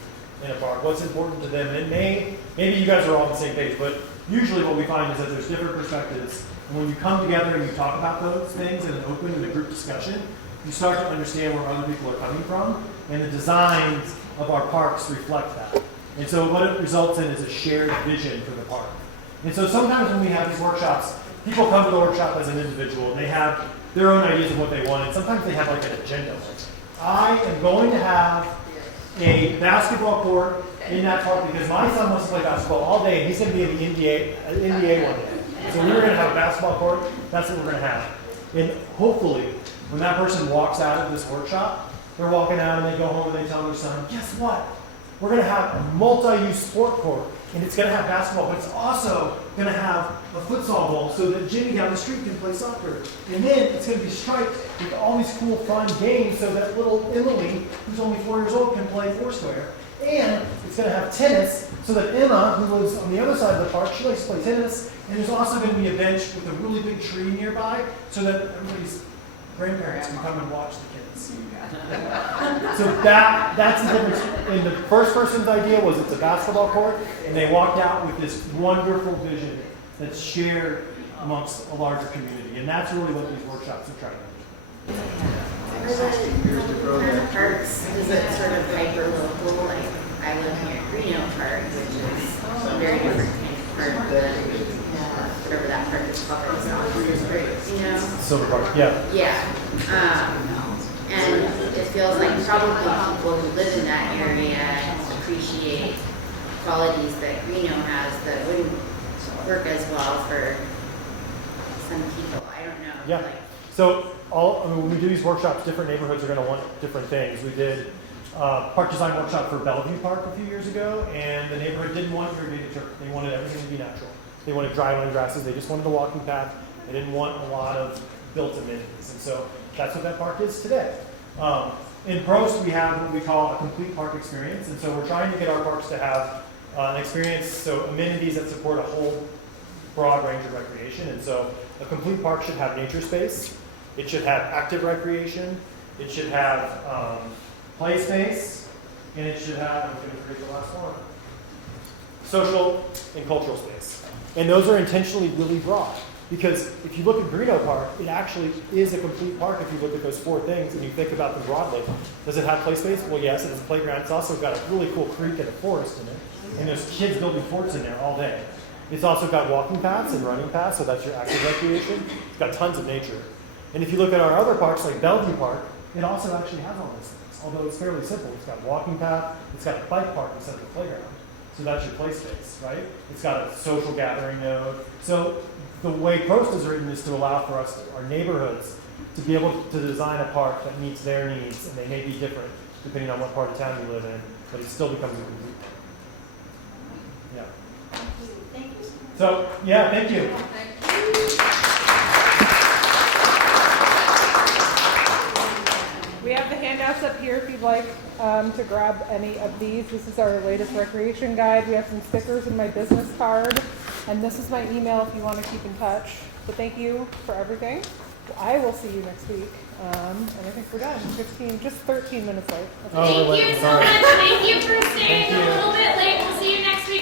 in a park, what's important to them. And maybe you guys are all on the same page, but usually what we find is that there's different perspectives. And when you come together and you talk about those things in an open and a group discussion, you start to understand where other people are coming from, and the designs of our parks reflect that. And so what it results in is a shared vision for the park. And so sometimes when we have these workshops, people come to the workshop as an individual, and they have their own ideas of what they want, and sometimes they have like an agenda. I am going to have a basketball court in that park because my son wants to play basketball all day, and he's going to be in the NBA one day. So we're going to have a basketball court. That's what we're going to have. And hopefully, when that person walks out of this workshop, they're walking out and they go home and they tell their son, guess what? We're going to have a multi-use sport court, and it's going to have basketball, but it's also going to have a futsal ball so that Jimmy down the street can play soccer. And then it's going to be striped with all these cool, fun games so that little Emily, who's only 4 years old, can play foursquare. And it's going to have tennis so that Emma, who lives on the other side of the park, she likes to play tennis. And there's also going to be a bench with a really big tree nearby so that everybody's grandparents can come and watch the kids. So that's the difference. And the first person's idea was it's a basketball court, and they walked out with this wonderful vision that's shared amongst a larger community. And that's really what these workshops are trying to do. For the parks, is it sort of hyper-local? Like, I live near Reno Park, which is a very different kind of park than whatever that park is called, it's not district, you know? Silver Park, yeah. Yeah. And it feels like probably people who live in that area appreciate qualities that Reno has that wouldn't work as well for some people. I don't know. Yeah. So when we do these workshops, different neighborhoods are going to want different things. We did a park design workshop for Bellevue Park a few years ago, and the neighborhood didn't want irrigated turf. They wanted everything to be natural. They wanted dryland grasses. They just wanted a walking path. They didn't want a lot of built amenities. And so that's what that park is today. In Prost, we have what we call a complete park experience. And so we're trying to get our parks to have an experience, so amenities that support a whole broad range of recreation. And so a complete park should have nature space. It should have active recreation. It should have play space. And it should have, I'm going to forget the last one, social and cultural space. And those are intentionally really broad. Because if you look at Greeno Park, it actually is a complete park if you look at those four things and you think about them broadly. Does it have play space? Well, yes, it has a playground. It's also got a really cool creek and a forest in it. And there's kids building forts in there all day. It's also got walking paths and running paths, so that's your active recreation. It's got tons of nature. And if you look at our other parks, like Bellevue Park, it also actually has all those things, although it's fairly simple. It's got a walking path, it's got a bike park instead of a playground. So that's your play space, right? It's got a social gathering node. So the way Prost is written is to allow for us, our neighborhoods, to be able to design a park that meets their needs, and they may be different depending on what part of town you live in, but it still becomes a complete park. Yeah. Thank you. So, yeah, thank you. We have the handouts up here if you'd like to grab any of these. This is our latest recreation guide. We have some stickers in my business card. And this is my email if you want to keep in touch. So thank you for everything. I will see you next week. And I think we're done. 13 minutes late. Thank you so much. Thank you for staying a little bit late. We'll see you next week.